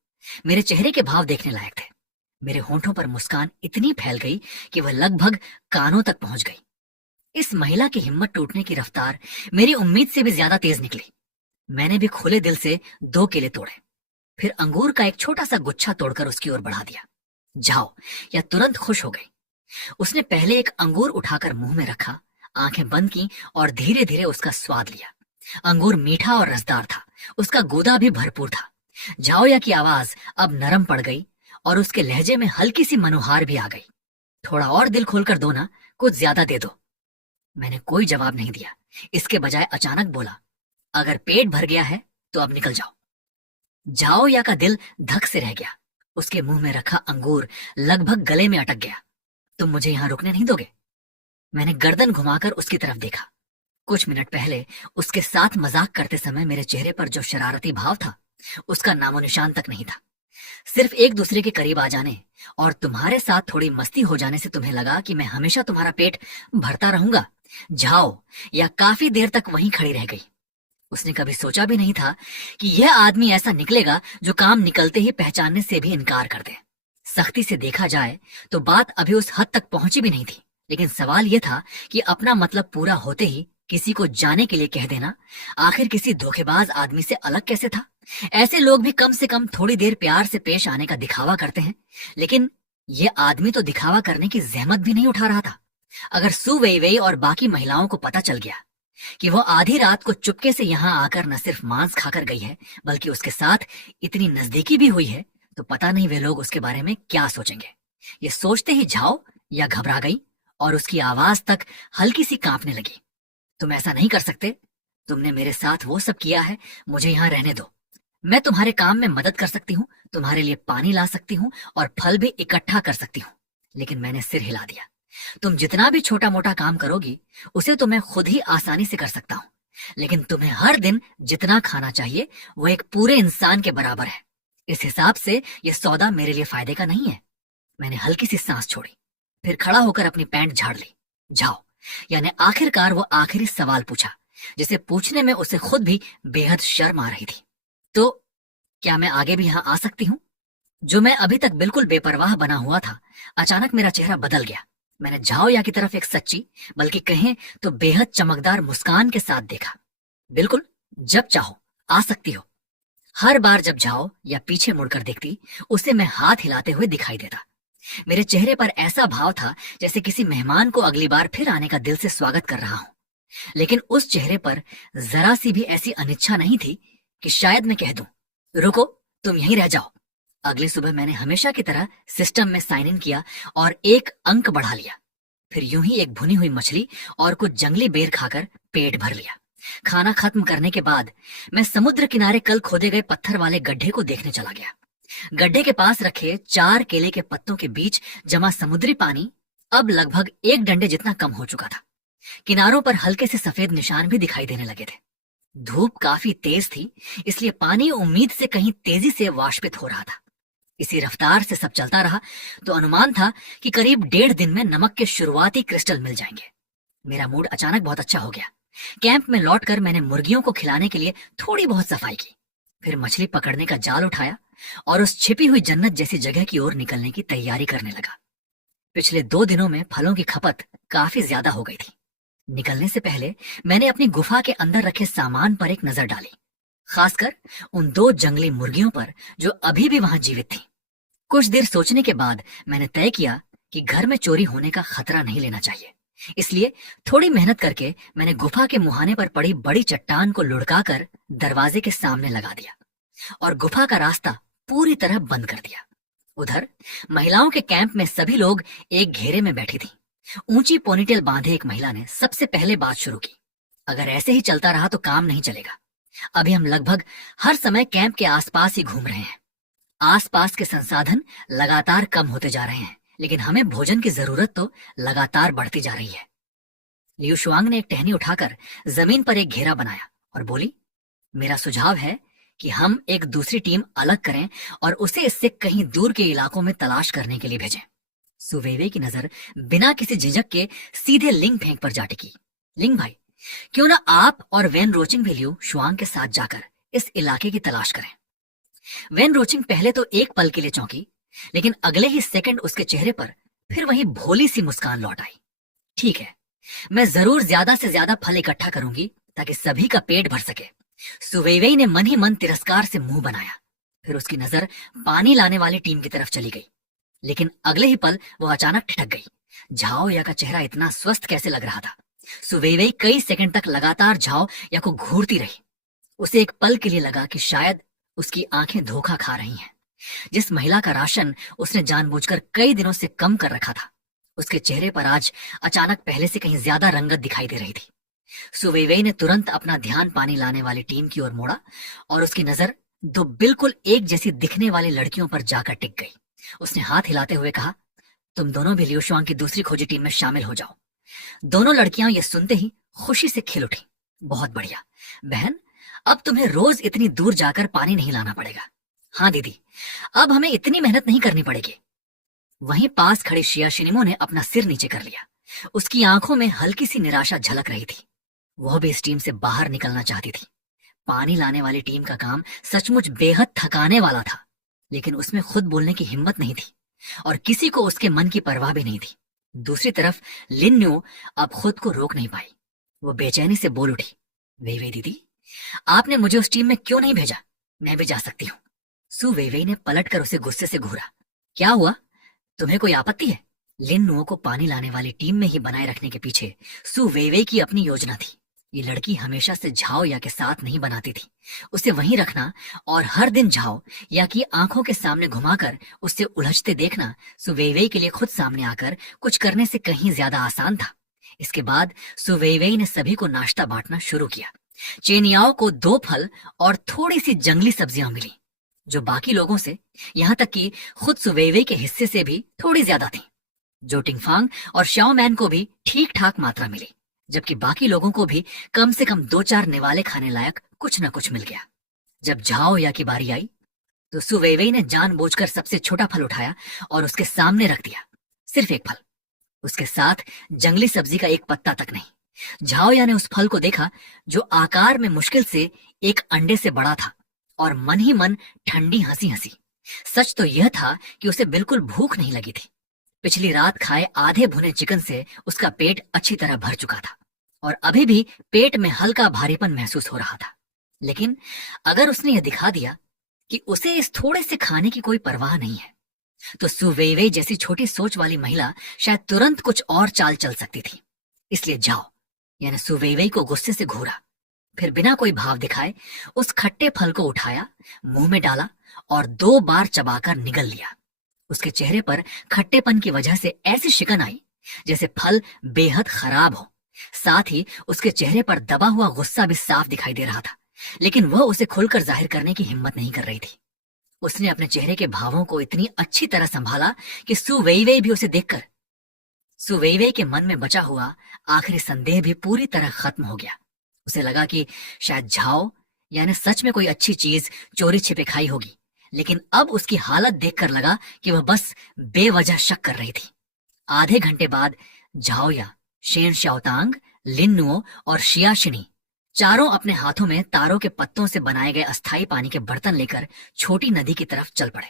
मेरे चेहरे के भाव देखने लायक थे। मेरे होंठों पर मुस्कान इतनी फैल गई कि वह लगभग कानों तक पहुंच गई। इस महिला की हिम्मत टूटने की रफ्तार मेरी उम्मीद से भी ज्यादा तेज निकली। मैंने भी खुले दिल से 2 केले तोड़े, फिर अंगूर का एक छोटा सा गुच्छा तोड़कर उसकी ओर बढ़ा दिया। जाओ या तुरंत खुश हो गई। उसने पहले एक अंगूर उठाकर मुंह में रखा, आंखें बंद की और धीरे धीरे उसका स्वाद लिया। अंगूर मीठा और रसदार था, उसका गूदा भी भरपूर था। झाओया की आवाज अब नरम पड़ गई और उसके लहजे में हल्की सी मनुहार भी आ गई। थोड़ा और दिल खोलकर दो ना, कुछ ज्यादा दे दो। मैंने कोई जवाब नहीं दिया, इसके बजाय अचानक बोला, अगर पेट भर गया है तो अब निकल जाओ। झाओया का दिल धक से रह गया। उसके मुंह में रखा अंगूर लगभग गले में अटक गया। तुम मुझे यहां रुकने नहीं दोगे? मैंने गर्दन घुमाकर उसकी तरफ देखा। कुछ मिनट पहले उसके साथ मजाक करते समय मेरे चेहरे पर जो शरारती भाव था, उसका नामो निशान तक नहीं था। सिर्फ एक दूसरे के करीब आ जाने और तुम्हारे साथ थोड़ी मस्ती हो जाने से तुम्हें लगा कि मैं हमेशा तुम्हारा पेट भरता रहूंगा। जाओ, या काफी देर तक वहीं खड़ी रह गई। उसने कभी सोचा भी नहीं था कि यह आदमी ऐसा निकलेगा जो काम निकलते ही पहचानने से भी इनकार कर दे। सख्ती से देखा जाए तो बात अभी उस हद तक पहुंची भी नहीं थी, लेकिन सवाल यह था कि अपना मतलब पूरा होते ही किसी को जाने के लिए कह देना आखिर किसी धोखेबाज आदमी से अलग कैसे था? ऐसे लोग भी कम से कम थोड़ी देर प्यार से पेश आने का दिखावा करते हैं, लेकिन ये आदमी तो दिखावा करने की जहमत भी नहीं उठा रहा था। अगर सु वेई वेई और बाकी महिलाओं को पता चल गया कि वो आधी रात को चुपके से यहाँ आकर न सिर्फ मांस खाकर गई है, बल्कि उसके साथ इतनी नजदीकी भी हुई है, तो पता नहीं वे लोग उसके बारे में क्या सोचेंगे। ये सोचते ही झाओ या घबरा गई और उसकी आवाज तक हल्की सी कांपने लगी। तुम ऐसा नहीं कर सकते। तुमने मेरे साथ वो सब किया है, मुझे यहाँ रहने दो। मैं तुम्हारे काम में मदद कर सकती हूँ, तुम्हारे लिए पानी ला सकती हूँ और फल भी इकट्ठा कर सकती हूँ। लेकिन मैंने सिर हिला दिया। तुम जितना भी छोटा मोटा काम करोगी उसे तो मैं खुद ही आसानी से कर सकता हूँ, लेकिन तुम्हें हर दिन जितना खाना चाहिए वो एक पूरे इंसान के बराबर है। इस हिसाब से यह सौदा मेरे लिए फायदे का नहीं है। मैंने हल्की सी सांस छोड़ी, फिर खड़ा होकर अपनी पैंट झाड़ ली। जाओ, यानी आखिरकार वो आखिरी सवाल पूछा, जिसे पूछने में उसे खुद भी बेहद शर्म आ रही थी। तो क्या मैं आगे भी यहाँ आ सकती हूँ? जो मैं अभी तक बिल्कुल बेपरवाह बना हुआ था, अचानक मेरा चेहरा बदल गया। मैंने झाओया की तरफ एक सच्ची, बल्कि कहें तो बेहद चमकदार मुस्कान के साथ देखा। बिल्कुल, जब चाहो आ सकती हो। हर बार जब झाओ या पीछे मुड़कर देखती, उसे मैं हाथ हिलाते हुए दिखाई देता। मेरे चेहरे पर ऐसा भाव था जैसे किसी मेहमान को अगली बार फिर आने का दिल से स्वागत कर रहा हूं, लेकिन उस चेहरे पर जरा सी भी ऐसी अनिच्छा नहीं थी कि शायद मैं कह दूं, रुको, तुम यहीं रह जाओ। अगली सुबह मैंने हमेशा की तरह सिस्टम में साइन इन किया और एक अंक बढ़ा लिया। फिर यूं ही एक भुनी हुई मछली और कुछ जंगली बेर खाकर पेट भर लिया। खाना खत्म करने के बाद मैं समुद्र किनारे कल खोदे गए पत्थर वाले गड्ढे को देखने चला गया। गड्ढे के पास रखे 4 केले के पत्तों के बीच जमा समुद्री पानी अब लगभग 1 डंडे जितना कम हो चुका था। किनारों पर हल्के से सफेद निशान भी दिखाई देने लगे थे। धूप काफी तेज थी, इसलिए पानी उम्मीद से कहीं तेजी से वाष्पित हो रहा था। इसी रफ्तार से सब चलता रहा तो अनुमान था कि करीब 1.5 दिन में नमक के शुरुआती क्रिस्टल मिल जाएंगे। मेरा मूड अचानक बहुत अच्छा हो गया। कैंप में लौटकर मैंने मुर्गियों को खिलाने के लिए थोड़ी बहुत सफाई की, फिर मछली पकड़ने का जाल उठाया और उस छिपी हुई जन्नत जैसी जगह की ओर निकलने की तैयारी करने लगा। पिछले 2 दिनों में फलों की खपत काफी ज्यादा हो गई थी। निकलने से पहले मैंने अपनी गुफा के अंदर रखे सामान पर एक नजर डाली, खासकर उन 2 जंगली मुर्गियों पर जो अभी भी वहां जीवित थी। कुछ देर सोचने के बाद मैंने तय किया कि घर में चोरी होने का खतरा नहीं लेना चाहिए, इसलिए थोड़ी मेहनत करके मैंने गुफा के मुहाने पर पड़ी बड़ी चट्टान को लुढ़काकर दरवाजे के सामने लगा दिया और गुफा का रास्ता पूरी तरह बंद कर दिया। उधर महिलाओं के कैंप में सभी लोग एक घेरे में बैठी थी। ऊंची पोनीटेल बांधे एक महिला ने सबसे पहले बात शुरू की। अगर ऐसे ही चलता रहा तो काम नहीं चलेगा। अभी हम लगभग हर समय कैंप के आसपास ही घूम रहे हैं। आसपास के संसाधन लगातार कम होते जा रहे हैं, लेकिन हमें भोजन की जरूरत तो लगातार बढ़ती जा रही है। लियू शुआंग ने एक टहनी उठाकर जमीन पर एक घेरा बनाया और बोली, मेरा सुझाव है कि हम एक दूसरी टीम अलग करें और उसे इससे कहीं दूर के इलाकों में तलाश करने के लिए भेजें। सुवेवे की नजर बिना किसी झिझक के सीधे लिंग फेंक पर जा टिकी। लिंग भाई, क्यों ना आप और वेन रोचिंग भी लियू शुआंग के साथ जाकर इस इलाके की तलाश करें। वेन रोचिंग पहले तो एक पल के लिए चौंकी, लेकिन अगले ही सेकंड उसके चेहरे पर फिर वही भोली सी मुस्कान लौट आई। ठीक है, मैं जरूर ज्यादा से ज्यादा फल इकट्ठा करूंगी ताकि सभी का पेट भर सके। सुवेवेई ने मन ही मन तिरस्कार से मुंह बनाया। फिर उसकी नजर पानी लाने वाली टीम की तरफ चली गई, लेकिन अगले ही पल वो अचानक ठिठक गई। झाओया का चेहरा इतना स्वस्थ कैसे लग रहा था। सुवेवेई कई सेकंड तक लगातार झाओया को घूरती रही। उसे एक पल के लिए लगा कि शायद उसकी आंखें धोखा खा रही हैं। जिस महिला का राशन उसने जानबूझकर कई दिनों से कम कर रखा था, उसके चेहरे पर आज अचानक पहले से कहीं ज्यादा रंगत दिखाई दे रही थी। सु वेइवेई ने तुरंत अपना ध्यान पानी लाने वाली टीम की ओर मोड़ा और उसकी नजर दो बिल्कुल एक जैसी दिखने वाली लड़कियों पर जाकर टिक गई। उसने हाथ हिलाते हुए कहा, तुम दोनों भी लिu शुआंग की दूसरी खोजी टीम में शामिल हो जाओ। दोनों लड़कियां ये सुनते ही खुशी से खिल उठी। बहुत बढ़िया बहन, अब तुम्हें रोज इतनी दूर जाकर पानी नहीं लाना पड़ेगा। हाँ दीदी, अब हमें इतनी मेहनत नहीं करनी पड़ेगी। वहीं पास खड़े शिया शिनिमो ने अपना सिर नीचे कर लिया। उसकी आंखों में हल्की सी निराशा झलक रही थी। वह भी इस टीम से बाहर निकलना चाहती थी। पानी लाने वाली टीम का काम सचमुच बेहद थकाने वाला था, लेकिन उसमें खुद बोलने की हिम्मत नहीं थी और किसी को उसके मन की परवाह भी नहीं थी। दूसरी तरफ लिन न्यू अब खुद को रोक नहीं पाई। वो बेचैनी से बोल उठी, वेइवेई दीदी, आपने मुझे उस टीम में क्यों नहीं भेजा? मैं भी जा सकती हूँ। सु वेइवेई ने पलटकर उसे गुस्से से घूरा। क्या हुआ, तुम्हें कोई आपत्ति है? लिन नुओ को पानी लाने वाली टीम में ही बनाए रखने के पीछे सु वेइवेई की अपनी योजना थी। ये लड़की हमेशा से झाओ या के साथ नहीं बनाती थी। उसे वहीं रखना और हर दिन झाओ या की आंखों के सामने घुमाकर उससे उलझते देखना सु वेइवेई के लिए खुद सामने आकर कुछ करने से कहीं ज्यादा आसान था। इसके बाद सु वेइवेई ने सभी को नाश्ता बांटना शुरू किया। चेनियाओ को 2 फल और थोड़ी सी जंगली सब्जियां मिली, जो बाकी लोगों से, यहाँ तक कि खुद सु वेइवेई के हिस्से से भी थोड़ी ज्यादा थी। जो टिंगफांग और शाओमैन को भी ठीक ठाक मात्रा मिली, जबकि बाकी लोगों को भी कम से कम 2-4 निवाले खाने लायक कुछ न कुछ मिल गया। जब झाओ या की बारी आई तो सु वेइवेई ने जानबूझकर सबसे छोटा फल उठाया और उसके सामने रख दिया। सिर्फ एक फल, उसके साथ जंगली सब्जी का एक पत्ता तक नहीं। झाओ या ने उस फल को देखा, जो आकार में मुश्किल से एक अंडे से बड़ा था, और मन ही मन ठंडी हंसी हंसी। सच तो यह था कि उसे बिल्कुल भूख नहीं लगी थी। पिछली रात खाए आधे भुने चिकन से उसका पेट अच्छी तरह भर चुका था और अभी भी पेट में हल्का भारीपन महसूस हो रहा था। लेकिन अगर उसने यह दिखा दिया कि उसे इस थोड़े से खाने की कोई परवाह नहीं है, तो सु वेइवेई जैसी छोटी सोच वाली महिला शायद तुरंत कुछ और चाल चल सकती थी। इसलिए झाओ यानी सु वेइवेई को गुस्से से घूरा, फिर बिना कोई भाव दिखाए उस खट्टे फल को उठाया, मुंह में डाला और 2 बार चबाकर निगल लिया। उसके चेहरे पर खट्टेपन की वजह से ऐसी शिकन आई जैसे फल बेहद खराब हो। साथ ही उसके चेहरे पर दबा हुआ गुस्सा भी साफ दिखाई दे रहा था, लेकिन वह उसे खुलकर जाहिर करने की हिम्मत नहीं कर रही थी। उसने अपने चेहरे के भावों को इतनी अच्छी तरह संभाला कि सु वेइवेई भी उसे देखकर, सु वेइवेई के मन में बचा हुआ आखिरी संदेह भी पूरी तरह खत्म हो गया। उसे लगा कि शायद झाओ यानी सच में कोई अच्छी चीज चोरी छिपे खाई होगी, लेकिन अब उसकी हालत देखकर लगा कि वह बस बेवजह शक कर रही थी। आधे घंटे बाद झाओ या, शेन शाओतांग, लिन नुओ और शिया शिनी चारों अपने हाथों में तारों के पत्तों से बनाए गए अस्थायी पानी के बर्तन लेकर छोटी नदी की तरफ चल पड़े।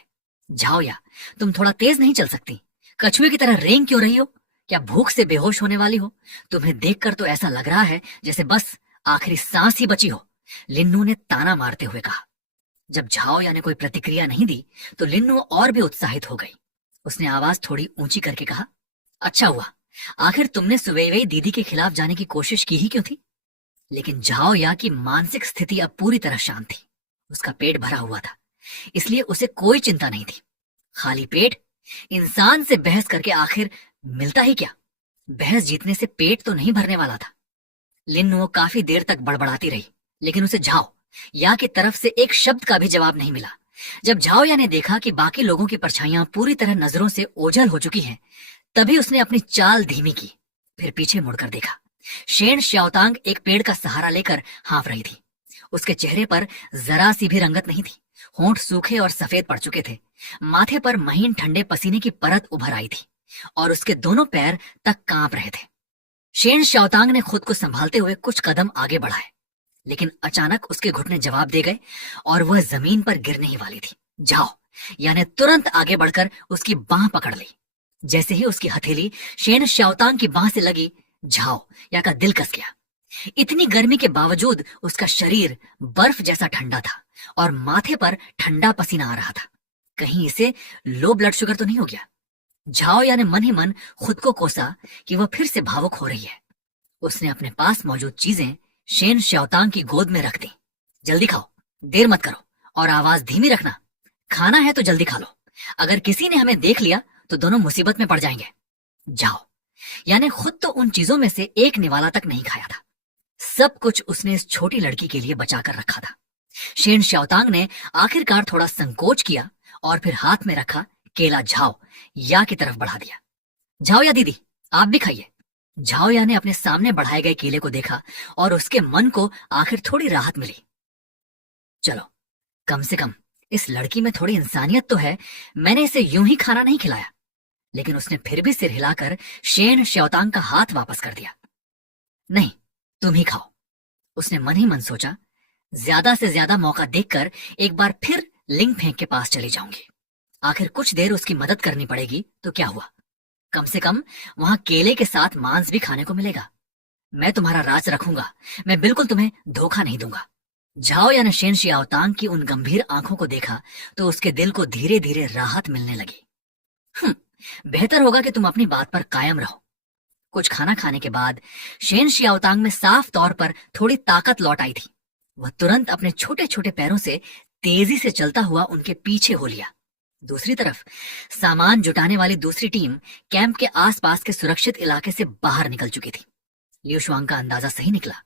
झाओ या, तुम थोड़ा तेज नहीं चल सकती? कछुए की तरह रेंग क्यों रही हो? क्या भूख से बेहोश होने वाली हो? तुम्हें देखकर तो ऐसा लग रहा है जैसे बस आखिरी सांस ही बची हो, लिन्नू ने ताना मारते हुए कहा। जब झाओ या ने कोई प्रतिक्रिया नहीं दी तो लिन्नू और भी उत्साहित हो गई। उसने आवाज थोड़ी ऊंची करके कहा, अच्छा हुआ, आखिर तुमने सु वेइवेई दीदी के खिलाफ जाने की कोशिश की ही क्यों थी? लेकिन झाओ या की मानसिक स्थिति अब पूरी तरह शांत थी। उसका पेट भरा हुआ था, इसलिए उसे कोई चिंता नहीं थी। खाली पेट इंसान से बहस करके आखिर मिलता ही क्या? बहस जीतने से पेट तो नहीं भरने वाला था। लिन्नू काफी देर तक बड़बड़ाती रही, लेकिन उसे झाओ या की तरफ से एक शब्द का भी जवाब नहीं मिला। जब झाओ या ने देखा कि बाकी लोगों की परछाइयां पूरी तरह नजरों से ओझल हो चुकी हैं, तभी उसने अपनी चाल धीमी की, फिर पीछे मुड़कर देखा। शेन शाओतांग एक पेड़ का सहारा लेकर हाँफ रही थी। उसके चेहरे पर जरा सी भी रंगत नहीं थी। होंठ सूखे और सफेद पड़ चुके थे। माथे पर महीन ठंडे पसीने की परत उभर आई थी और उसके दोनों पैर तक कांप रहे थे। शेन शाओतांग ने खुद को संभालते हुए कुछ कदम आगे बढ़ाए, लेकिन अचानक उसके घुटने जवाब दे गए और वह जमीन पर गिरने ही वाली थी। जाओ यानी तुरंत आगे बढ़कर उसकी बांह पकड़ ली। जैसे ही उसकी हथेली शेन शाओतांग की बांह से लगी, झाओ या का दिल कस गया। इतनी गर्मी के बावजूद उसका शरीर बर्फ जैसा ठंडा था और माथे पर ठंडा पसीना आ रहा था। कहीं इसे लो ब्लड शुगर तो नहीं हो गया? झाओ या ने मन ही मन खुद को कोसा कि वह फिर से भावुक हो रही है। उसने अपने पास मौजूद चीजें शेन शाओतांग की गोद में रख दी। जल्दी खाओ, देर मत करो और आवाज धीमी रखना। खाना है तो जल्दी खा लो, अगर किसी ने हमें देख लिया तो दोनों मुसीबत में पड़ जाएंगे। जाओ। यानी खुद तो उन चीजों में से एक निवाला तक नहीं खाया था। सब कुछ उसने इस छोटी लड़की के लिए बचा कर रखा था। शेन शाओतांग ने आखिरकार थोड़ा संकोच किया और फिर हाथ में रखा केला झाओ या की तरफ बढ़ा दिया। झाओ या दीदी, आप भी खाइए। झाओ या ने अपने सामने बढ़ाए गए केले को देखा और उसके मन को आखिर थोड़ी राहत मिली। चलो, कम से कम इस लड़की में थोड़ी इंसानियत तो है, मैंने इसे यूं ही खाना नहीं खिलाया। लेकिन उसने फिर भी सिर हिलाकर शेन शाओतांग का हाथ वापस कर दिया। नहीं, तुम ही खाओ, उसने मन ही मन सोचा। ज्यादा से ज्यादा मौका देखकर एक बार फिर लिंग फेंक के पास चली जाऊंगी। आखिर कुछ देर उसकी मदद करनी पड़ेगी तो क्या हुआ, कम से कम वहां केले के साथ मांस भी खाने को मिलेगा। मैं तुम्हारा राज रखूंगा, मैं बिल्कुल तुम्हें धोखा नहीं दूंगा। झाओ या ने शेन शाओतांग की उन गंभीर आंखों को देखा तो उसके दिल को धीरे धीरे राहत मिलने लगी। बेहतर होगा कि तुम अपनी बात पर कायम रहो। कुछ खाना खाने के बाद शेन शाओतांग में साफ तौर पर थोड़ी ताकत लौट आई थी। वह तुरंत अपने छोटे छोटे पैरों से तेजी से चलता हुआ उनके पीछे हो लिया। दूसरी तरफ सामान जुटाने वाली दूसरी टीम कैंप के आसपास के सुरक्षित इलाके से बाहर निकल चुकी थी। लियू शुआंग का अंदाजा सही निकला।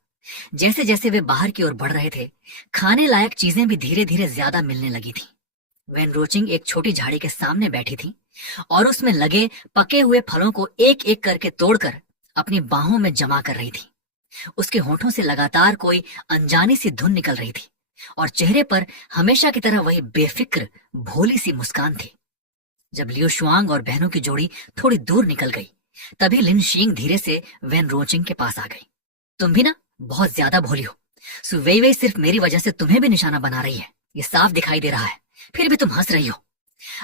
जैसे जैसे वे बाहर की ओर बढ़ रहे थे, खाने लायक चीजें भी धीरे धीरे ज्यादा मिलने लगी थी। वैन रोचिंग एक छोटी झाड़ी के सामने बैठी थी और उसमें लगे पके हुए फलों को एक एक करके तोड़कर अपनी बाहों में जमा कर रही थी। उसके होठों से लगातार कोई अनजानी सी धुन निकल रही थी और चेहरे पर हमेशा की तरह वही बेफिक्र भोली सी मुस्कान थी। जब लियू शुआंग और बहनों की जोड़ी थोड़ी दूर निकल गई, तभी लिन शींग धीरे से वैन रोचिंग के पास आ गई। तुम भी ना बहुत ज्यादा भोली हो। सु वेई वेई सिर्फ मेरी वजह से तुम्हें भी निशाना बना रही है, ये साफ दिखाई दे रहा है, फिर भी तुम हंस रही हो।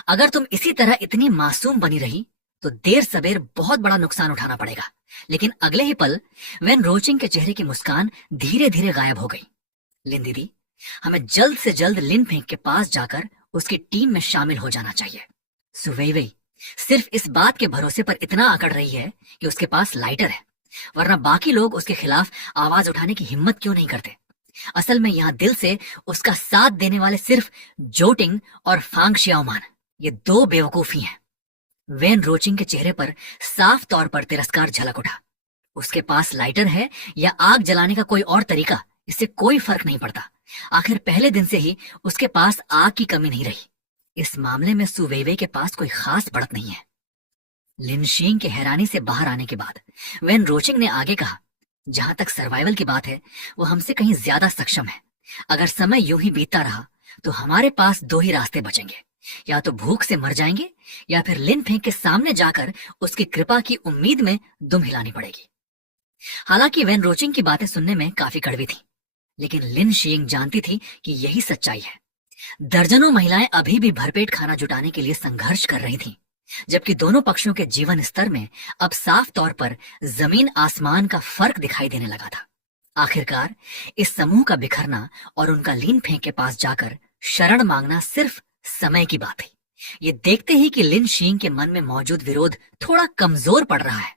अगर तुम इसी तरह इतनी मासूम बनी रही तो देर सबेर बहुत बड़ा नुकसान उठाना पड़ेगा। लेकिन अगले ही पल वैन रोचिंग के चेहरे की मुस्कान धीरे धीरे गायब हो गई। लिन दीदी, हमें जल्द से जल्द लिन फेंक के पास जाकर उसकी टीम में शामिल हो जाना चाहिए। सु वेई वेई सिर्फ इस बात के भरोसे पर इतना अकड़ रही है कि उसके पास लाइटर है, वरना बाकी लोग उसके खिलाफ आवाज उठाने की हिम्मत क्यों नहीं करते। असल में यहाँ दिल से उसका साथ देने वाले सिर्फ जोटिंग और फांग शियाओमान, ये दो बेवकूफी हैं। वैन रोचिंग के चेहरे पर साफ तौर पर तिरस्कार झलक उठा। उसके पास लाइटर है या आग जलाने का कोई और तरीका, इससे कोई फर्क नहीं पड़ता। आखिर पहले दिन से ही उसके पास आग की कमी नहीं रही। इस मामले में सु वेई वेई के पास कोई खास बढ़त नहीं है। लिन शींग के हैरानी से बाहर आने के बाद वैन रोचिंग ने आगे कहा, जहां तक सर्वाइवल की बात है वो हमसे कहीं ज्यादा सक्षम है। अगर समय यूं ही बीतता रहा तो हमारे पास दो ही रास्ते बचेंगे, या तो भूख से मर जाएंगे या फिर लिन फेंग के सामने जाकर उसकी कृपा की उम्मीद में दुम हिलानी पड़ेगी। हालांकि वैन रोचिंग की बातें सुनने में काफी कड़वी थी, लेकिन लिन शींग जानती थी कि यही सच्चाई है। दर्जनों महिलाएं अभी भी भरपेट खाना जुटाने के लिए संघर्ष कर रही थीं, जबकि दोनों पक्षों के जीवन स्तर में अब साफ तौर पर जमीन आसमान का फर्क दिखाई देने लगा था। आखिरकार इस समूह का बिखरना और उनका लिन फेंक के पास जाकर शरण मांगना सिर्फ समय की बात थी। ये देखते ही कि लिन शींग के मन में मौजूद विरोध थोड़ा कमजोर पड़ रहा है,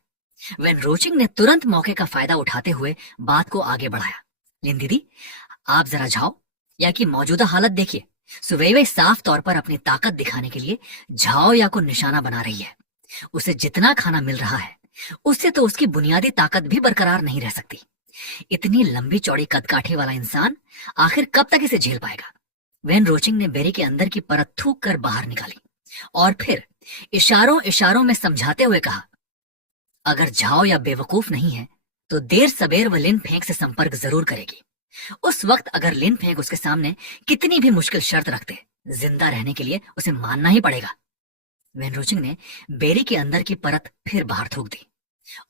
वैन रोचिंग ने तुरंत मौके का फायदा उठाते हुए बात को आगे बढ़ाया। लिन दीदी, आप जरा झाओ या की मौजूदा हालत देखिए। सु वेई वेई साफ तौर पर अपनी ताकत दिखाने के लिए झाओ या को निशाना बना रही है। उसे जितना खाना मिल रहा है उससे तो उसकी बुनियादी ताकत भी बरकरार नहीं रह सकती। इतनी लंबी चौड़ी कदकाठी वाला इंसान आखिर कब तक इसे झेल पाएगा। वैन रोचिंग ने बेरी के अंदर की परत थूक कर बाहर निकाली और फिर इशारों इशारों में समझाते हुए कहा, अगर झाओ या बेवकूफ नहीं है तो देर सबेर वह लिन फेंक से संपर्क जरूर करेगी। उस वक्त अगर लिन फेंक उसके सामने कितनी भी मुश्किल शर्त रखते, जिंदा रहने के लिए उसे मानना ही पड़ेगा। वैन रोचिंग ने बेरी के अंदर की परत फिर बाहर थूक दी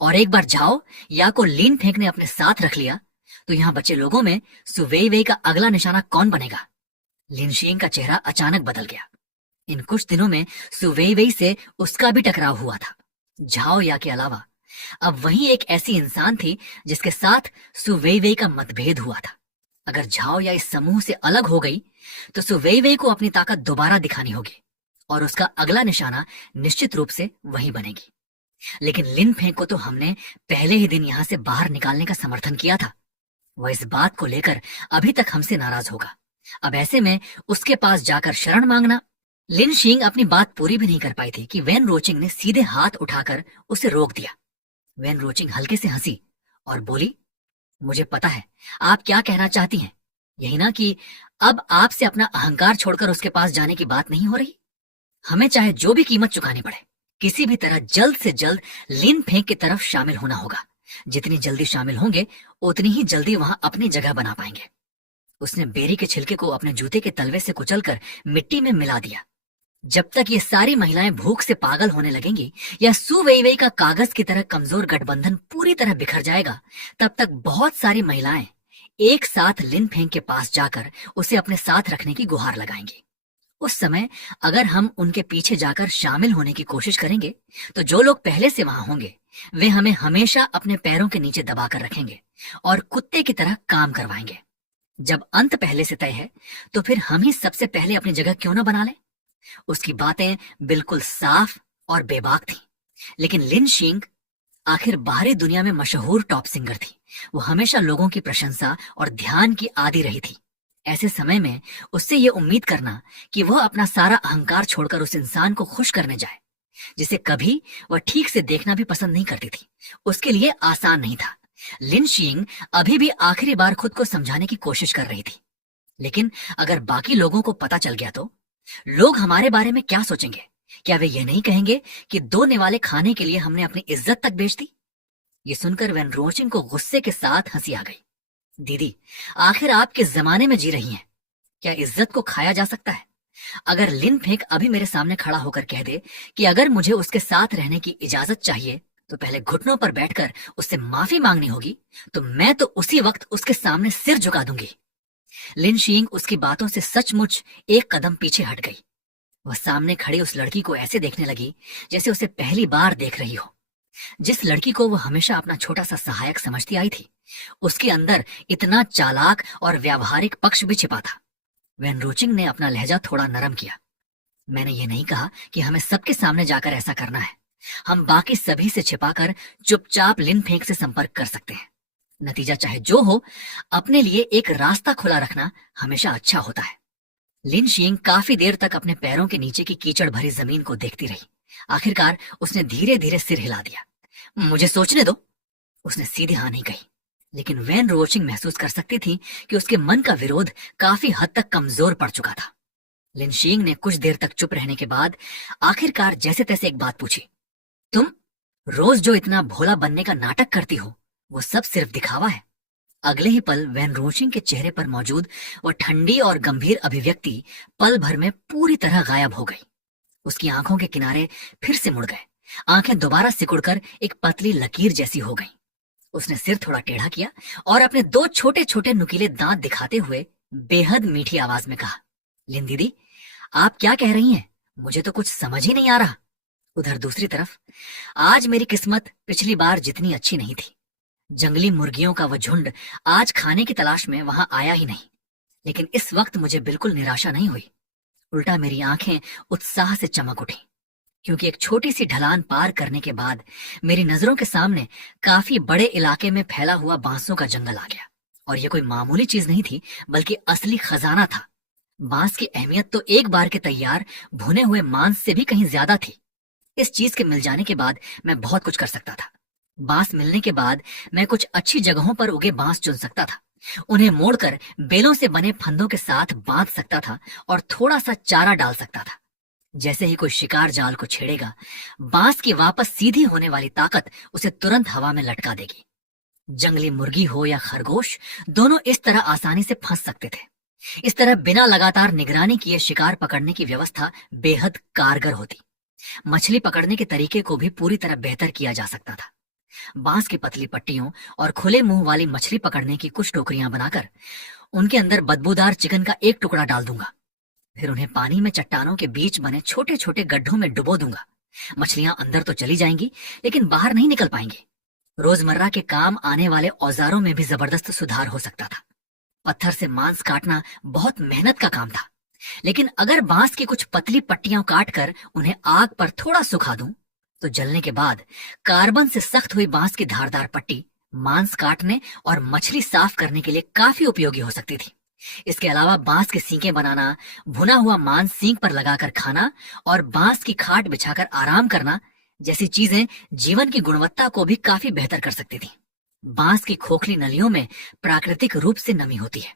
और एक बार झाओ या को लिन फेंक ने अपने साथ रख लिया तो यहाँ बचे लोगों में सु वेई वेई का अगला निशाना कौन बनेगा। लिन शींग का चेहरा अचानक बदल गया। इन कुछ दिनों में सु वेई वेई से उसका भी टकराव हुआ था। झाओ या के अलावा अब वही एक ऐसी इंसान थी जिसके साथ सु वेई वेई का मतभेद हुआ था। अगर झाओ या इस समूह से अलग हो गई तो सु वेई वेई को अपनी ताकत दोबारा दिखानी होगी और उसका अगला निशाना निश्चित रूप से वही बनेगी। लेकिन लिन फेंक को तो हमने पहले ही दिन यहाँ से बाहर निकालने का समर्थन किया था। वह इस बात को लेकर अभी तक हमसे नाराज होगा। अब ऐसे में उसके पास जाकर शरण मांगना। लिन शींग अपनी बात पूरी भी नहीं कर पाई थी कि वैन रोचिंग ने सीधे हाथ उठाकर उसे रोक दिया। वैन रोचिंग हल्के से हंसी और बोली, मुझे पता है आप क्या कहना चाहती हैं, यही ना कि अब आपसे अपना अहंकार छोड़कर उसके पास जाने की बात नहीं हो रही। हमें चाहे जो भी कीमत चुकानी पड़े, किसी भी तरह जल्द से जल्द लिन फेंग की तरफ शामिल होना होगा। जितनी जल्दी शामिल होंगे उतनी ही जल्दी वहां अपनी जगह बना पाएंगे। उसने बेरी के छिलके को अपने जूते के तलवे से कुचलकर मिट्टी में मिला दिया। जब तक ये सारी महिलाएं भूख से पागल होने लगेंगी या सु वेई वेई का कागज की तरह कमजोर गठबंधन पूरी तरह बिखर जाएगा, तब तक बहुत सारी महिलाएं एक साथ लिन फेंग के पास जाकर उसे अपने साथ रखने की गुहार लगाएंगी। उस समय अगर हम उनके पीछे जाकर शामिल होने की कोशिश करेंगे तो जो लोग पहले से वहां होंगे वे हमें हमेशा अपने पैरों के नीचे दबाकर रखेंगे और कुत्ते की तरह काम करवाएंगे। जब अंत पहले से तय है तो फिर हम ही सबसे पहले अपनी जगह क्यों ना बना लें। उसकी बातें बिल्कुल साफ और बेबाक थीं, लेकिन लिन शींग आखिर बाहरी दुनिया में मशहूर टॉप सिंगर थी। वो हमेशा लोगों की प्रशंसा और ध्यान की आदी रही थी। ऐसे समय में उससे ये उम्मीद करना कि वह अपना सारा अहंकार छोड़कर उस इंसान को खुश करने जाए जिसे कभी वह ठीक से देखना भी पसंद नहीं करती थी, उसके लिए आसान नहीं था। लिन शींग अभी भी आखिरी बार खुद को समझाने की कोशिश कर रही थी, लेकिन अगर बाकी लोगों को पता चल गया तो लोग हमारे बारे में क्या सोचेंगे? क्या वे ये नहीं कहेंगे कि 2 निवाले खाने के लिए हमने अपनी इज्जत तक बेच दी? ये सुनकर वैन रोचिंग को गुस्से के साथ हंसी आ गई। दीदी, आखिर आप किस जमाने में जी रही हैं? क्या इज्जत को खाया जा सकता है? अगर लिन फेंग अभी मेरे सामने खड़ा होकर कह दे कि अगर मुझे उसके साथ रहने की इजाजत चाहिए तो पहले घुटनों पर बैठकर उससे माफी मांगनी होगी, तो मैं तो उसी वक्त उसके सामने सिर झुका दूंगी। लिन शींग उसकी बातों से सचमुच एक कदम पीछे हट गई। वह सामने खड़ी उस लड़की को ऐसे देखने लगी जैसे उसे पहली बार देख रही हो। जिस लड़की को वह हमेशा अपना छोटा सा सहायक समझती आई थी, उसके अंदर इतना चालाक और व्यावहारिक पक्ष भी छिपा था। वैन रोचिंग ने अपना लहजा थोड़ा नरम किया। मैंने ये नहीं कहा कि हमें सबके सामने जाकर ऐसा करना है। हम बाकी सभी से छिपाकर चुपचाप लिन फेंग से संपर्क कर सकते हैं। नतीजा चाहे जो हो, अपने लिए एक रास्ता खुला रखना हमेशा अच्छा होता है। लिन शींग काफी देर तक अपने पैरों के नीचे की कीचड़ भरी जमीन को देखती रही। आखिरकार उसने धीरे धीरे सिर हिला दिया। मुझे सोचने दो, उसने सीधे हाँ नहीं कही, लेकिन वैन रोचिंग महसूस कर सकती थी कि उसके मन का विरोध काफी हद तक कमजोर पड़ चुका था। लिन शींग ने कुछ देर तक चुप रहने के बाद आखिरकार जैसे तैसे एक बात पूछी, तुम रोज जो इतना भोला बनने का नाटक करती हो वो सब सिर्फ दिखावा है? अगले ही पल वैन रोचिंग के चेहरे पर मौजूद वो ठंडी और गंभीर अभिव्यक्ति पल भर में पूरी तरह गायब हो गई। उसकी आंखों के किनारे फिर से मुड़ गए। आंखें दोबारा सिकुड़कर एक पतली लकीर जैसी हो गईं। उसने सिर थोड़ा टेढ़ा किया और अपने 2 छोटे छोटे नुकीले दांत दिखाते हुए बेहद मीठी आवाज में कहा, लिन दीदी, आप क्या कह रही हैं? मुझे तो कुछ समझ ही नहीं आ रहा। उधर दूसरी तरफ आज मेरी किस्मत पिछली बार जितनी अच्छी नहीं थी। जंगली मुर्गियों का वह झुंड आज खाने की तलाश में वहां आया ही नहीं, लेकिन इस वक्त मुझे बिल्कुल निराशा नहीं हुई। उल्टा मेरी आंखें उत्साह से चमक उठी, क्योंकि एक छोटी सी ढलान पार करने के बाद मेरी नजरों के सामने काफी बड़े इलाके में फैला हुआ बांसों का जंगल आ गया। और यह कोई मामूली चीज नहीं थी, बल्कि असली खजाना था। बांस की अहमियत तो एक बार के तैयार भुने हुए मांस से भी कहीं ज्यादा थी। इस चीज के मिल जाने के बाद मैं बहुत कुछ कर सकता था। बांस मिलने के बाद मैं कुछ अच्छी जगहों पर उगे बांस चुन सकता था, उन्हें मोड़कर बेलों से बने फंदों के साथ बांध सकता था और थोड़ा सा चारा डाल सकता था। जैसे ही कोई शिकार जाल को छेड़ेगा, बांस की वापस सीधी होने वाली ताकत उसे तुरंत हवा में लटका देगी। जंगली मुर्गी हो या खरगोश, दोनों इस तरह आसानी से फंस सकते थे। इस तरह बिना लगातार निगरानी किए शिकार पकड़ने की व्यवस्था बेहद कारगर होती। मछली पकड़ने के तरीके को भी पूरी तरह बेहतर किया जा सकता था। बांस की पतली पट्टियों और खुले मुंह वाली मछली पकड़ने की कुछ टोकरियां बनाकर उनके अंदर बदबूदार चिकन का एक टुकड़ा डाल दूंगा। फिर उन्हें पानी में चट्टानों के बीच बने छोटे छोटे गड्ढों में डुबो दूंगा। मछलियां अंदर तो चली जाएंगी, लेकिन बाहर नहीं निकल पाएंगी। रोजमर्रा के काम आने वाले औजारों में भी जबरदस्त सुधार हो सकता था। पत्थर से मांस काटना बहुत मेहनत का काम था, लेकिन अगर बांस की कुछ पतली पट्टियां काटकर उन्हें आग पर थोड़ा सुखा दूं, तो जलने के बाद कार्बन से सख्त हुई बांस की धारदार पट्टी मांस काटने और मछली साफ करने के लिए काफी उपयोगी हो सकती थी। इसके अलावा बांस के सींके बनाना, भुना हुआ मांस सींग पर लगाकर खाना और बांस की खाट बिछाकर आराम करना जैसी चीजें जीवन की गुणवत्ता को भी काफी बेहतर कर सकती थी। बांस की खोखली नलियों में प्राकृतिक रूप से नमी होती है।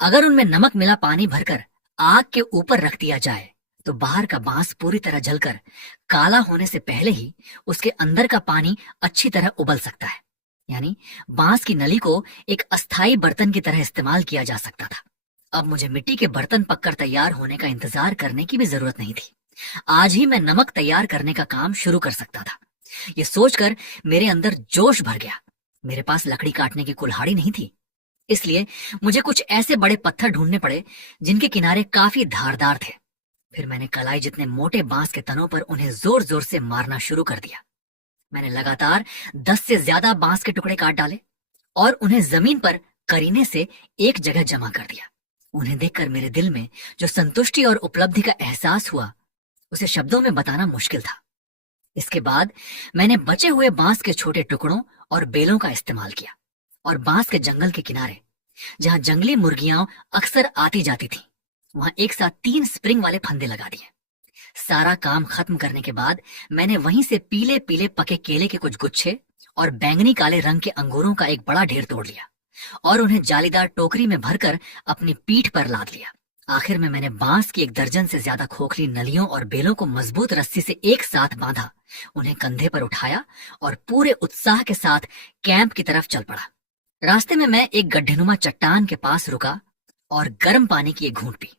अगर उनमें नमक मिला पानी भरकर आग के ऊपर रख दिया जाए तो बाहर का बांस पूरी तरह जलकर काला होने से पहले ही उसके अंदर का पानी अच्छी तरह उबल सकता है। यानी बांस की नली को एक अस्थायी बर्तन की तरह इस्तेमाल किया जा सकता था। अब मुझे मिट्टी के बर्तन पककर तैयार होने का इंतजार करने की भी जरूरत नहीं थी। आज ही मैं नमक तैयार करने का काम शुरू कर सकता था। ये सोचकर मेरे अंदर जोश भर गया। मेरे पास लकड़ी काटने की कुल्हाड़ी नहीं थी, इसलिए मुझे कुछ ऐसे बड़े पत्थर ढूंढने पड़े जिनके किनारे काफी धारदार थे। फिर मैंने कलाई जितने मोटे बांस के तनों पर उन्हें जोर जोर से मारना शुरू कर दिया। मैंने लगातार 10 से ज्यादा बांस के टुकड़े काट डाले और उन्हें जमीन पर करीने से एक जगह जमा कर दिया। उन्हें देखकर मेरे दिल में जो संतुष्टि और उपलब्धि का एहसास हुआ उसे शब्दों में बताना मुश्किल था। इसके बाद मैंने बचे हुए बांस के छोटे टुकड़ों और बेलों का इस्तेमाल किया और बांस के जंगल के किनारे जहां जंगली मुर्गियां अक्सर आती जाती थीं, वहां एक साथ 3 स्प्रिंग वाले फंदे लगा दिए। सारा काम खत्म करने के बाद मैंने वहीं से पीले पीले पके केले के कुछ गुच्छे और बैंगनी काले रंग के अंगूरों का एक बड़ा ढेर तोड़ लिया और उन्हें जालीदार टोकरी में भरकर अपनी पीठ पर लाद लिया। आखिर में मैंने बांस की 1 दर्जन से ज्यादा खोखली नलियों और बेलों को मजबूत रस्सी से एक साथ बांधा, उन्हें कंधे पर उठाया और पूरे उत्साह के साथ कैंप की तरफ चल पड़ा। रास्ते में मैं एक गड्ढेनुमा चट्टान के पास रुका और गर्म पानी की एक घूंट पी।